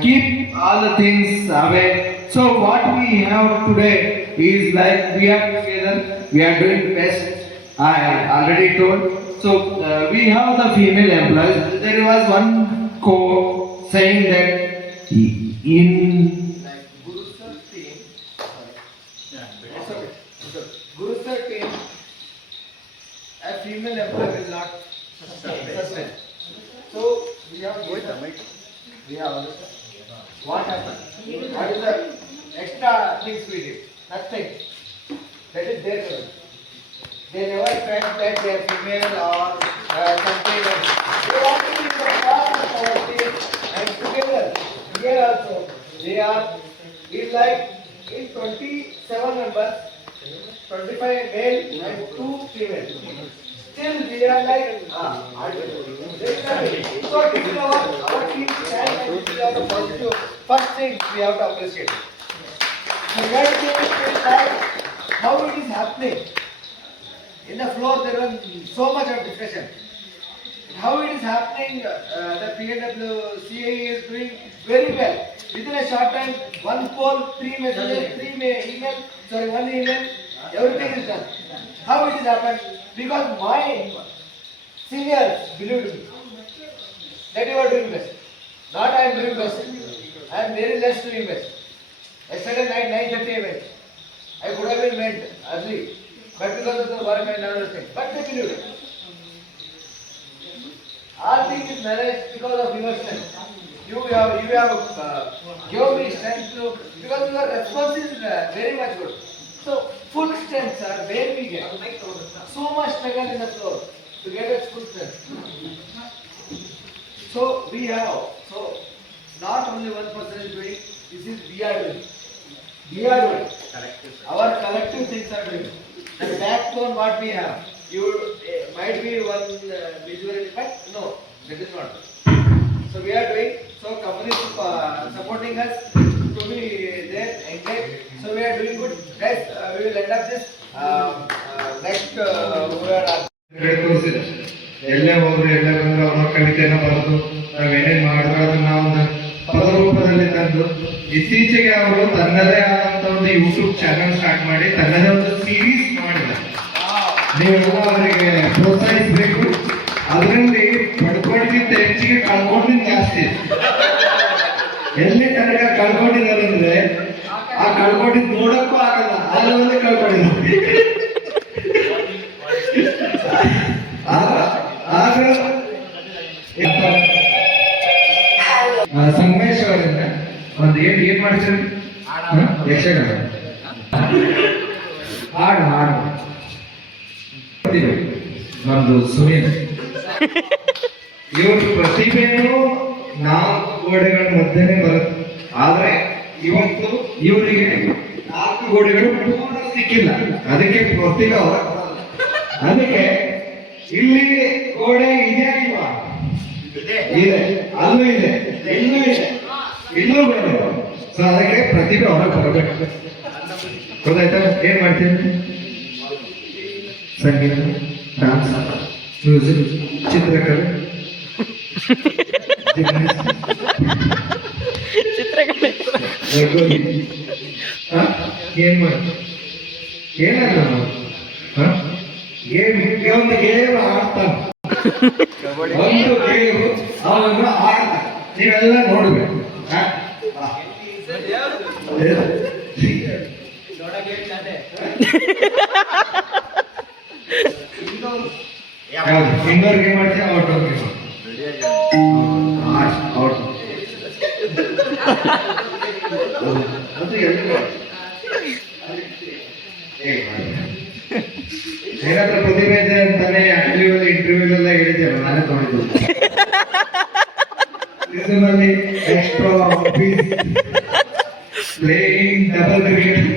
keep all the things away. So, what we have today is like we are together, we are doing best. I already told. So, we have the female employees. There was one quote saying that in Guru Sir team, a female employee will not sustain. So we have what happened? What is the extra things we did? Nothing. That is their choice. They never felt that they are female or something else. They want to be the part of our team and together. Here also they are. It's like in 27 members, 25 male and 2 female. Still we are like, so this is our team stand and this is our positive. First thing we have to appreciate. Second thing is like how it is happening. In the floor there was so much of discussion. How it is happening, the PNWCA is doing very well. Within a short time, 1 poll, 3 messages, 1 email, everything is done. How it is happened? Because my seniors believed me that you are doing best. Not I am doing best. I am very less doing best. Yesterday night 9:30 I went. I could have been went early, but because of the work and other things. But they believed it. All things is managed because of your strength. You have given me strength to, because your response is very much good. So full strength, sir, where we get so much struggle in the floor to get its full strength. So we have, so not only one person is doing, this is we are doing. We are doing. Our collective things are doing. The backbone what we have, you might be one visual impact, no, that is not. So we are doing, so companies supporting us to be there, engaged. So we are doing good. Guys, we will end up this next ಎಲ್ಲೇ ಹೋದ್ರು ಎಲ್ಲೇ ಬಂದ್ರು ಅವ್ರ ಕವಿತೆನ ಬರೆದು ನಾವೇನೇನ್ ಮಾಡಿದ್ರು ಅದನ್ನ ಒಂದು ಪದರೂಪದಲ್ಲಿ ತಂದು ಇತ್ತೀಚೆಗೆ ಅವರು ತನ್ನದೇ ಆದಂತ ಒಂದು ಯೂಟ್ಯೂಬ್ ಚಾನೆಲ್ ಸ್ಟಾರ್ಟ್ ಮಾಡಿ ತನ್ನದೇ ಒಂದು ಸೀರೀಸ್ ಮಾಡಿದ್ದಾರೆ. ನೀವೆಲ್ಲ ಅವರಿಗೆ ಪ್ರೋತ್ಸಾಹಿಸಬೇಕು. ಅದರಲ್ಲಿ ಪಡ್ಕೊಂಡಿದ್ದ ಹೆಚ್ಚಿಗೆ ಕಳ್ಕೊಂಡಿದ್ದು ಜಾಸ್ತಿ ಇದೆ. ಎಲ್ಲಿ ತನಕ ಕಳ್ಕೊಂಡಿದ್ದಾರೆ ಅಂದ್ರೆ ಆ ಕಳ್ಕೊಂಡಿದ್ದು ನೋಡಕ್ಕೂ ಆಗಲ್ಲ, ಆಗಲೇ ಕಳ್ಕೊಂಡಿದ್ದಾರೆ. ಸಂಗಮೇಶ್ ಅವರಿಂದ ಒಂದು ಏನ್ ಮಾಡ್ತೀರಿ? ಯಕ್ಷಗಾನ ಹಾಡು ನಮ್ದು ಸುನೀಲ್. ಇವ್ರ ಪ್ರತಿಭೆನೂ ನಾಲ್ಕು ಗೋಡೆಗಳ ಮಧ್ಯೆನೇ ಬರುತ್ತೆ. ಆದ್ರೆ ಇವತ್ತು ಇವರಿಗೆ 4 ಗೋಡೆಗಳು ಪೂರ್ಣ ಸಿಕ್ಕಿಲ್ಲ. ಅದಕ್ಕೆ ಪ್ರತಿಭೆ ಅವರ, ಅದಕ್ಕೆ ಇಲ್ಲಿ ಗೋಡೆ ಇದೆ ಇಲ್ವಾ? ಇದೆ, ಅಲ್ಲೂ ಇದೆ, ಇಲ್ಲೂ ಇದೆ, ಇಲ್ಲೂ ಬೇರೆ. ಸೊ ಅದಕ್ಕೆ ಪ್ರತಿಭೆ ಹೊರ ಬರಬೇಕು. ಗೊತ್ತಾಯ್ತಾ? ಏನ್ ಮಾಡ್ತೀನಿ? ಸಂಗೀತ, ಡಾನ್ಸ್, ಮ್ಯೂಸಿಕ್, ಚಿತ್ರಕಲೆ, ಏನ್ ಮಾಡಿ ಏನಾದ್ರು ಒಂದು ಗೇಮ್ ಆಡ್ತಾನೆ, ಒಂದು ಗೇಮ್ ಅವನು ಆಡ್ತಾನೆ. ನೀವೆಲ್ಲ ನೋಡ್ಬೇಕು. ಇಂಡೋರ್ ಗೇಮ್ ಮಾಡ್ತೀವಿ, ಔಟ್ಡೋರ್ ಗೇಮ್ ಔಟ್. ಅದು ಏನಾದ್ರೂ ಪ್ರತಿಭೆ ಇದೆ ಅಂತಾನೆ ಇಂಟರ್ವ್ಯೂ ಎಲ್ಲ ಹೇಳಿದ್ದೇವೆ, ನಾನೇ ತಗೊಂಡಿದ್ದು. Extra playing double cricket.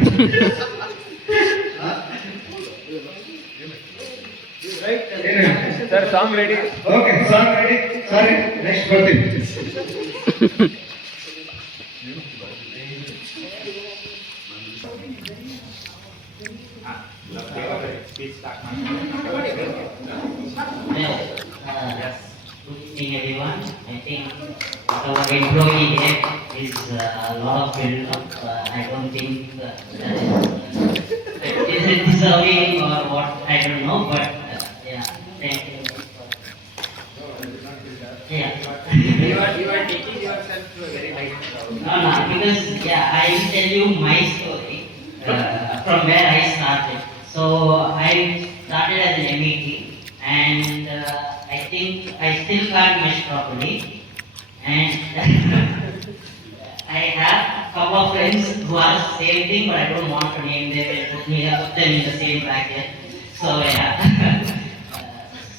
Sir song ready. Okay, song ready. ಸರಿ, ನೆಕ್ಸ್ಟ್ ಬರ್ತೀವಿ. Good evening, everyone. I think our employee here is a lot of build-up. I don't think that is it deserving or what, I don't know, but yeah, thank you. Yeah. You are taking yourself to a very high level. No, because yeah, I will tell you my story from where I started. So I started as an MET, and I think I still can't mesh properly, and I have a couple of friends who are the same thing, but I don't want to name them and put them in the same bracket. So yeah.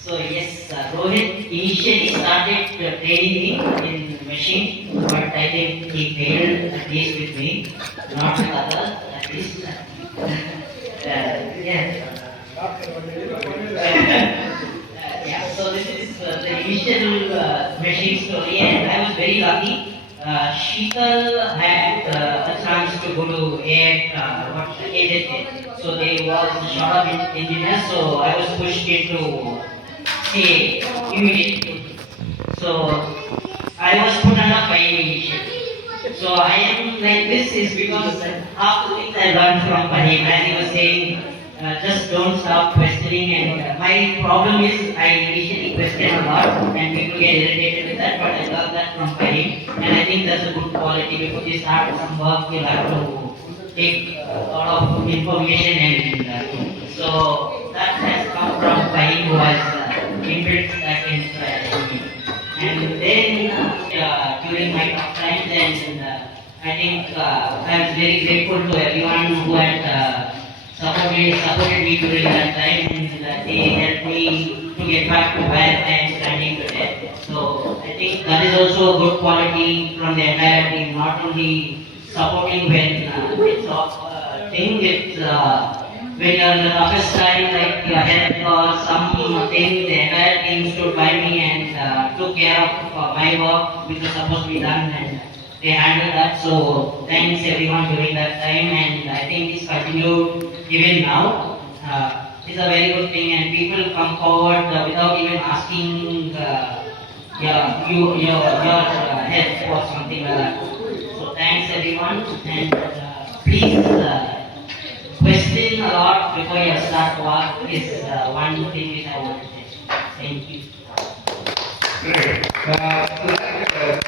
So yes, Rohit initially started training me in machine, but I think he failed at least with me, not with others at least. Yeah. Yeah, so this is the initial machine story, and I was very lucky. Sheetal had a chance to go to AZK. So they was short of engineers, so I was pushed into CA immediately. So I was put under fire initially. So I am like this is because half the things I learned from Fahim, as he was saying, just don't stop questioning. And my problem is I initially question a lot and people get irritated with that, but I learned that from Fahim, and I think that's a good quality. Before you start some work, you have to take a lot of information, and so that has come from Fahim, who has inbuilt that in me. And then during my tough times, and I think I was very grateful to everyone who had supported me during that time, and they helped me to get back to where I am standing today. So I think that is also a good quality from the entire team, not only supporting when it's thing, it's when you're in the toughest time, like your health or something, the entire team stood by me and took care of my work which was supposed to be done, and they handled that. So thanks everyone during that time, and I think it's continued even now. It's a very good thing, and people come forward without even asking your help or something like that. So thanks everyone, and please question a lot before you start work is one thing which I want to say. Thank you. Great.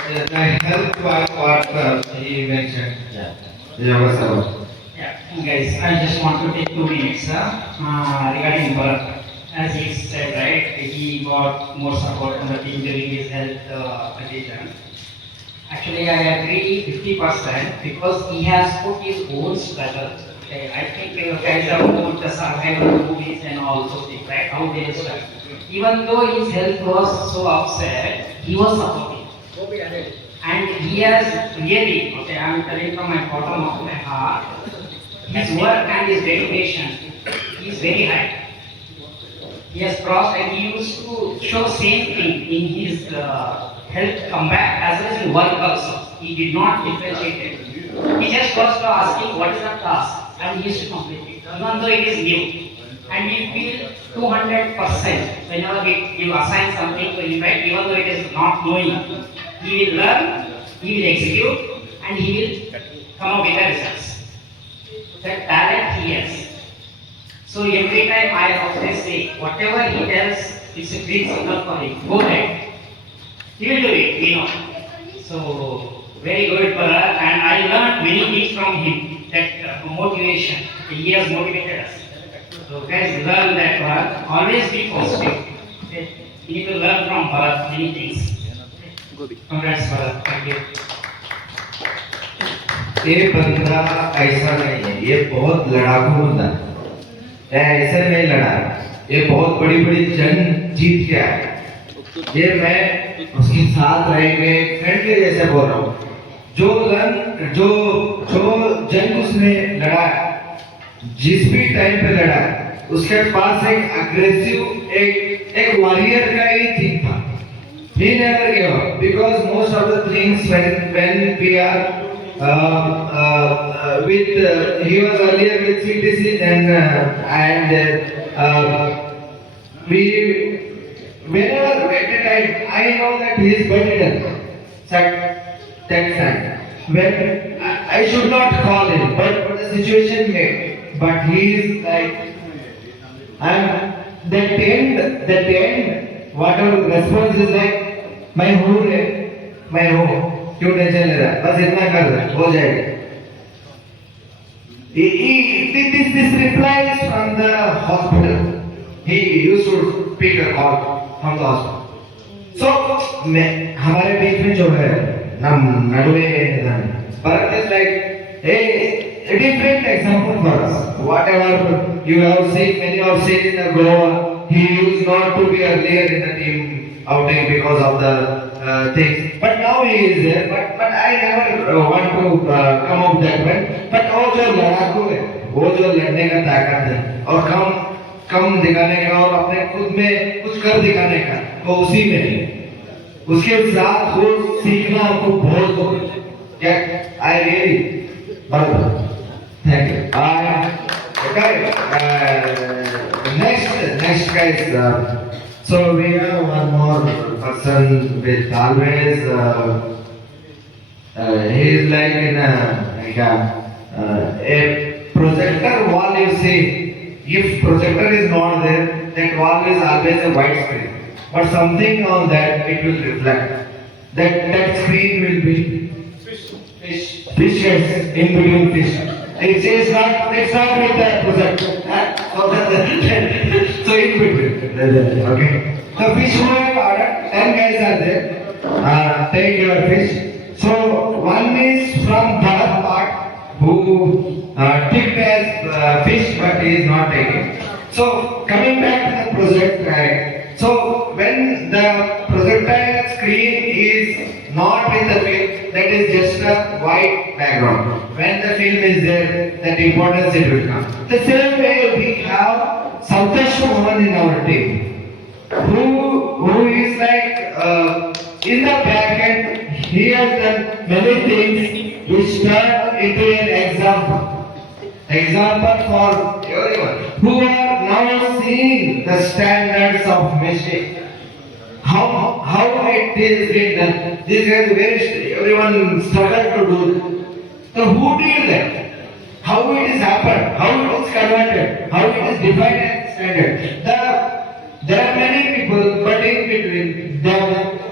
The health what he mentioned. Yeah, what's up? Yeah, guys, I just want to take 2 minutes regarding Bharat. As he said, right, he got more support on the team during his health condition. Actually, I agree 50% because he has put his own struggle. Okay, I think you guys have put the survival movies and all those things, right? How they struggle. Even though his health was so upset, he was supporting. And he has really, okay, I am telling from my bottom of my heart, his work and his dedication is very high. He has crossed and he used to show same thing in his health comeback as well as in work also. He did not differentiate it. He just first asking what is the task and he used to complete it. Even though it is new. And we feel 200% whenever you assign something to him, right? Even though it is not knowing, he will learn, he will execute, and he will come up with the results. That talent he has. So every time I always say, whatever he tells, it's a great signal for him. Go ahead. He will do it, we know. So very good, Bharat, and I learned many things from him. That motivation, he has motivated us. So guys, learn that Bharat. Always be positive. Okay? You need to learn from Bharat many things. Congrats, Bharat. Thank you. ये बंदा ऐसा नहीं है, ये बहुत लड़ाकू बंदा है। ये ऐसे नहीं लड़ा, ये बहुत बड़ी बड़ी जंग जीत के आया। ये मैं उसके साथ रहेंगे, फ्रेंडली जैसे बोल रहा हूँ। जो जंग उसने लड़ा, जिस भी टाइम पे लड़ा, उसके पास एक अग्रेसिव एक वॉरियर का ही थीम था। He never gave up because most of the things when we are he was earlier with CTC and whenever at the time I know that he is bedridden that time when I should not call him but the situation made but he is like and that end whatever response is like मैं हूँ रे मैं हूँ क्यों tension ले रहा बस इतना कर दे हो जाएगा this reply is from the hospital he used to pick a call from the hospital so मैं हमारे बीच में जो है नम नडुए but it's like a different example for us whatever you have seen many have seen in the Goa he used not to be earlier in the team outing because of the things. But now he is there. But I never want to come up that way. But वो जो लड़ाकू है, वो जो लड़ने का ताकत है और कम दिखाने का और अपने खुद में कुछ कर दिखाने का, वो उसी में है। उसके साथ वो सीखना आपको बहुत क्या? I really, thank you. Next guys. So we have one more person with always he is like in a projector wall you see if projector is not there that wall is always a white screen but something on that it will reflect that screen will be fish in between fish it's not with the projector so in between okay the fish who have ordered 10 guys are there take your fish so one is from Bharat part who tipped as fish but he is not taking so coming back to the project right so when the projectile screen is not with the film that is just a white background when the film is there that importance it will come the same way we have Santosh Mohan in our team who is like in the back end he has done many things which turn into an example for everyone who are now seeing the standards of mistake how it is being done. These guys everyone struggle to do this. So who did that? How it is happened? How it is converted? How it is defined as standard? There are many people, but in between the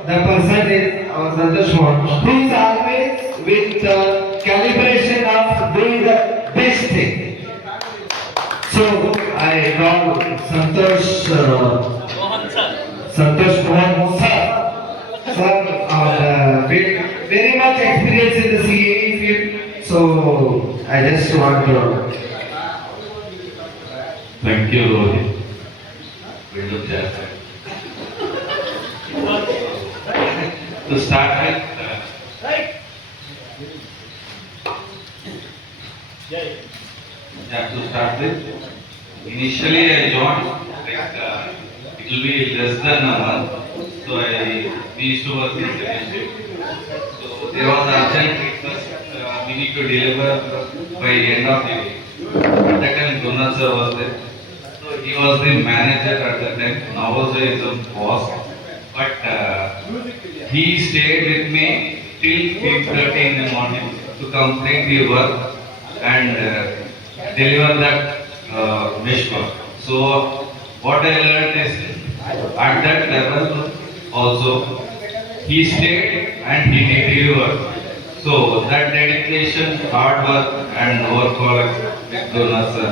person is our Santosh Mohan, who is always with the calibration of doing the best thing. So I call Santosh Mohan sir. Sir, very much experience in the CAE field. So I just want to. Thank you, Rohit. Window chat. To start with, to start with, initially I joined, it will be less than a month, so we used to work in second shift. So there was urgent request, we need to deliver by end of the week. At that time, Gunnar sir was there. So he was the manager at that time, now also is a boss. But he stayed with me till 5:30 in the morning to complete the work and deliver that mesh work. So what I learned is at that level also he stayed and he delivered. So that dedication, hard work and work with Gunnar sir.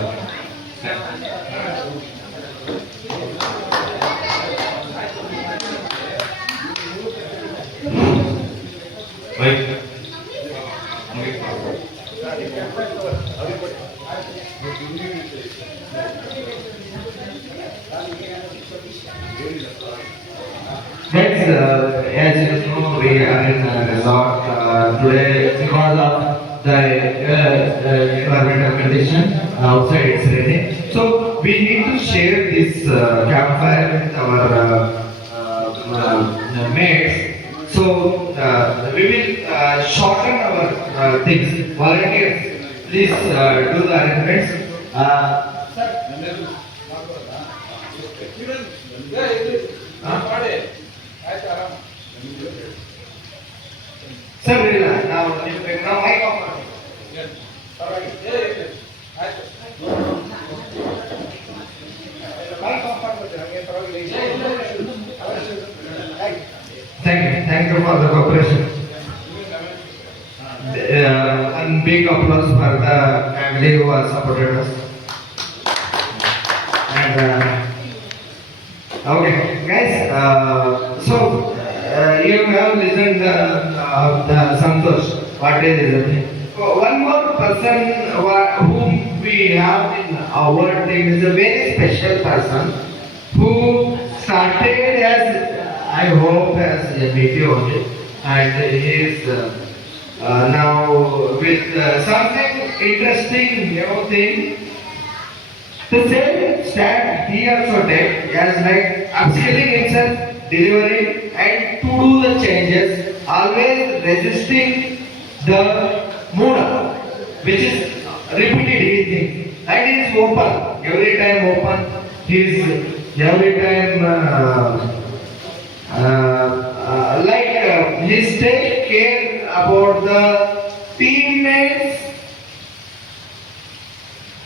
Right. Friends, as you know, we are in a resort today because of the environmental condition. Outside it's raining. So we need to share this campfire with our mates. So we will shorten our things. Volunteers, please do the arrangements. Sir, now mic off. Thank you for the cooperation. And big applause for the family who has supported us. And okay, guys. So you have listened the Santosh. What is it? One more person whom we have in our team is a very special person who started as, I hope, as a media only, and he is now with something interesting new thing. The same stand he also take as like upskilling himself, delivering and to do the changes, always resisting the mood which is repeated thing. And he is open, every time open, he is every time he take care about the teammates,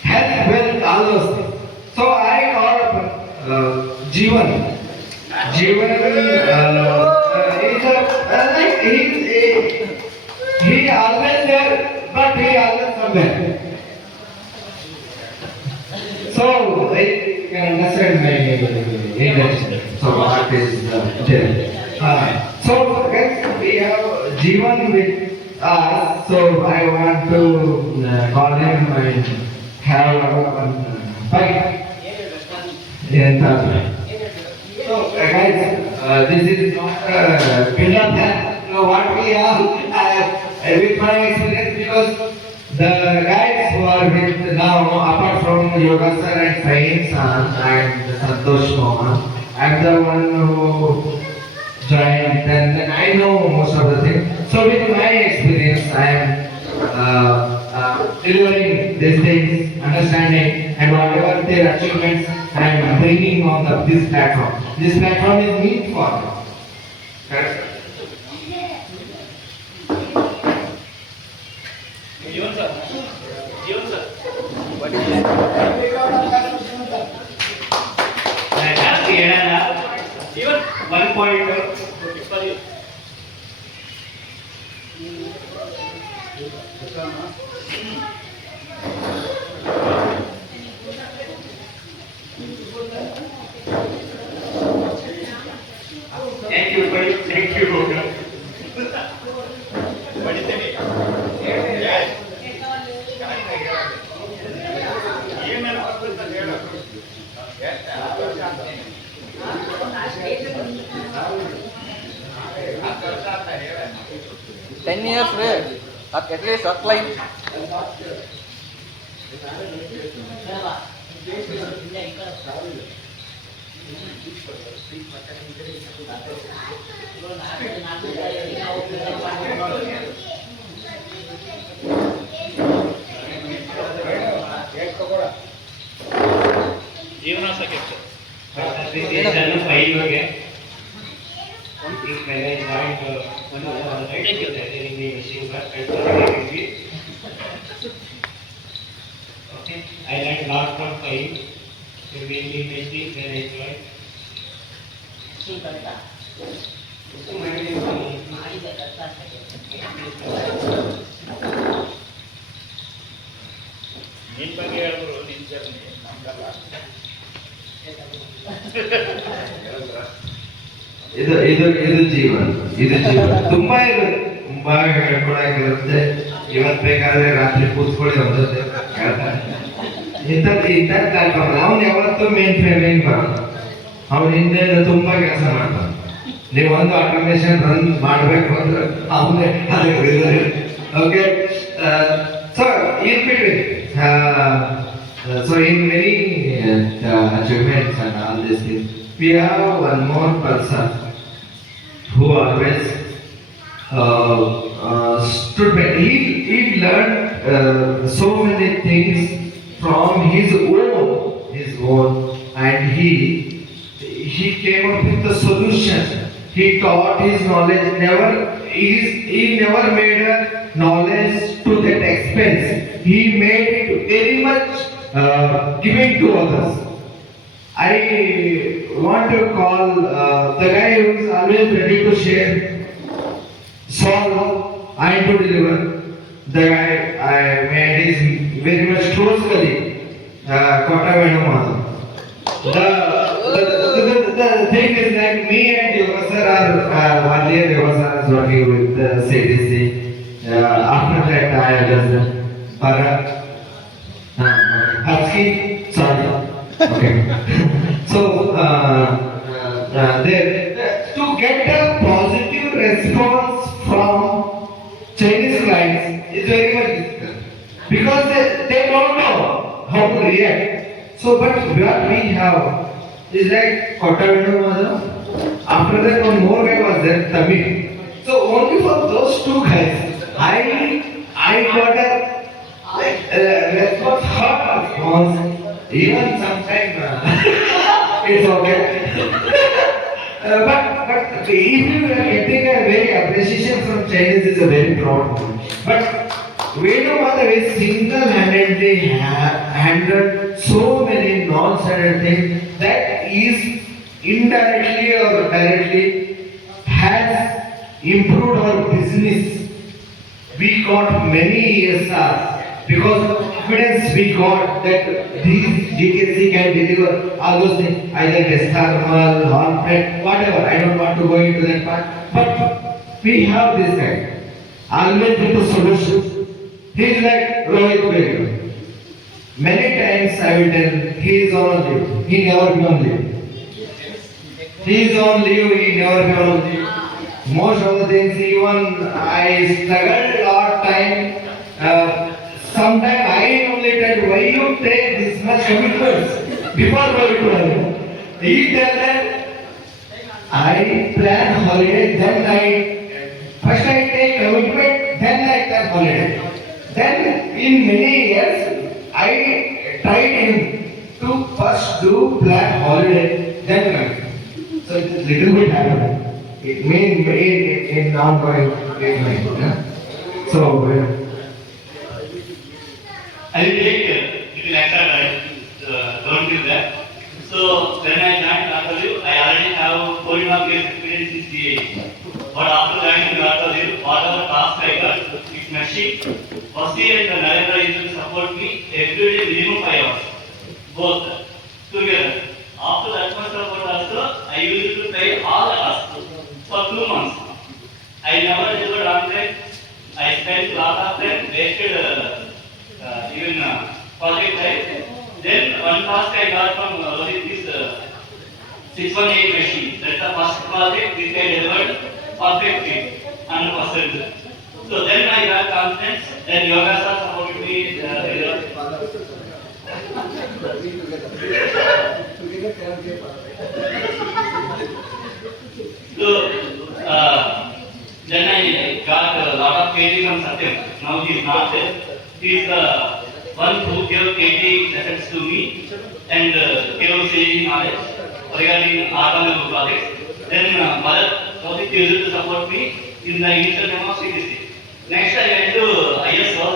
health, wealth, all those things. So I call Jeevan. Jeevan is he always there, but he always somewhere. So I can understand my intention. So what is there? So guys, we have Jeevan with us. So I want to call him and have a fight. So guys, this is not a build-up that what we have with my experience, because the guys who are with now, apart from Yoga sir and Fahim sir and Santosh Mohan, I'm the one who joined, and I know most of the things. So with my experience, I am delivering these things, understanding, and whatever their achievements, I am bringing on this platform. This platform is meant for them. Correct. ಜಾಸ್ತಿ ಹೇಳಲ್ಲ. 1 point thank you bye thank you ten years ರೀ at least line I learned lot from five. Mainly basic and enjoy. ನಿನ್ ಬಗ್ಗೆ ಹೇಳಿದ್ರು ನಿನ್ journey ಇದು ಜೀವನ, ಇದು ಜೀವನ ತುಂಬಾ ಹೇಳ್ಕೊಳಕಿರುತ್ತೆ. ಇವತ್ತು ಬೇಕಾದ್ರೆ ರಾತ್ರಿ ಕೂತ್ಕೊಳ್ಳಿ ಒಂದೊಂದೇ ಹೇಳ್ತಾರೆ. ಇಂಥ ಕಾರ್ಯಕ್ರಮ ಅವ್ನು ಯಾವತ್ತೂ ಮೇನ್ ಫ್ರೇಮಿಂಗ್ ಬರೋದು. ಅವ್ನ ಹಿಂದೆ ತುಂಬಾ ಕೆಲಸ ಮಾಡ್ತಾನೆ. ನೀವು ಒಂದು ಆಟೋಮೇಶನ್ ರನ್ ಮಾಡಬೇಕು ಅಂದ್ರೆ ಅವನೇ okay. So in between so in many achievements and all these things, we have one more person who always stood by. He learned so many things from his own, and he came up with the solution. He taught his knowledge. He never made a knowledge to that expense. He made it very much giving to others. I want to call the guy who is always ready to share, solve, and to deliver. The guy I made is very much close colleague, Kota Venumadu. The thing is like me and Yoga sir are 1 year Yoga sir is working with CDC. After that I just Bharat, Husky, sorry. Okay. So to get a positive response from Chinese clients is very much difficult because they don't know how to react. So, but what we have is like Kota Venumadu. After that, one more guy was there, Tamil. So only for those two guys, I got a response, hot response. Even sometimes it's okay. But if you are getting a very appreciation from Chinese, is a very proud thing. But Venumadu is single-handedly handled so many non-standard things that is indirectly or directly has improved our business. We got many ESRs because of confidence we got that these GKC can deliver all those things, either it is thermal, hot-plate, whatever. I don't want to go into that part. But we have this guy, always with a solution. He is like Rohit Behgal. Many times I will tell he is on leave. He never be on leave. He is on leave. He never be on leave. Most of the things, even I struggled a lot time. Sometimes I only tell why you take this much commitments before going to holiday. He tell that I plan holiday, then first I take commitment, then I take holiday. Then in many years I tried him to first do plan holiday, then commitment. So it's little bit happened. in ongoing treatment. So, I will take little extra time, don't do that. So when I joined RW, I already have 4.5 years experience in CA. But after joining RW, whatever task I got, it's machine. Vasi and Narendra used to support me every day minimum 5 hours. Both together. After that much support also, I used to try all the tasks for 2 months. I never delivered on time. I spent a lot of time, wasted even project time. Then one task I got from this 618 machine. That's the first project which I delivered perfectly, 100%. So then I got confidence. Then yoga sir supported me. So then I got a lot of KT from Satyam. Now he is not there. He is the one who gave KT lessons to me and gave CE knowledge regarding RW projects. Then Bharat Kautik used to support me in the initial demo of CTC. Next I went to ISO.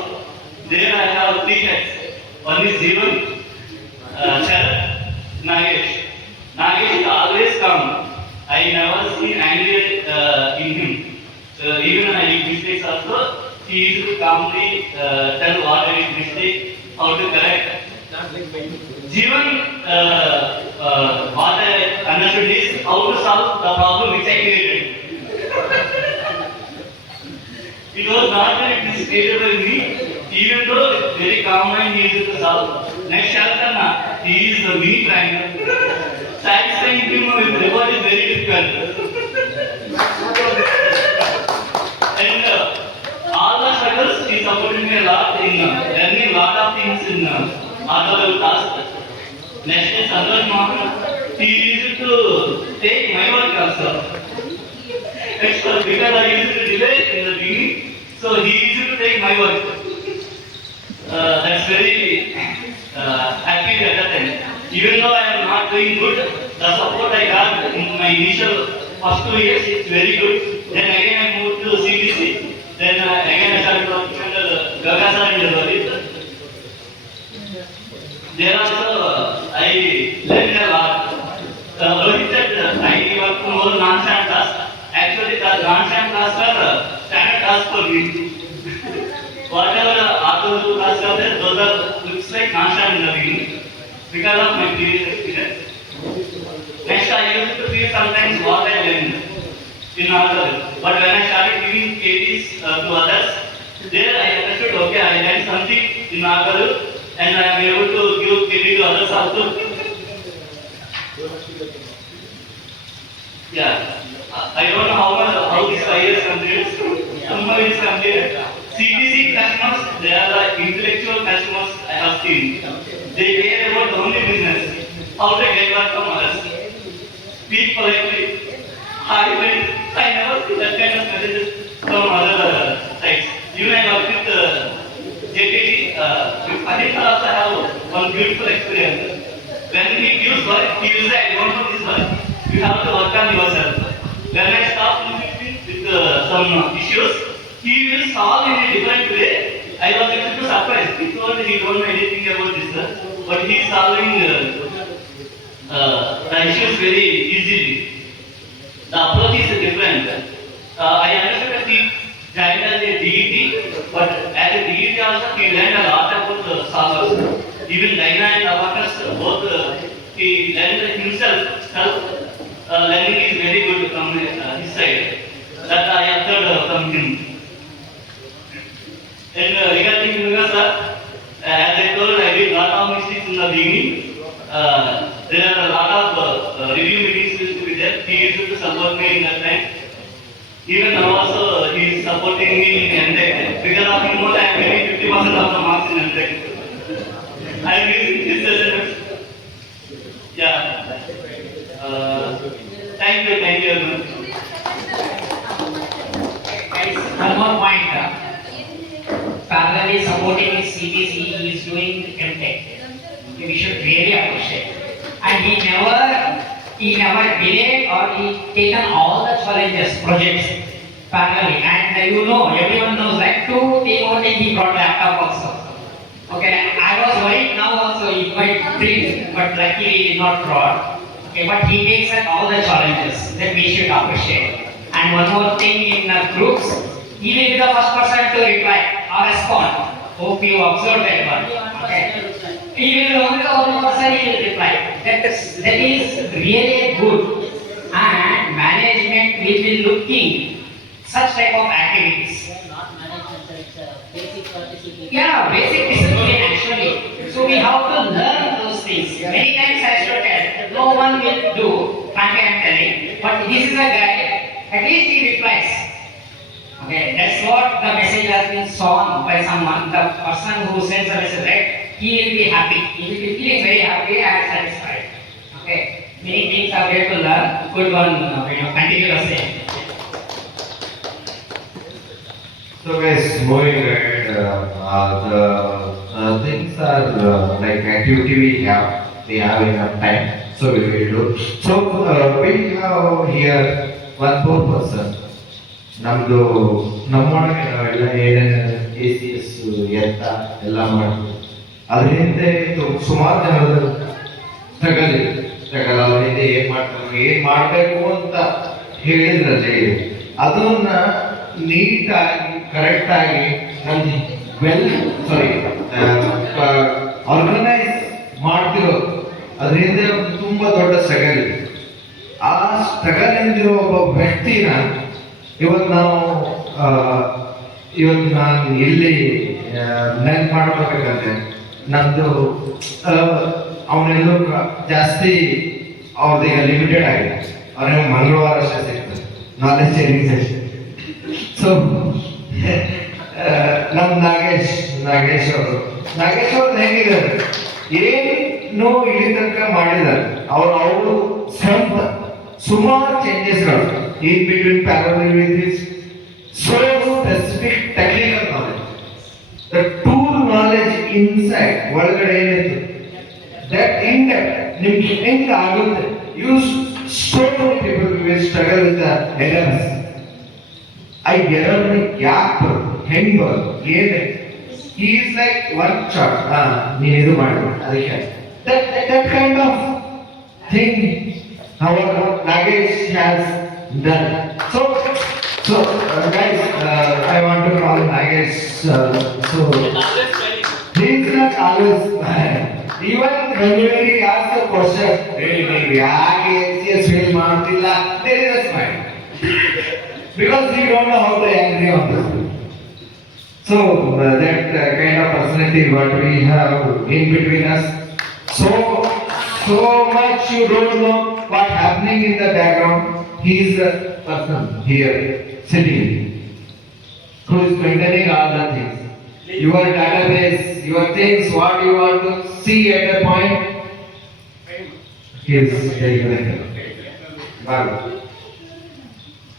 There I have 3 heads. One is Jeevan, Sharat, Nagesh. Nagesh is always calm. I never seen anger in him. Even when I make mistakes also, he used to calmly tell what I did mistake, how to correct. Jeevan, what I understood is how to solve the problem which I created. It was not that it is created by me, even though very calm mind he used to solve. Next Shalkana, he is the mini triangle. Satisfying him with reward is very difficult. And all the struggles, he supported me a lot in learning a lot of things in RW tasks. Next is Santosh Mohan. He used to take my work also. Because I used to delay in the beginning, so he used to take my work. That's very happy at that time. Even though I am not doing good, the support I got in my initial first 2 years is very good. Then again I moved to CBC. Then again I started working under Gagasa and Rohit. There also I learned a lot. Rohit said I work more non-standard tasks. Actually, the non-standard tasks are standard tasks for me. Whatever other tasks are there, those are looks like non-standard in the beginning because of my previous experience. Next, I used to feel sometimes what I learned in others. But when I started giving KTs to others, there I understood, okay, I learned something in others and I am able to give KT to others also. Yeah. I don't know how this 5 years completed. Somehow it is completed. CBC customers, they are the intellectual customers I have seen. They care about only business. How they get work from others. Speak politely. I never see that kind of messages from other sites. Even I work with JTD, with Aditya also have one beautiful experience. When he gives work, he will say, I don't know this work. You have to work on yourself. When I stop with some issues, he will solve in a different way. I was a little surprised. He told me he don't know anything about this, but he is solving the issues very easily. The approach is different. I understood that he joined as a DET, but as a DET also he learned a lot about the solvers. Even Dina and Abacus, both he learned himself. Learning is very good from his side. That I observed from him. And regarding Yoga sir, as I told, I did a lot of mistakes in the beginning. There are a lot of review meetings used to be there. He used to support me in that time. Even now also, he is supporting me in NTech. Because of him, I am getting 50% of the marks in NTech. I am using this as a yeah. Thank you. One more point. Parallelly supporting his CBC, he is doing MTech. We should really appreciate. And he never delayed or he taken all the challenges, projects, parallelly. And you know, everyone knows like two thing he brought laptop also. Okay, I was worried now also he might bring, but luckily he did not brought. Okay, but he takes up all the challenges that we should appreciate. And one more thing in groups, he will be the first person to reply or respond. Hope you observed that one. Okay. He will only the one person he will reply. That is really good. And management will be looking such type of activities. Yeah, basic discipline actually. So we have to learn those things. Many times I should tell, no one will do, frankly I am telling. But this is a guy, at least he replies. Okay, that's what the message has been shown by someone. The person who sends a message, right? He will be happy. He will be feeling very happy and satisfied. Okay, many things are there to learn. Good one, continue the same. So guys, moving ahead, the things are like activity we have enough time, so we will do. So we have here one more person. ನಮ್ಮದು ನಮ್ಮೊಳಗೆ ನಾವೆಲ್ಲ ಏನೇನು ACS ಎತ್ತ ಎಲ್ಲ ಮಾಡ್ತೀವಿ. ಅದ್ರ ಹಿಂದೆ ಸುಮಾರು ಜನರ ಸ್ಟ್ರಗಲ್ ಅದ್ರ ಹಿಂದೆ ಏನ್ ಮಾಡ್ತಾರೆ, ಏನ್ ಮಾಡಬೇಕು ಅಂತ ಹೇಳಿದ್ರಲ್ಲಿ ಅದನ್ನ ನೀಟಾಗಿ ಕರೆಕ್ಟಾಗಿ ಆರ್ಗನೈಸ್ ಮಾಡ್ತಿರೋದು ಅದ್ರ ಹಿಂದೆ ಒಂದು ತುಂಬಾ ದೊಡ್ಡ ಸ್ಟ್ರಗಲ್ ಇದೆ. ಆ ಸ್ಟ್ರಗಲ್ ಎಂದಿರೋ ಒಬ್ಬ ವ್ಯಕ್ತಿನ ಇವತ್ತು ನಾನು ಇಲ್ಲಿ ನೆನ್ಪು ಮಾಡ್ಕೋಬೇಕಂದ್ರೆ ನಂದು ಅವನೆಲ್ಲೂ ಜಾಸ್ತಿ ಅವ್ರದೀಗ ಲಿಮಿಟೆಡ್ ಆಗಿದೆ. ಅವನಿಗೆ ಮಂಗಳವಾರ ಅಷ್ಟೇ ಸಿಗ್ತದೆ ನಾಲೆಜ್ ಶೇರಿಂಗ್ ಸೆಷನ್. ಸೊ ನಮ್ಮ ನಾಗೇಶ್ ಅವ್ರದ್ದು ಹೇಗಿದ್ದಾರೆ, ಏನು ಇಲ್ಲಿ ತನಕ ಮಾಡಿದ್ದಾರೆ ಅವರು ಸ್ವಂತ ಸುಮಾರು ಚೇಂಜಸ್ಗಳು in between parallel with this so specific technical knowledge, the tool knowledge inside ಒಳಗಡೆ ಏನಿತ್ತು that in depth ನಿಮ್ಗೆ ಹೆಂಗೆ ಆಗುತ್ತೆ. You so many people will struggle with the errors. ಆ ಎರರ್ ಗ್ಯಾಪ್ ಹೆಂಗ್ ಏನೇ he is like one shot ನೀನು ಇದು ಮಾಡಬೇಕು ಅದಕ್ಕೆ that kind of thing our Nagesh has done. So guys, I want to call Nagesh. So he is not always even whenever he asks a question, really yaake ACS fail ಮಾಡ್ತಿಲ್ಲ, there is a smile because he don't know how to angry on this. So that kind of personality what we have in between us. So much you don't know what happening in the background. He is the person here sitting who is maintaining all the things. Your database, your things, what you want to see at a point. He is taking the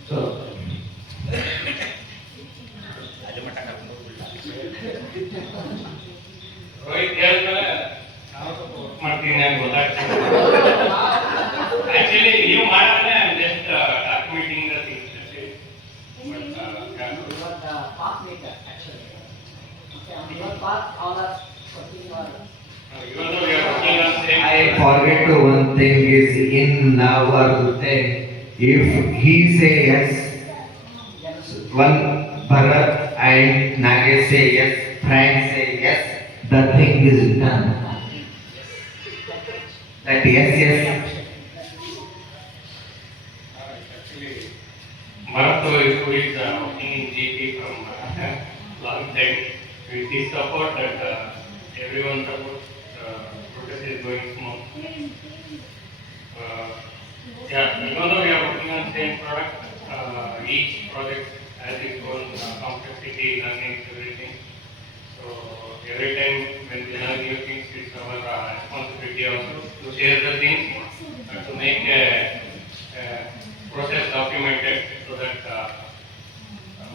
So Rohit ಹೇಳಿದ್ಮೇಲೆ ನಾವು ಸ್ವಲ್ಪ work ಮಾಡ್ತೀನಿ ಅಂತ ಗೊತ್ತಾಗ್ತದೆ. Actually ನೀವು ಮಾಡಿದ್ರೆ just documenting the things I forget to one thing is in our thing. If he say yes, one Bharat and Nagesh say yes, Frank say yes, the thing is done. That yes. Bharat who is working in GP from long time. With his support that everyone support, process is going smooth. Even though we are working on same product, each project has its own complexity, learning, everything. So every time when we learn new things, it's our responsibility also to share the things and to make a process documented so that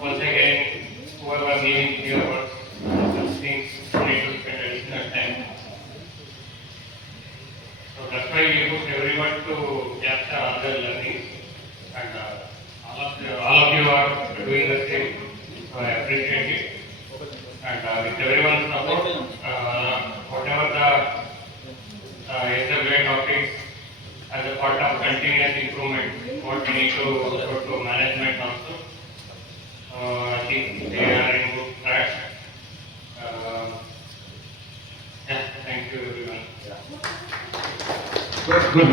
once again whoever needing your works, things need to spend additional time. So that's why we push everyone to capture other learnings and are doing the same. So I appreciate it. And with everyone's support, whatever the SWA topics as a part of continuous improvement, what we need to put to management also. I think they are in good track. Yeah, thank you everyone. Good.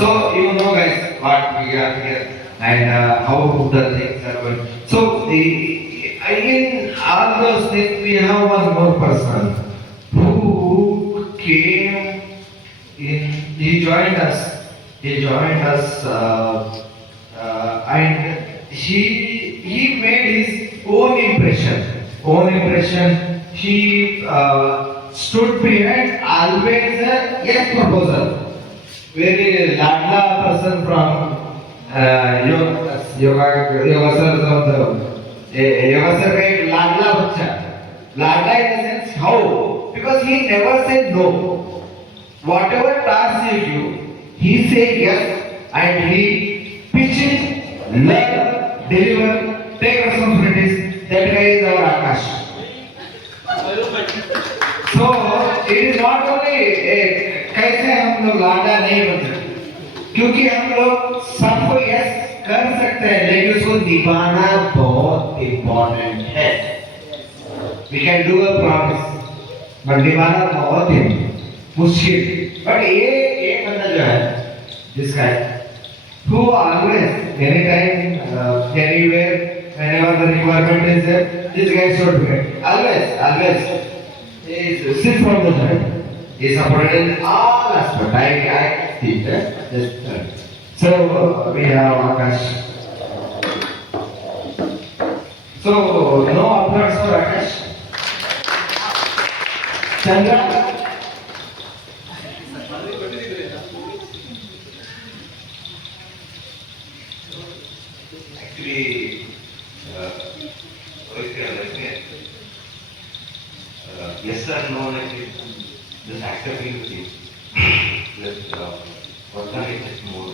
So you know, guys, what we are here and how the things are going. So in all those things, we have one more person who came in. He joined us. And he made his own impression. He stood behind always a yes proposal. Very ladla person from yoga sir का एक लाडला बच्चा. Ladla in the sense how? Because he never said no. Whatever task you do, he said yes and he pitch it, learn, deliver, take responsibilities. That guy is our Akash. So it is not only कैसे हम लोग लाडा नहीं बनते, क्योंकि हम लोग सबको yes कर सकते हैं, लेकिन उसको निभाना बहुत इम्पोर्टेंट है. We can do a promise, but निभाना बहुत ही मुश्किल. But ये एक बंदा जो है, this guy, who always, anytime, anywhere, whenever the requirement is there, this guy should be always. He is sit from the side. He is supported in all aspects. I see that. So we have Akash. So no applause for Akash. Chandra. Actually, yes or no, like just accepting the thing. Just work on it more.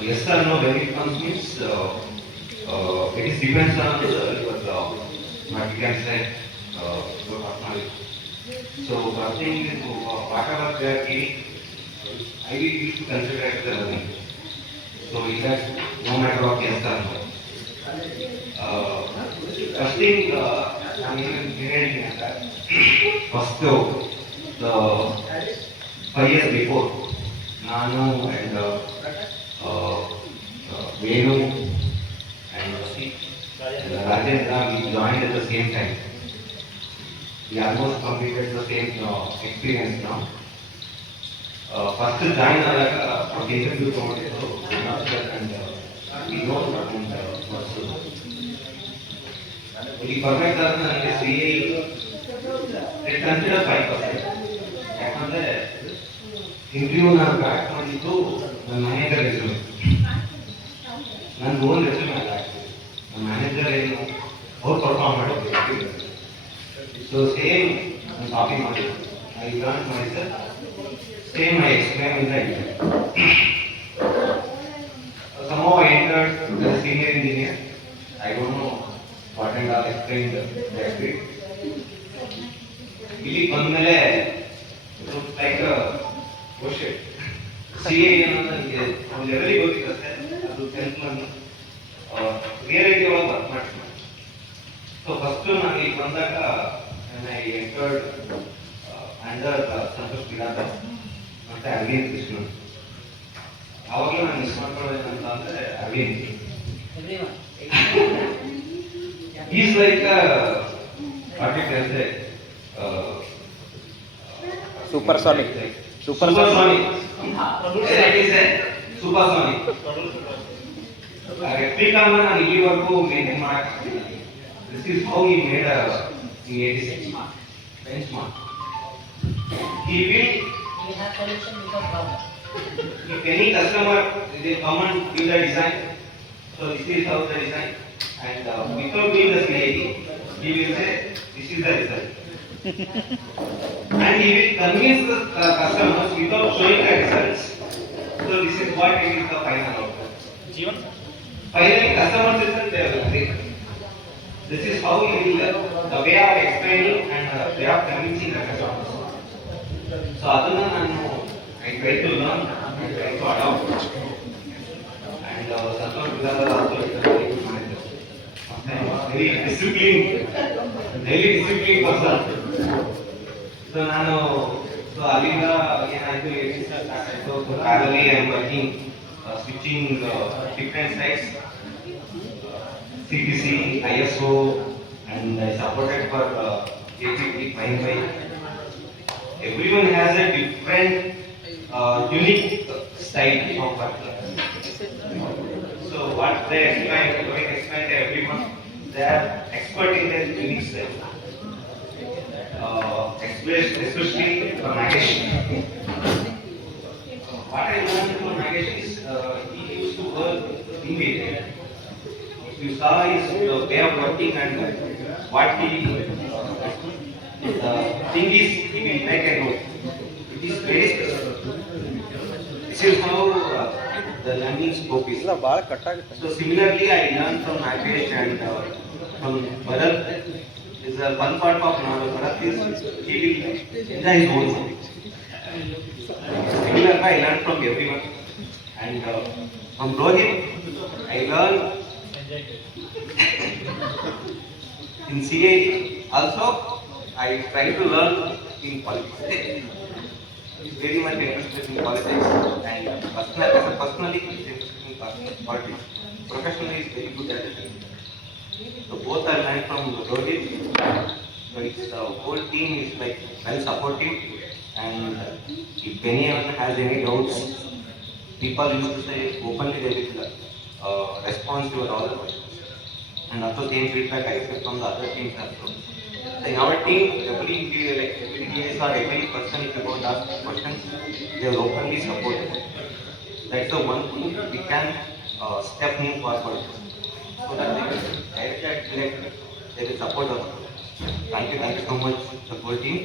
Yes or no, when it comes means it is depends on what we can say your personality. So one thing is whatever they are giving, I will used to consider it as a learning. So in that, no matter what yes or no. First thing, I mean, first the 5 years before, Nanu and Venu and Rajendra, we joined at the same time. We almost completed the same experience now. First join for the interview promoted, and we know what ಈ perfect ಆದ ನನಗೆ CA consider 5%. ಯಾಕಂದ್ರೆ interview ನಾನು back ಮಾಡಿದ್ದು ನನ್ನ manager resume, ನನ್ನ own resume ಅಲ್ಲ. ನನ್ನ ಮ್ಯಾನೇಜರ್ ಏನು ಅವ್ರು ಪರ್ಫಾರ್ಮ್ ಮಾಡಿದ್ರು. ಸೊ ಸೇಮ್ ನಾನು ಕಾಪಿ ಮಾಡಿದ್ದು. I learn myself, same I explain in the interview. Somehow I entered as a senior engineer. I don't know what and all explained that bit. ಇಲ್ಲಿ ಬಂದ್ಮೇಲೆ like question CA ಅನ್ನೋದು ನನಗೆ ಒಂದು ಲೆವೆಲಿಗೆ ಗೊತ್ತಿರುತ್ತೆ. ಅದು 10th ನಾನು ರಿಯಾಲಿಟಿ ಒಳಗೆ ವರ್ಕ್ ಮಾಡ್ತೀನಿ. ಸೊ ಫಸ್ಟ್ ನಾನು ಇಲ್ಲಿ ಬಂದಾಗ I entered under Santosh Biradar ಮತ್ತೆ ಅರವಿಂದ್ ಕೃಷ್ಣನ್. ಅವಾಗಲೂ ನಾನು ಮಿಸ್ ಮಾಡ್ಕೊಳ್ಳೋದೇನಂತ ಅಂದ್ರೆ Aravind is like what you can say Supersonic. Supersonic. That is a supersonic. Replica ನಾನು ಇಲ್ಲಿವರೆಗೂ maintain ಮಾಡಕ್ಕಾಗ್ತಿಲ್ಲ. This is how he made a in 86 benchmark. He will if any customer they come and give the design, so this is how the design, and without doing the CID, he will say this is the result. And he will convince the customers without showing the results. So this is what it is the final outcome. Finally, customers itself they will agree. This is how you will the way of explaining and the way of convincing the customers. So aduna nanu I try to learn and try to adopt. And Santosh Vidal also is a very good manager. Very disciplined person. So nanu so alinda ಏನಾಯ್ತು parallelly I am working switching different sites CPC, ISO, and I supported for APP 95. Everyone has a different unique style of working. So what they explain to everyone, they are expert in their unique style. Especially for Nagesh. What I learned from Nagesh is he used to work in media. You saw his way of working and what he thing is he will make a note. It is very special. This is how the learning scope is. So similarly, I learned from Nagesh and from Bharat. Is the fun part of Bharat is he will enjoy his own subject. Similarly, I learned from everyone and from Rohit, I learned in CA also I try to learn in politics. He's very much interested in politics and personally he's interested in politics. Professionally he's very good at it. So both I learned from Rohit. So it's the whole team is like well supportive and if anyone has any doubts, people used to say openly they will respond to all the questions. And also same feedback I accept from the other teams also. So in our team, every case or every person if you go and ask questions, they will openly support it. That's the one thing we can step move forward. So that they will directly they will support us. Thank you so much the whole team.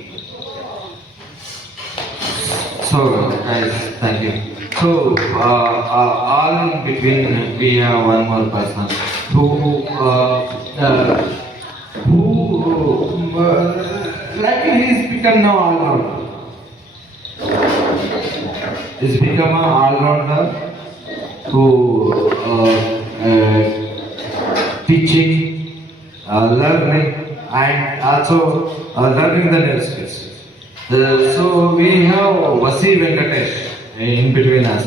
So guys, thank you. So all in between we have one more person who like he's become now all-rounder. He's become an all-rounder who teaching, learning, and also learning the new skills. So we have Vasi Venkatesh in between us.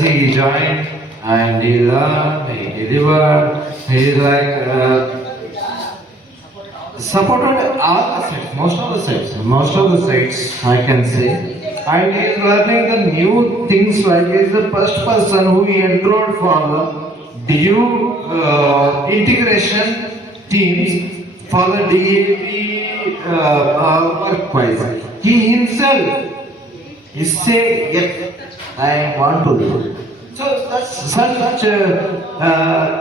He joined and he learned, he delivered, he like supported all the sites, most of the sites I can say. And he is learning the new things like he is the first person who enrolled for the DU integration teams for the DAP work-wise. He himself is saying, yes, I want to do it. So such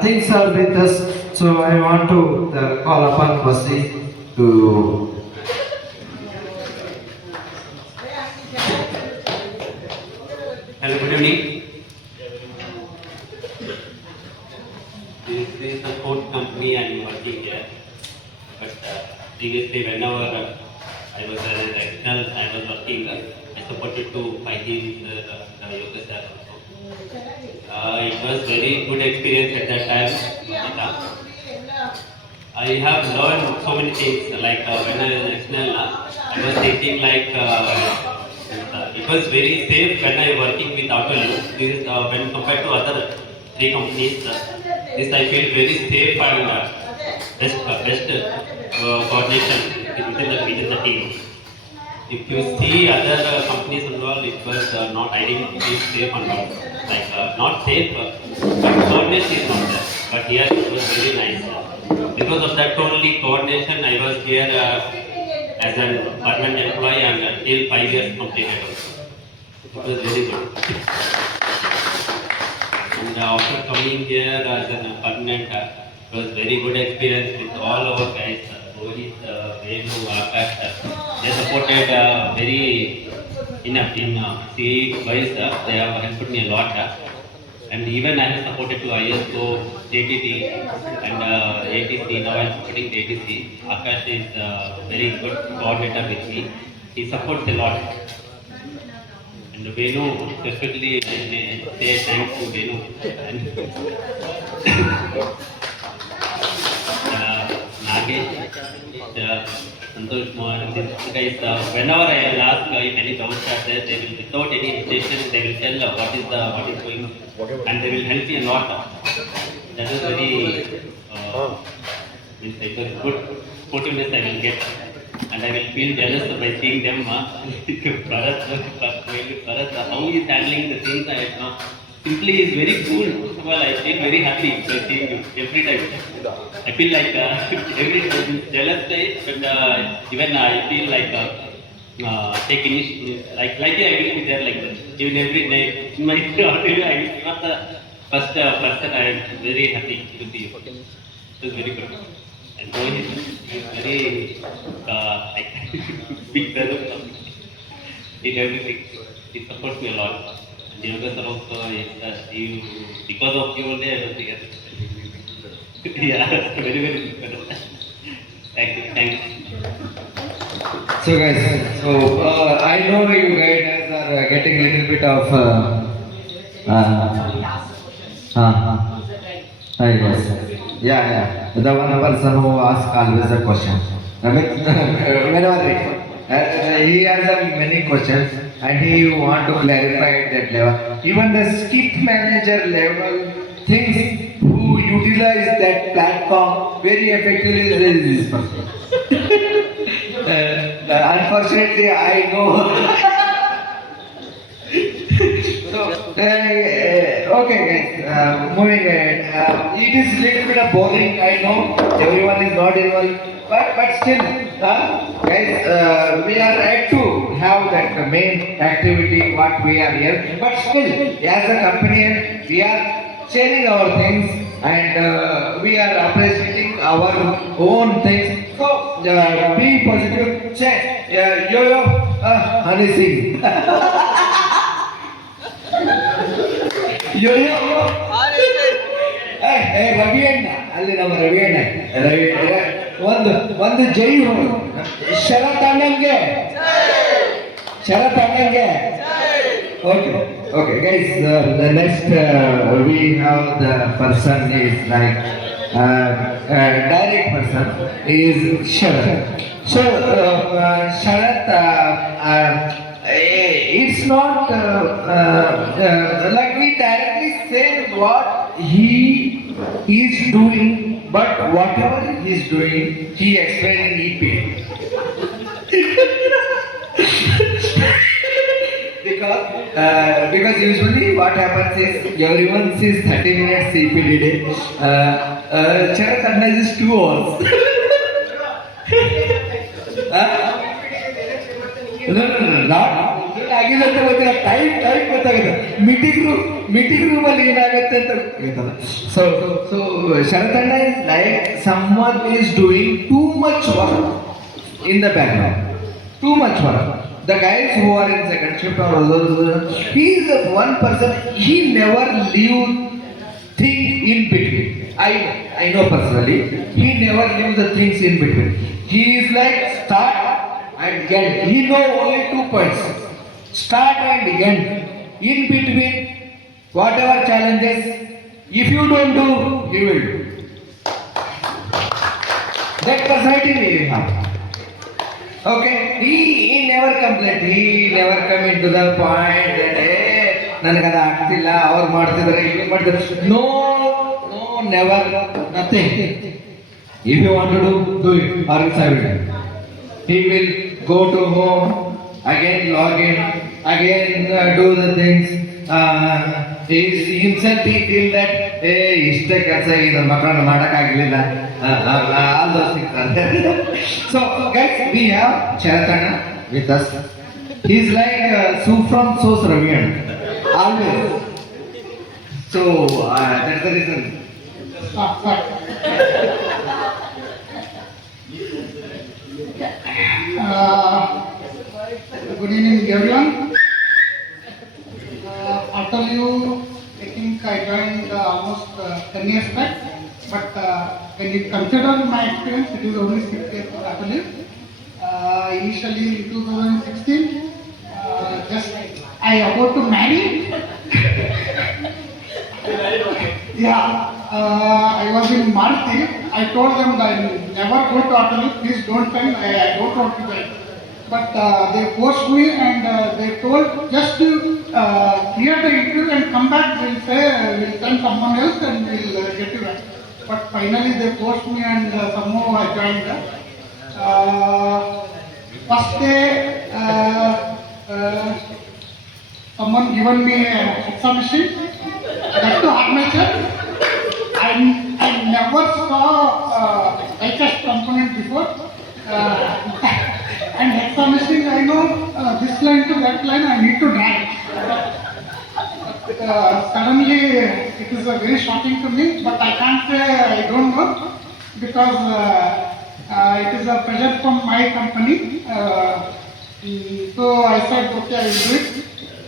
things are with us. So I want to call upon Vasi to Hello, good evening. This is the fourth company I am working here. But previously, whenever I was external, I was working. I supported to fighting the yoga sir also. It was very good experience at that time. I have learned so many things. Like when I was external, I was thinking like it was very safe when I working with Autolu. This is when compared to other three companies. This I feel very safe and best coordination within the team. If you see other companies involved, it was not, I didn't feel safe and all. Like not safe, but coordination is not there. But here it was very nice. Because of that only coordination, I was here as a permanent employee and until 5 years completed also. It was very good. And after coming here as a permanent, it was very good experience with all our guys. Rohit, Venu, Akash. They supported very enough in CA wise. They have helped me a lot. And even I have supported to ISO, JTT, and ATC. Now I am supporting ATC. Akash is very good coordinator with me. He supports a lot. And Venu, especially, I say thanks to Venu. And Nagesh, Santosh Mohan, these guys, whenever I will ask if any doubts are there, they will, without any hesitation, they will tell what is going on, and they will help me a lot. That is very, means it was good supportiveness I will get, and I will feel jealous by seeing them. Bharat, how he is handling the things, simply is very cool. First of all, I feel very happy by seeing you every time. I feel like every time jealous day, but even I feel like take initiative. Like I will be there like that. Even every night in my audio, I will be not the first person. I am very happy to see you. It was very good. And Rohit is very like big brother in everything. He supports me a lot. And Yoga sir also is because of you only I was here. Yeah, very good. Thank you. So guys, I know you guys are getting a little bit of yes. Yeah. The one person who asks always a question. Whenever he has many questions and he want to clarify at that level. Even the skip manager level thinks who utilize that platform very effectively is this person. Unfortunately, I know. Okay guys, moving ahead. It is little bit of boring, I know. Everyone is not involved, but still, guys, we are yet to have that main activity what we are here. But still, as a company, we are sharing our things and we are appreciating our own things. So be positive. Say, yo, Honey Singh. Yo. Ravi ಅಣ್ಣ ಅಲ್ಲಿ ನಮ್ಮ ರವಿ ಅಣ್ಣ ಒಂದು ಜೈ ಶರತ್ ಅಣ್ಣಂಗೆ okay guys, the next we have the person is like direct person is Sharath. So Sharath, it's not like we directly say what he is doing, but whatever he is doing, he explains in EP. Because usually what happens is everyone sees 30 minutes CPD day. Sharath Anna is 2 hours. not ಆಗಿಲ್ಲ ಅಂತ ಗೊತ್ತಿಲ್ಲ, time ಗೊತ್ತಾಗುತ್ತೆ. Meeting room ಅಲ್ಲಿ ಏನಾಗುತ್ತೆ ಅಂತ ಗೊತ್ತಲ್ಲ. So ಶರತ್ ಅಣ್ಣ is like someone is doing too much work in the background, too much work. The guys who are in second shift or he is the one person, he never leave thing in between. I know personally, he never leaves the things in between. He is like start and end. He know only 2 points, start and end. In between, whatever challenges, if you don't do, he will do. That personality we have. Okay, he never complained. He never come into the point that ನನಗದ ಆಗ್ತಿಲ್ಲ, ಅವ್ರು ಮಾಡ್ತಿದ್ದಾರೆ, ಇವ್ರು ಮಾಡ್ತಿದ್ದಾರೆ. No, never, nothing. If you want to do it, or else I will. He will go to home, again log in, again do the things. Himself he feel that ಇಷ್ಟೇ ಕೆಲಸ ಈಗ ನನ್ನ ಮಕ್ಕಳನ್ನ ಮಾಡೋಕ್ಕಾಗಲಿಲ್ಲ. All those things are there. So guys, we have Sharath Anna with us. He's like soup from sauce Ravi Anna, always. So that's the reason. Good evening everyone. After you taking think I joined almost 10 years back. But when you consider my experience, it is only 6 years, I believe. Initially in 2016, just I about to marry. I was in Maruti. I told them that I will never go to Autoliv. Please don't send. I don't want to join. But they forced me and they told just to clear the interview and come back. We'll say we'll send someone else and we'll get you back. But finally they forced me and somehow I joined. First day, someone given me a hexagon machine. That to armature. I never saw die-cast component before. And hexagon machine, I know this line to that line I need to drag. Suddenly it is very shocking to me, but I can't say I don't know because it is a pressure from my company. So I said okay, I will do it.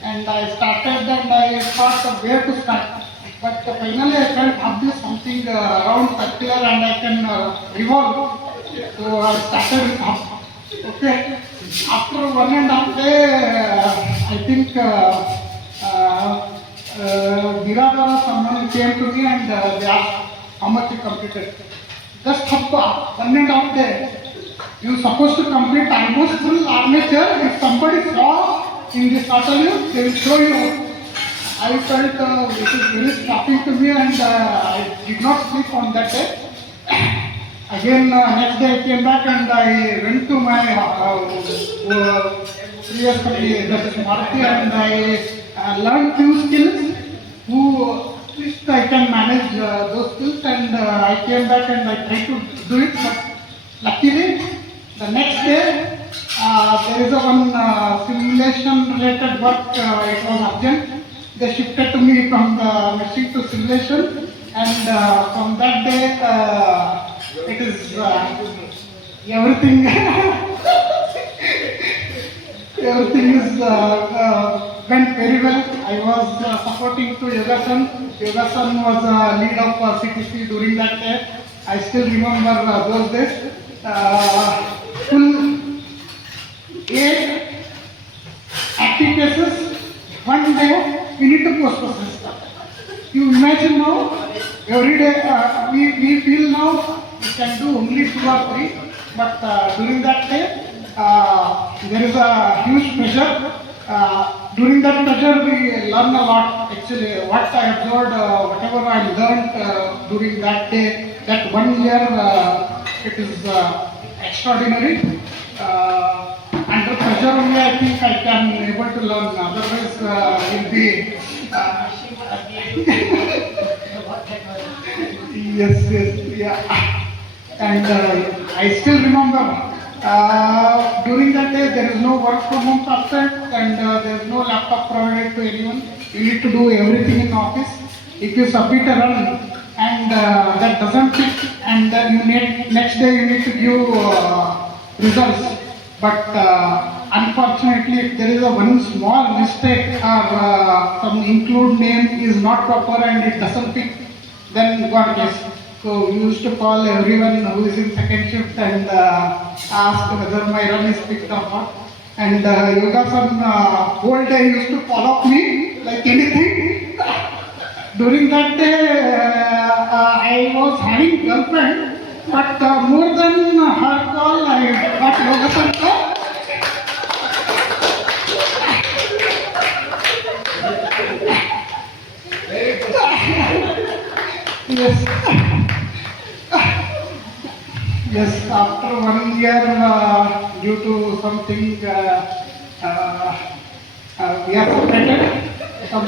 And I started and I thought of where to start. But finally I felt obvious something around circular and I can revolve. So I started with hub. Okay. After 1.5 days, I think Biradara someone came to me and they asked how much you completed. Just hub 1.5 days. You supposed to complete almost full armature. If somebody saw in this Autoliv, they will show you. I felt it is very shocking to me and I did not sleep on that day. Again, next day I came back and I went to my previous company, that is Maruti, and I learned few skills. I can manage those skills and I came back and I tried to do it. But luckily, the next day, there is one simulation related work, it was urgent. They shifted to me from the machine to simulation and from that day it is everything everything is went very well. I was supporting to Yogasan. Yogasan was lead of CTC during that day. I still remember those days. Full 8 active cases. One day we need to post process. You imagine now, every day we feel now we can do only 2 or 3, but during that day there is a huge pressure. During that pressure we learn a lot. Actually, what I observed, whatever I learned during that day, that 1 year, it is extraordinary. Under pressure only I think I can able to learn, otherwise will be yes, yeah. And I still remember during that day there is no work from home concept and there is no laptop provided to anyone. You need to do everything in office. If you submit a run and that doesn't fit and then you need, next day you need to give results. But unfortunately, if there is a one small mistake or some include name is not proper and it doesn't fit, then got case. So we used to call everyone who is in second shift and ask whether my run is picked or not. And Yogasan whole day used to follow me like anything. During that day, I was having girlfriend. But more than her call, I got Yogasan call. Yes. Yes, after 1 year, due to something, we are separated. But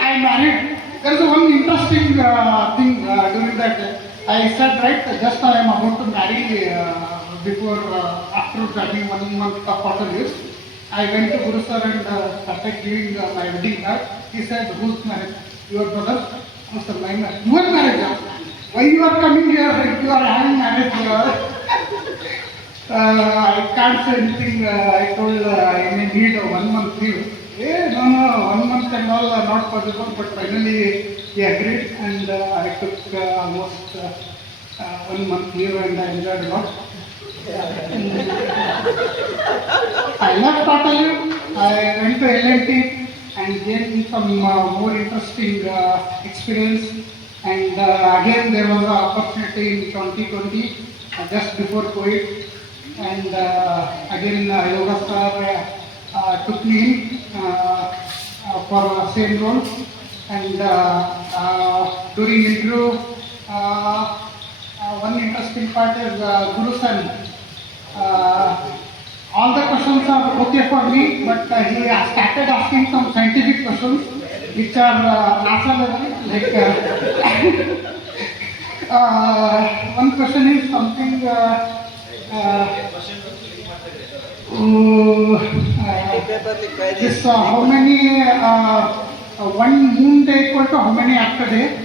I married. There is one interesting thing during that. I said, right, just I am about to marry before, after joining 1 month of Autoliv. I went to Guru sir and started giving my wedding card. He said, whose marriage? Your brother? I said, my marriage. Your marriage? Why you are coming here if you are having marriage here? I can't say anything. I told I may need a 1 month leave. No, 1 month and all are not possible, but finally he agreed, and I took almost 1 month leave, and I enjoyed a lot. I left Tata. I went to L&T and gained some more interesting experience. And again, there was an opportunity in 2020, just before COVID. And again, Yoga Star took me in for same role. And during interview, one interesting part is Guru San. All the questions are okay for me, but he started asking some scientific questions which are NASA level. Like one question is something. This how many one moon day equal to how many after day?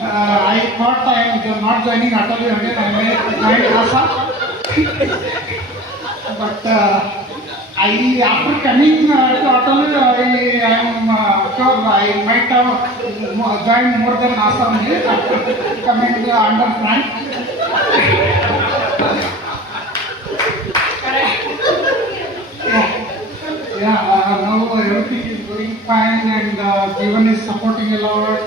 I thought I am not joining Atal again. I may join NASA. But after coming to Atal, I am sure I might have joined more than NASA only after coming under Frank. Now everything is going fine, and Jeevan is supporting a lot.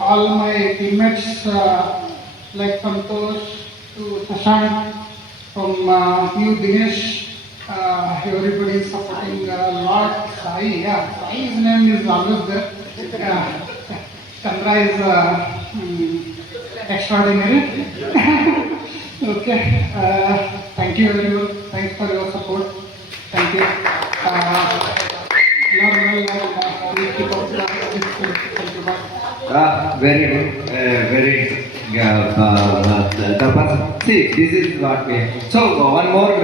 All my teammates like Santosh to Shashank, from New Dinesh, everybody is supporting a lot. Sai, Sai's name is always there. Chandra is extraordinary. Okay, thank you everyone. Thanks for your support. Thank you. Very good, very see, this is what we. So one more,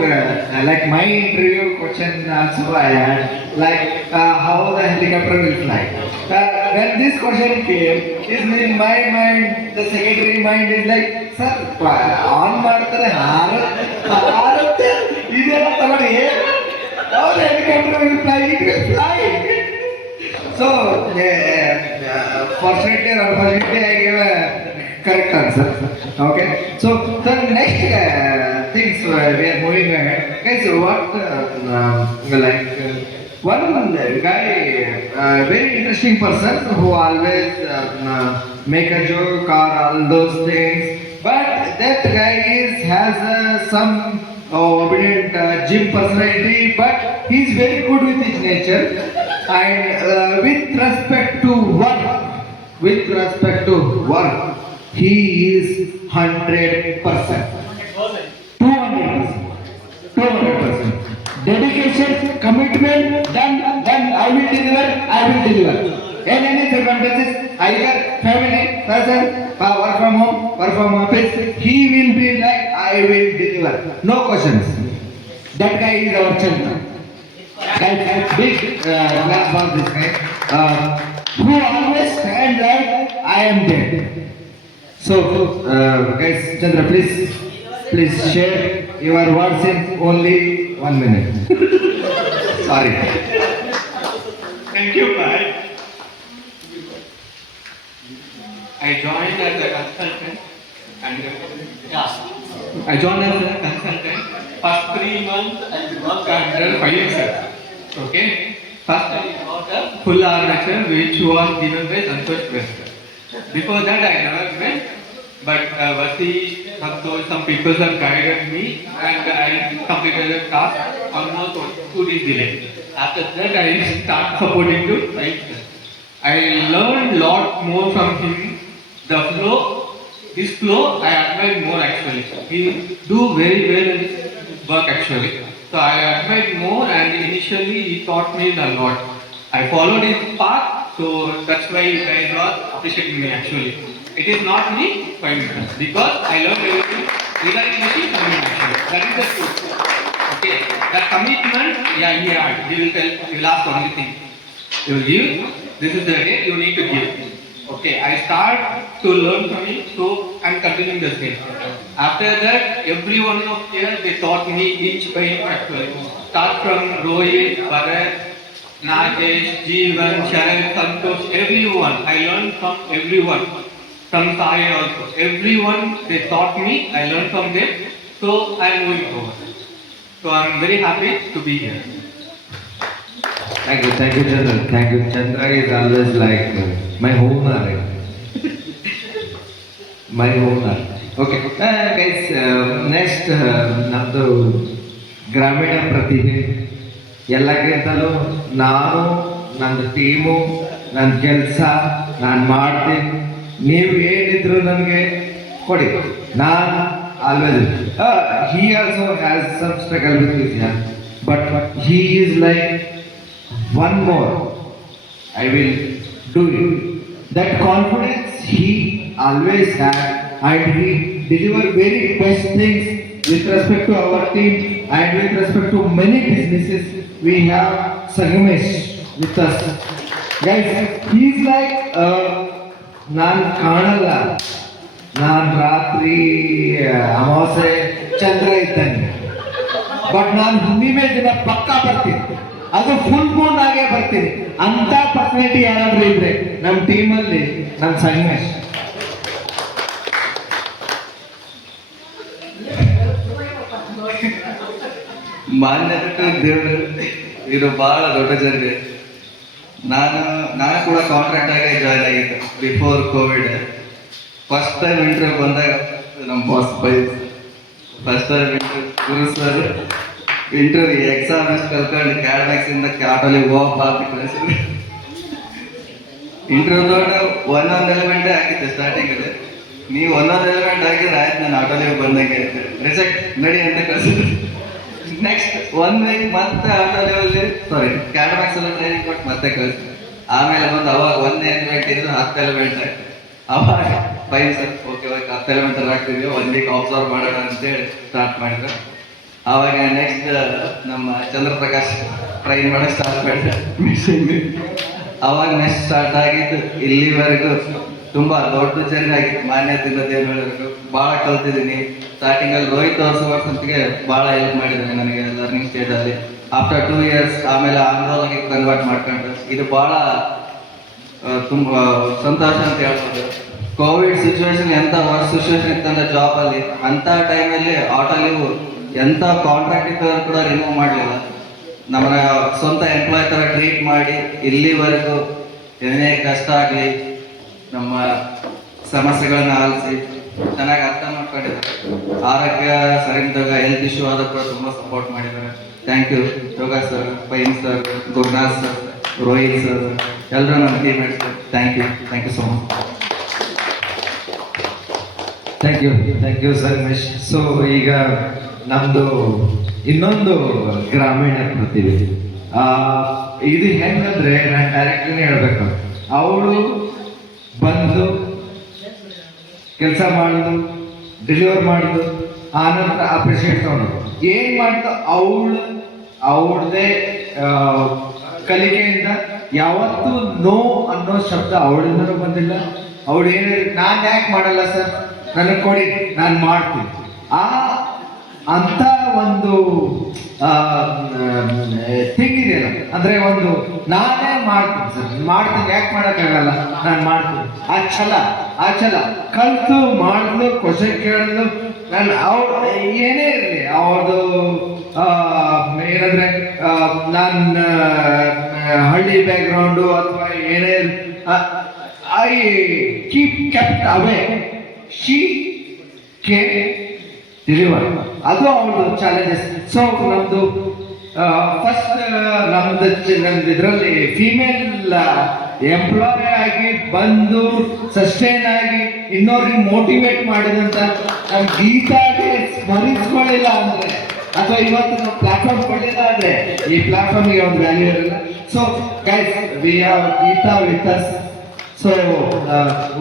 like my interview question also I had, like how the helicopter will fly. When this question came, is in my mind, the secretary mind is like, sir, on ಮಾಡ್ತಾರೆ ಹಾರುತ್ತೆ ಇದೆಲ್ಲ ತಗೊಳ್ಳಿ how the helicopter will fly, it will fly. So fortunately or unfortunately I gave a correct answer. Okay, so the next things we are moving ahead. Guys, what one guy, very interesting person who always make a joke or all those things, but that guy has some obedient gym personality, but he is very good with his nature, and with respect to work, he is 100%, 200%. Dedication, commitment, then I will deliver. In any circumstances, either family, person, work from home, work from office, he will be like, I will deliver. No questions. That guy is our champion. Guys, big clap for this guy. Who always stand like, I am there. So, guys, Chandra, please share your words in only 1 minute. Sorry. Thank you, Pai. I joined as a consultant, and first 3 months I worked under Pfizer. Okay, first I got a full armature which was given by Santosh Wester. Before that I never went, but Vasi, Santosh, some people have guided me, and I completed the task almost 2 days delayed. After that I start supporting to Pfizer. I learned lot more from him. His flow I admire more actually. He do very well in work actually. So I admired more, and initially he taught me a lot. I followed his path, so that's why you guys are appreciating me actually. It is not me, because I learned everything regarding machine coming actually. That is the truth. Okay, that commitment, he will ask only thing. You will give, this is the date you need to give. Okay, I start to learn from it, so I'm continuing the same. After that, every one of them, they taught me each by actually. Start from Rohit, Bharat, Nagesh, Jeevan, Sharan, Santosh, everyone. I learned from everyone. From Sai also. Everyone, they taught me, I learned from them, so I'm moving forward. So I'm very happy to be here. Thank you, Chandra. Thank you. Chandra is always like my owner. My owner. Okay, guys. Next, ನಮ್ಮದು ಗ್ರಾಮೀಣ ಪ್ರತಿಭೆ. ಎಲ್ಲಕ್ಕಿಂತಲೂ ನಾನು, ನನ್ನ team, ನನ್ನ ಕೆಲಸ ನಾನು ಮಾಡ್ತೀನಿ. ನೀವು ಏನಿದ್ರು ನನಗೆ ಕೊಡಿ. ನಾನು always he also has some struggle with his health, but he is like one more, I will do it. That confidence he always had, and he deliver very best things with respect to our team and with respect to many businesses. We have Sangamesh with us. Guys, he is like ನಾನು ಕಾಣಲ್ಲ, ನಾನು ರಾತ್ರಿ ಅಮಾವಾಸ್ಯೆ ಚಂದ್ರ ಇದ್ದಾನೆ, but ನಾನು ಹುಣ್ಣಿಮೆ ದಿನ ಪಕ್ಕ ಬರ್ತೀನಿ, ಅದು ಫುಲ್ ಮೂನ್ ಆಗೇ ಬರ್ತೀನಿ. ಅಂತ ಪರ್ಸನಾಲಿಟಿ ಯಾರಾದ್ರೂ ಇದ್ರೆ ನಮ್ಮ ಟೀಮಲ್ಲಿ ನಮ್ಮ ಸಂಗಮೇಶ್. ಮಾನ್ಯತೆ ದೇವರು ಇದು ಬಹಳ ದೊಡ್ಡ ಜರ್ನಿ. ನಾನು ಕೂಡ ಕಾಂಟ್ರಾಕ್ಟ್ ಆಗಿ ಜಾಯ್ನ್ ಆಗಿದ್ದೆ before Covid. First time interview ಬಂದಾಗ ನಮ್ಮ ಬಾಸ್ ಫಸ್ಟ್ ಟೈಮ್ ಗುರು ಸರ್ ಇಂಟರ್ವ್ಯೂ ಎಕ್ಸಾಮ್ ಎಷ್ಟು ಕಲ್ಕೊಂಡು ಕ್ಯಾಡ್ಮ್ಯಾಕ್ಸ್ ಇಂದ ಆಟೋಲಿ ಹೋಗಪ್ಪ ಅಂತ ಕಳಿಸಿದ್ವಿ. ಇಂಟರ್ವ್ಯೂ ತಗೊಂಡು ಒಂದೊಂದು ಎಲಿಮೆಂಟೇ ಆಗಿತ್ತು ಸ್ಟಾರ್ಟಿಂಗಲ್ಲಿ. ನೀವು ಒಂದೊಂದು ಎಲಿಮೆಂಟ್ ಆಗಿದ್ರೆ ಆಯ್ತು, ನಾನು ಆಟೋಲಿ ಬಂದಂಗೆ ರಿಜೆಕ್ಟ್ ನಡಿ ಅಂತ ಕಳಿಸಿದ್ವಿ. ನೆಕ್ಸ್ಟ್ 1 ವೀಕ್ ಮತ್ತೆ ಆಟೋ ಲೆವೆಲ್ಲಿ ಕ್ಯಾಡ್ಮ್ಯಾಕ್ಸ್ ಎಲ್ಲ ಟ್ರೈನಿಂಗ್ ಕೊಟ್ಟು ಮತ್ತೆ ಕಳಿಸ್ತೀವಿ. ಆಮೇಲೆ ಬಂದು ಅವಾಗ 1 ಎಲಿಮೆಂಟ್ ಇದ್ರೆ 10 ಎಲಿಮೆಂಟ್ ಆಯ್ತು. ಅವಾಗ ಫೈನ್ ಸರ್ ಓಕೆ 10 ಎಲಿಮೆಂಟ್ ಎಲ್ಲ ಆಗ್ತಿದ್ವಿ, 1 ವೀಕ್ ಅಬ್ಸರ್ವ್ ಮಾಡೋಣ ಅಂತೇಳಿ ಸ್ಟಾರ್ಟ್ ಮಾಡಿದ್ರು. ಆವಾಗ ನೆಕ್ಸ್ಟ್ ನಮ್ಮ ಚಂದ್ರಪ್ರಕಾಶ್ ಟ್ರೈನ್ ಮಾಡೋಕೆ ಸ್ಟಾರ್ಟ್ ಮಾಡಿದೆ ಮಿಷಿನ್. ಅವಾಗ ನೆಕ್ಸ್ಟ್ ಸ್ಟಾರ್ಟ್ ಆಗಿದ್ದು ಇಲ್ಲಿವರೆಗೂ ತುಂಬ ದೊಡ್ಡ ಜರ್ನಿ ಆಗಿತ್ತು. ಮಾನ್ಯತೆಯಿಂದ ದೇವರವರೆಗೂ ಭಾಳ ಕಲ್ತಿದ್ದೀನಿ. ಸ್ಟಾರ್ಟಿಂಗಲ್ಲಿ ರೋಹಿತ್ ವರ್ಷಗೆ ಭಾಳ ಹೆಲ್ಪ್ ಮಾಡಿದ್ದಾರೆ ನನಗೆ ಲರ್ನಿಂಗ್ ಸ್ಟೇಜಲ್ಲಿ. ಆಫ್ಟರ್ 2 ಇಯರ್ಸ್ ಆಮೇಲೆ ಆಂಧ್ರೊಳಗೆ ಕನ್ವರ್ಟ್ ಮಾಡ್ಕೊಂಡ್ರು. ಇದು ಭಾಳ ತುಂಬ ಸಂತೋಷ ಅಂತ ಹೇಳ್ಬೋದು. ಕೋವಿಡ್ ಸಿಚುವೇಶನ್ ಎಂಥ ವರ್ಕ್ ಸಿಚುವೇಶನ್ ಇತ್ತಂದ್ರೆ ಜಾಬಲ್ಲಿ, ಅಂಥ ಟೈಮಲ್ಲಿ ಆಟೋಲಿವು ಎಂಥ ಕಾಂಟ್ರಾಕ್ಟ್ ಇದ್ದವರು ಕೂಡ ರಿಮೂವ್ ಮಾಡಲಿಲ್ಲ. ನಮ್ಮನ್ನ ಸ್ವಂತ ಎಂಪ್ಲಾಯ್ ಥರ ಟ್ರೀಟ್ ಮಾಡಿ ಇಲ್ಲಿವರೆಗೂ ಏನೇ ಕಷ್ಟ ಆಗಲಿ ನಮ್ಮ ಸಮಸ್ಯೆಗಳನ್ನ ಆಲಿಸಿ ಚೆನ್ನಾಗಿ ಅರ್ಥ ಮಾಡ್ಕೊಂಡಿದ್ದಾರೆ. ಆರೋಗ್ಯ ಸರಿದಾಗ ಹೆಲ್ತ್ ಇಶ್ಯೂ ಆದ ಕೂಡ ತುಂಬ ಸಪೋರ್ಟ್ ಮಾಡಿದ್ದಾರೆ. ಥ್ಯಾಂಕ್ ಯು ಯೋಗಾ ಸರ್, ಪೈನ್ sir, Gurunath sir, Rohit sir, ಎಲ್ಲರೂ ನಮ್ಮ teammates. Thank you so much. Thank you Sangamesh. So ಈಗ ನಮ್ಮದು ಇನ್ನೊಂದು ಗ್ರಾಮೀಣ ಪ್ರತಿಭೆ. ಇದು ಹೆಂಗಂದ್ರೆ ನಾನು ಡೈರೆಕ್ಟ್ಲಿ ಹೇಳ್ಬೇಕು, ಅವಳು ಬಂದು ಕೆಲಸ ಮಾಡೋದು, ಡೆಲಿವರ್ ಮಾಡೋದು, ಆನಂತರ ಅಪ್ರಿಷಿಯೇಟ್ ಮಾಡೋದು, ಏನು ಮಾಡಿದ್ರು ಅವಳದೇ ಕಲಿಕೆಯಿಂದ ಯಾವತ್ತೂ ನೋ ಅನ್ನೋ ಶಬ್ದ ಅವಳಿಂದನೂ ಬಂದಿಲ್ಲ. ಅವಳು ಏನು ನಾನು ಯಾಕೆ ಮಾಡಲ್ಲ ಸರ್, ನನಗೆ ಕೊಡಿ ನಾನು ಮಾಡ್ತೀನಿ ಅಂತ ಒಂದು ಥಿಂಗ್ ಇದೆಯಲ್ಲ, ಅಂದರೆ ಒಂದು ನಾನೇ ಮಾಡ್ತೀನಿ ಸರ್, ಮಾಡ್ತೀನಿ, ಯಾಕೆ ಮಾಡೋಕ್ಕಾಗಲ್ಲ, ನಾನು ಮಾಡ್ತೀನಿ. ಆ ಛಲ ಕಲ್ತು ಮಾಡಿದ್ಲು, ಕ್ವಶನ್ ಕೇಳಿದ್ಲು. ನಾನು ಅವ್ರು ಏನೇ ಇರಲಿ ಅವ್ರದ್ದು ಏನಂದ್ರೆ ನನ್ನ ಹಳ್ಳಿ ಬ್ಯಾಕ್ಗ್ರೌಂಡು ಅಥವಾ ಏನೇ I keep kept away, she K deliver. ಅದು ಅವ್ರದ್ದು ಚಾಲೆಂಜಸ್. ಸೊ ನಮ್ಮದು ಫಸ್ಟ್ ನಮ್ದು ಇದರಲ್ಲಿ ಫೀಮೇಲ್ ಎಂಪ್ಲಾಯ್ ಆಗಿ ಬಂದು ಸಸ್ಟೈನ್ ಆಗಿ ಇನ್ನೊಬ್ರಿಗೆ ಮೋಟಿವೇಟ್ ಮಾಡಿದಂತ ನಮ್ಮ ಗೀತಾಗೆ ಸ್ಮರಿಸ್ಕೊಳ್ಳಿಲ್ಲ ಅಂದ್ರೆ, ಅಥವಾ ಇವತ್ತು ನಾವು ಪ್ಲಾಟ್ಫಾರ್ಮ್ ಕೊಡಲಿಲ್ಲ ಅಂದ್ರೆ ಈ ಪ್ಲಾಟ್ಫಾರ್ಮ್ಗೆ ಒಂದು ವ್ಯಾಲ್ಯೂ ಇರಲ್ಲ. So guys, we have Gita with us. So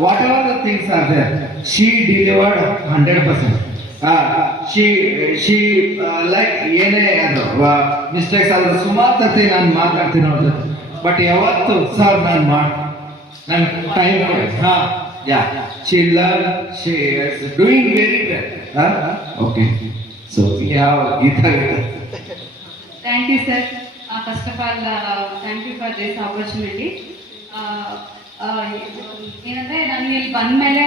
whatever the things are there, she delivered 100%. She like ಏನೇ ಅದು ಮಿಸ್ಟೇಕ್ಸ್ ಆದ್ರೆ ಸುಮಾರು ತರ್ತಿ ನಾನು ಮಾತಾಡ್ತೀನಿ ಅವ್ರ ಜೊತೆ, ಬಟ್ ಯಾವತ್ತು ಸರ್ ನಾನು ನನ್ನ ಟೈಮ್ ಕೊಡಿ. ಹಾ ಯಾ she is doing very well. Okay so ಯಾವ Geetha Thank you, sir. First of all, thank you for this opportunity. ಏನಂದ್ರೆ ನಾನು ಇಲ್ಲಿ ಬಂದ್ಮೇಲೆ